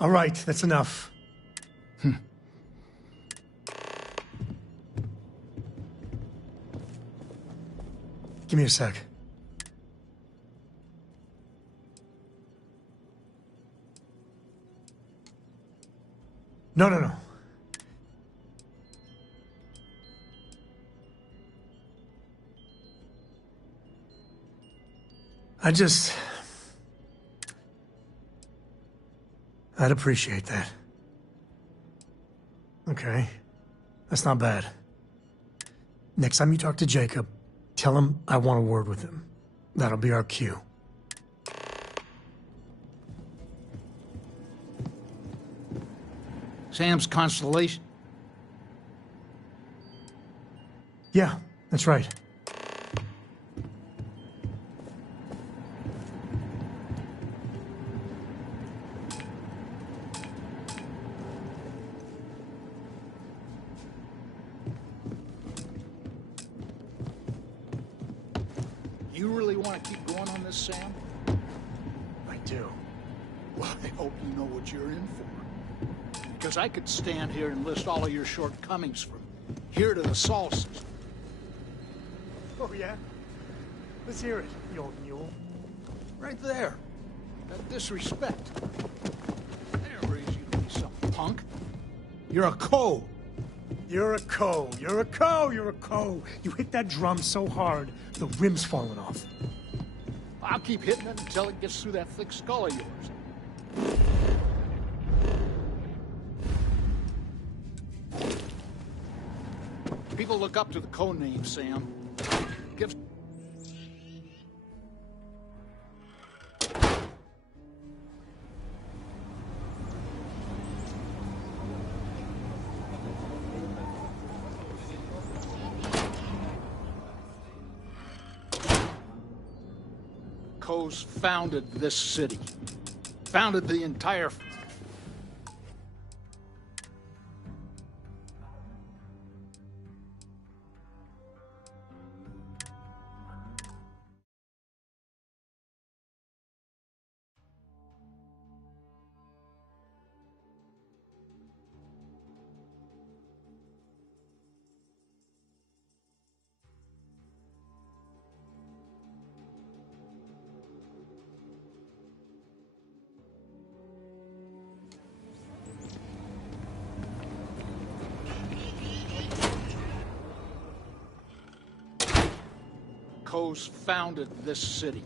All right, that's enough. Give me a sec. No. I'd appreciate that. Okay. That's not bad. Next time you talk to Jacob, tell him I want a word with him. That'll be our cue. Sam's Constellation? Yeah, that's right. You really want to keep going on this, Sam? I do. Well, I hope you know what you're in for. Because I could stand here and list all of your shortcomings from here to the solstice. Oh, yeah? Let's hear it, you old mule. Right there. That disrespect. I didn't raise you to be some punk. You're a Coe. You're a Coe. You're a Coe. You're a Coe. You hit that drum so hard, the rim's falling off. I'll keep hitting it until it gets through that thick skull of yours. People look up to the Coe name, Sam. Give... Coes founded this city. Founded the entire... Coes founded this city.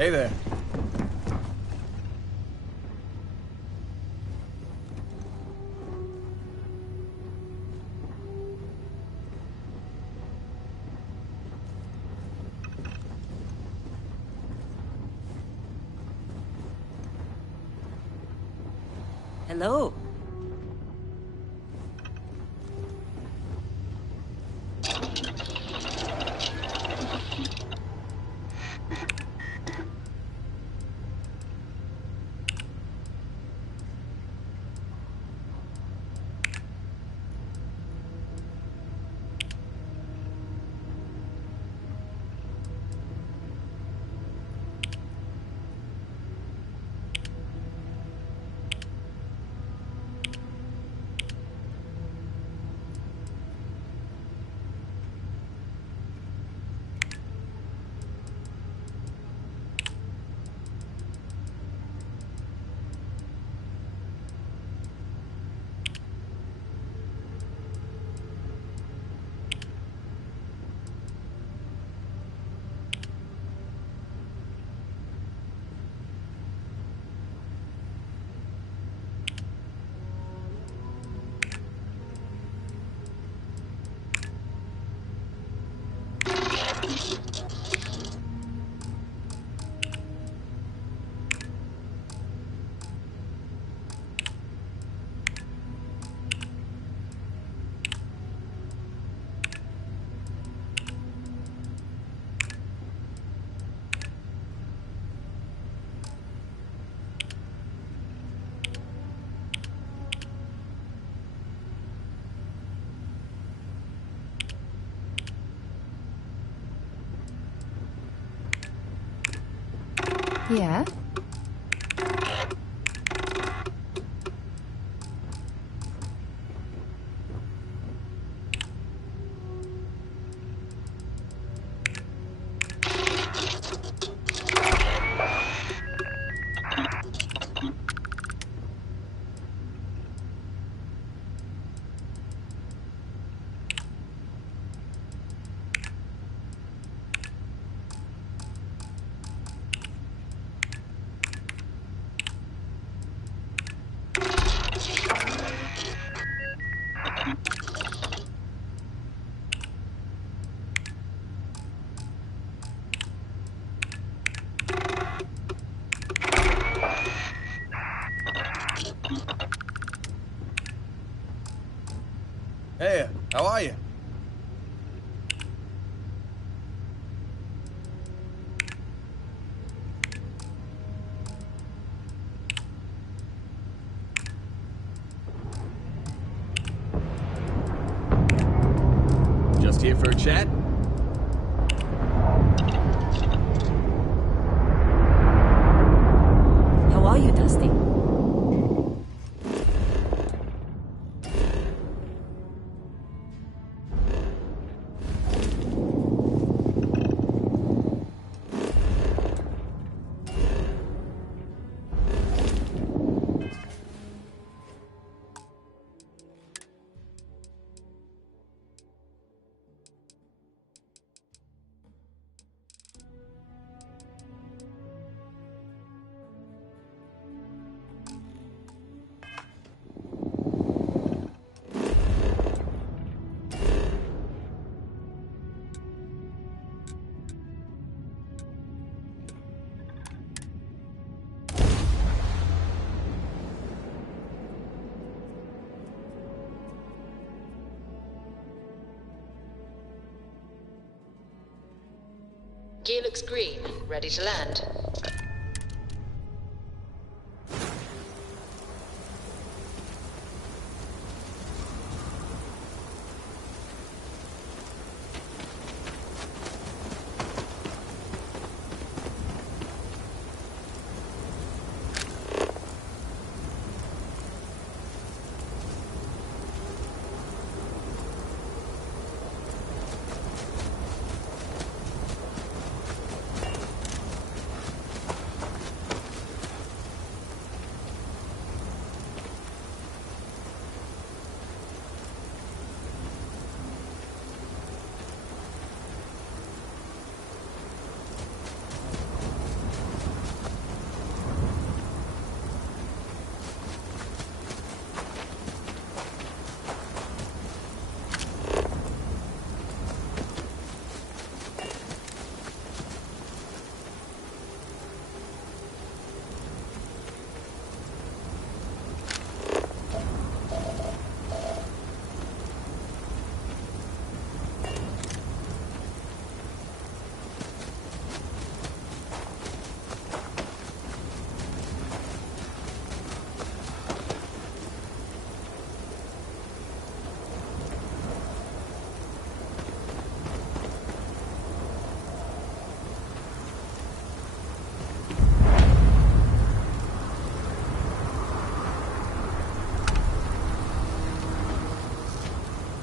Hey there. Hello. Yeah? Hey, how are you? Just here for a chat? How are you, Dusty? Gear looks green, ready to land.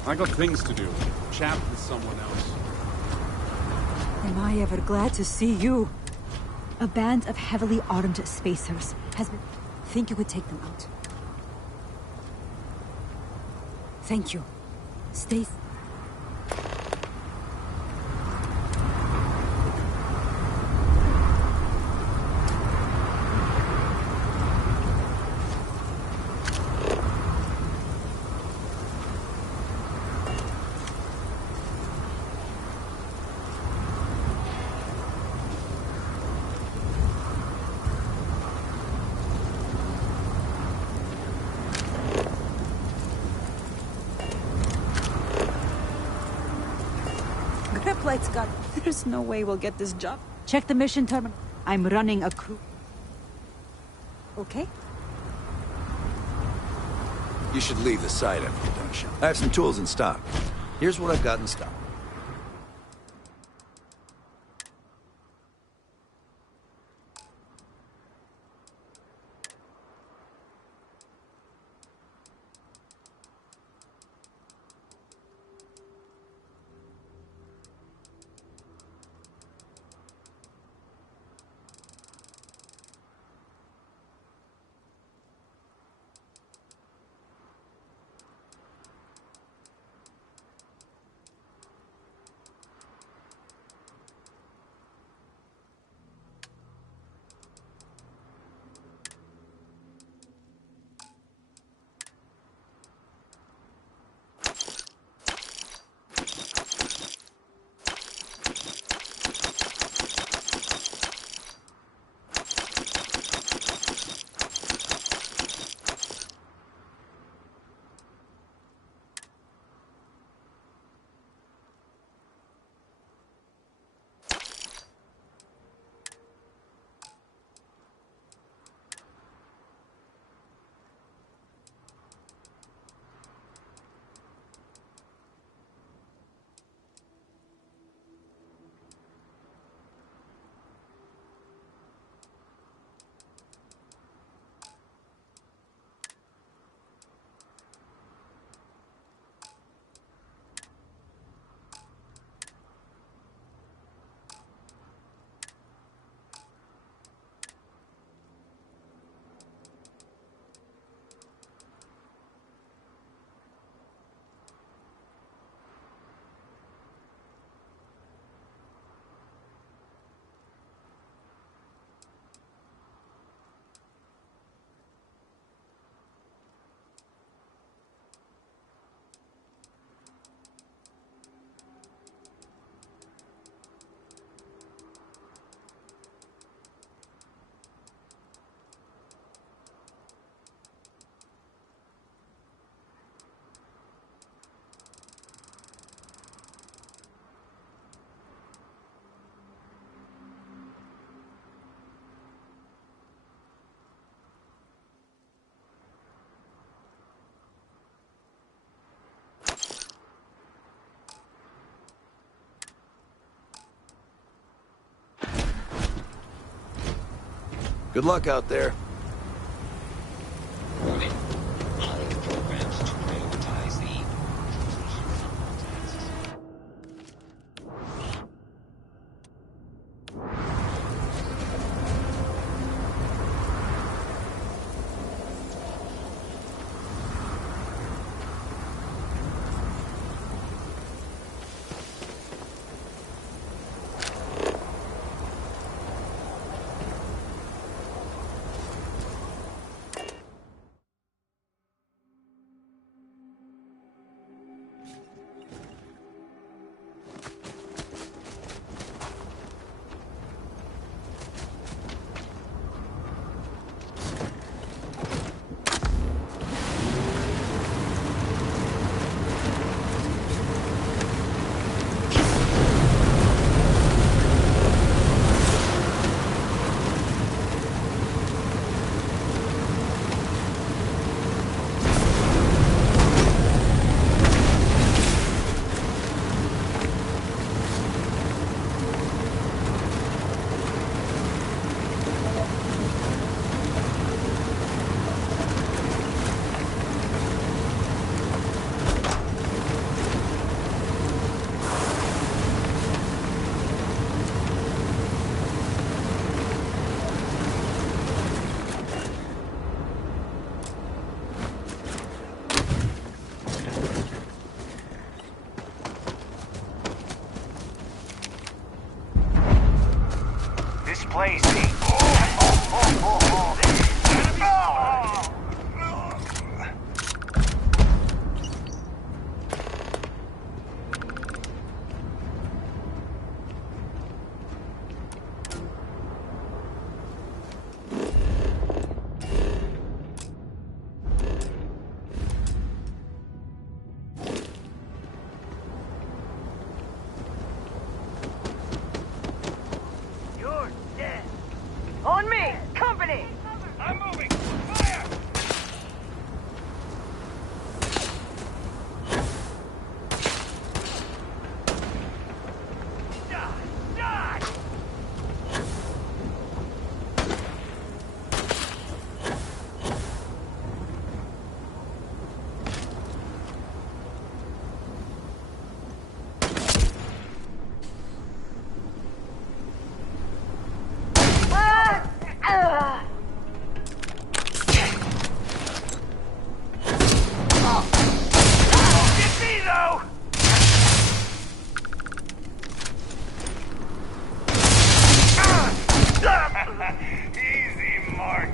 I got things to do. Chat with someone else. Am I ever glad to see you? A band of heavily armed spacers has been... Think you could take them out? Thank you. Stay... Light's got... There's no way we'll get this job. Check the mission terminal. I'm running a crew. Okay? You should leave the site after you're done shooting. I have some tools in stock. Here's what I've got in stock. Good luck out there. place. You're dead. On me! Company! I'm moving! Fire! Die! Die! Get me though! Easy, Mark.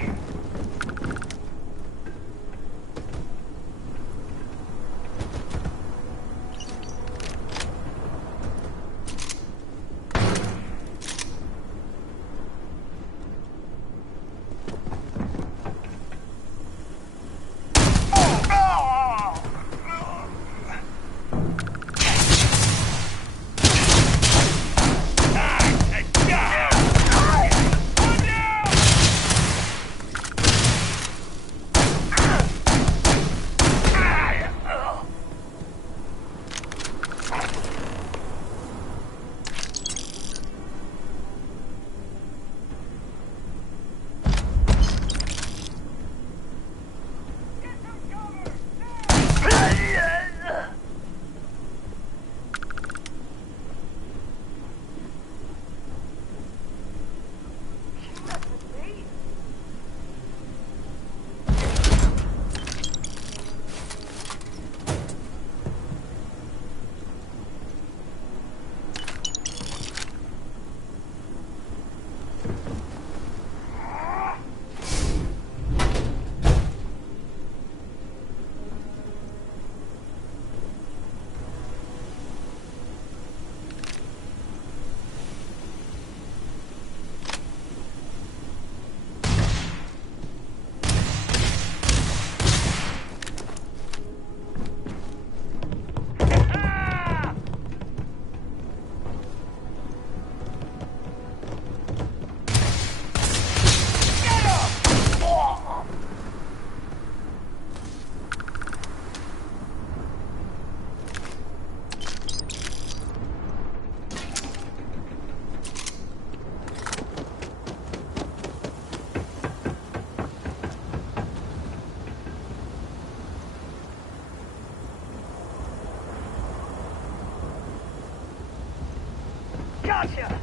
Gotcha!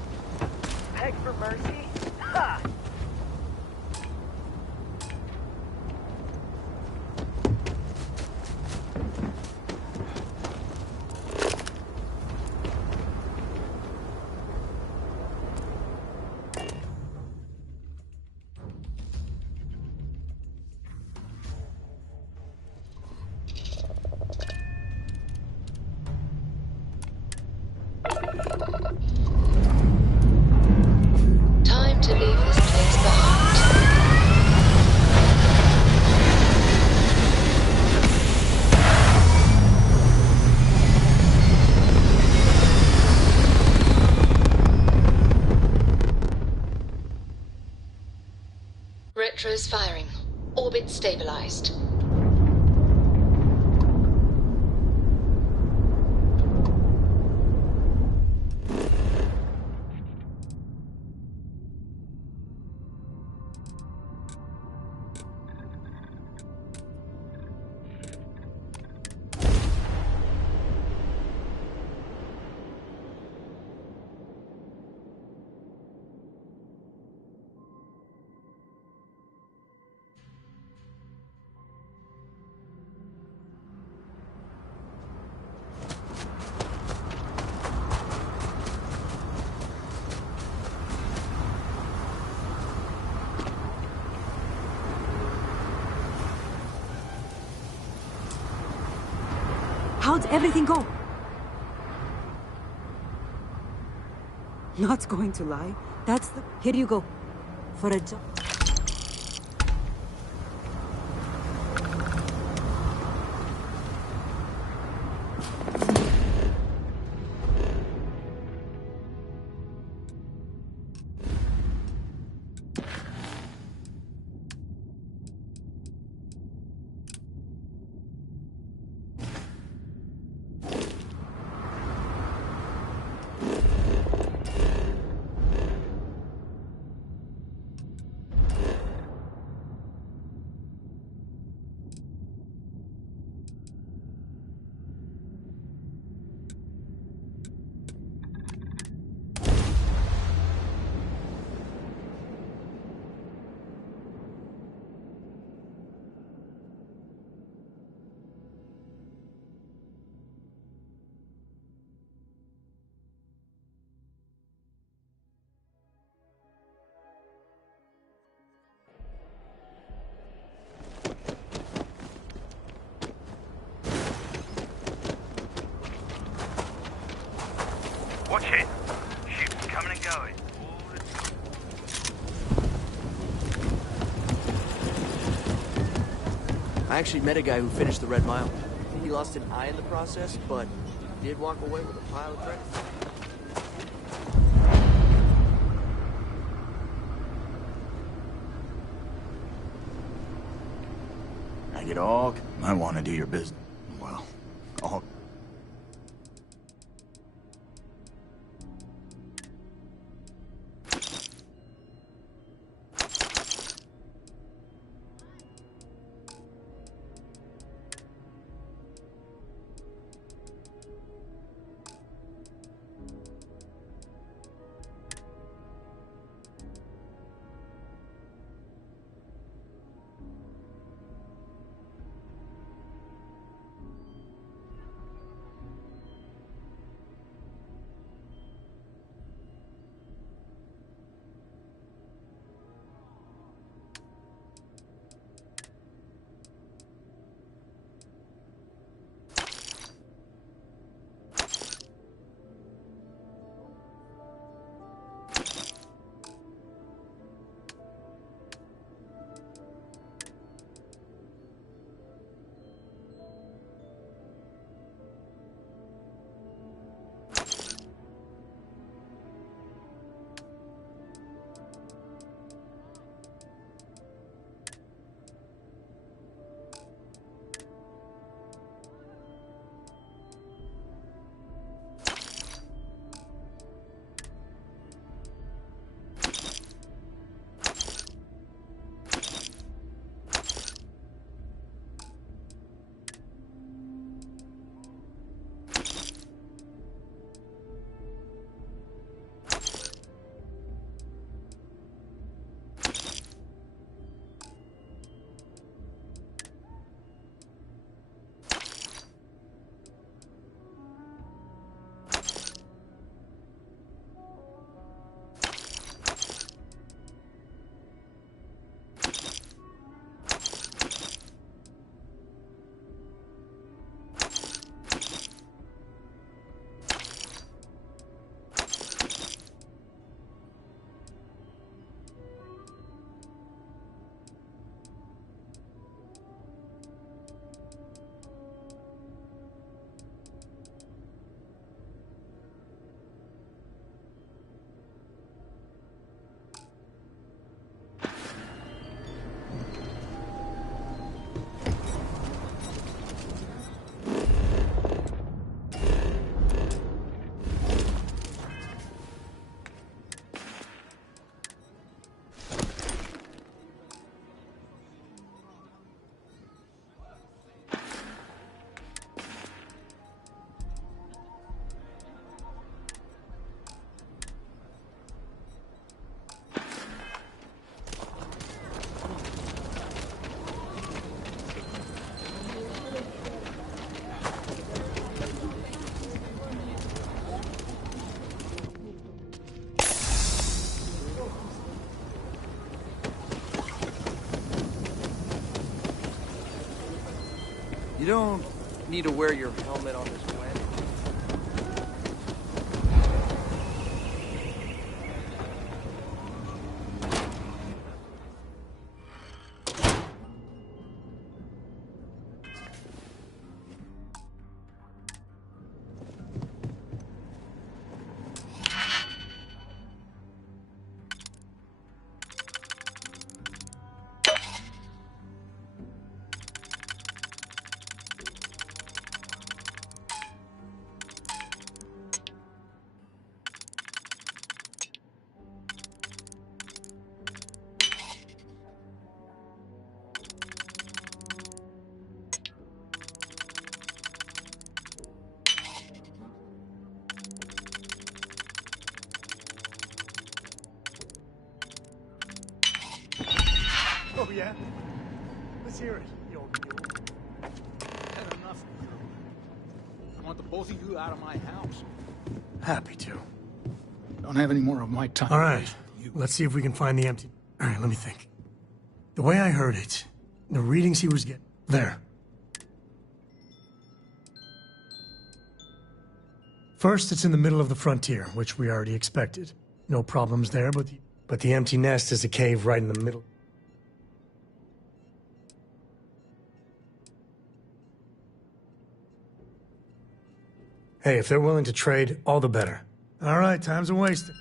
Beg for mercy? Ha! Time to leave this place behind. Retro's firing. Orbit stabilized. How'd everything go? Not going to lie. That's the... Here you go. For a job. Watch it. Shooting coming and going. I actually met a guy who finished the Red Mile. He lost an eye in the process, but did walk away with a pile of credits. I get all... I want to do your business. Well, all... You don't need to wear your helmet on this planet. Oh, yeah? Let's hear it, you old mule. I've had enough of you. I want the both of you out of my house. Happy to. Don't have any more of my time. All right, let's see if we can find the empty... All right, let me think. The way I heard it, the readings he was getting... There. First, it's in the middle of the frontier, which we already expected. No problems there, but the empty nest is a cave right in the middle. Hey, if they're willing to trade, all the better. All right, time's a wasted.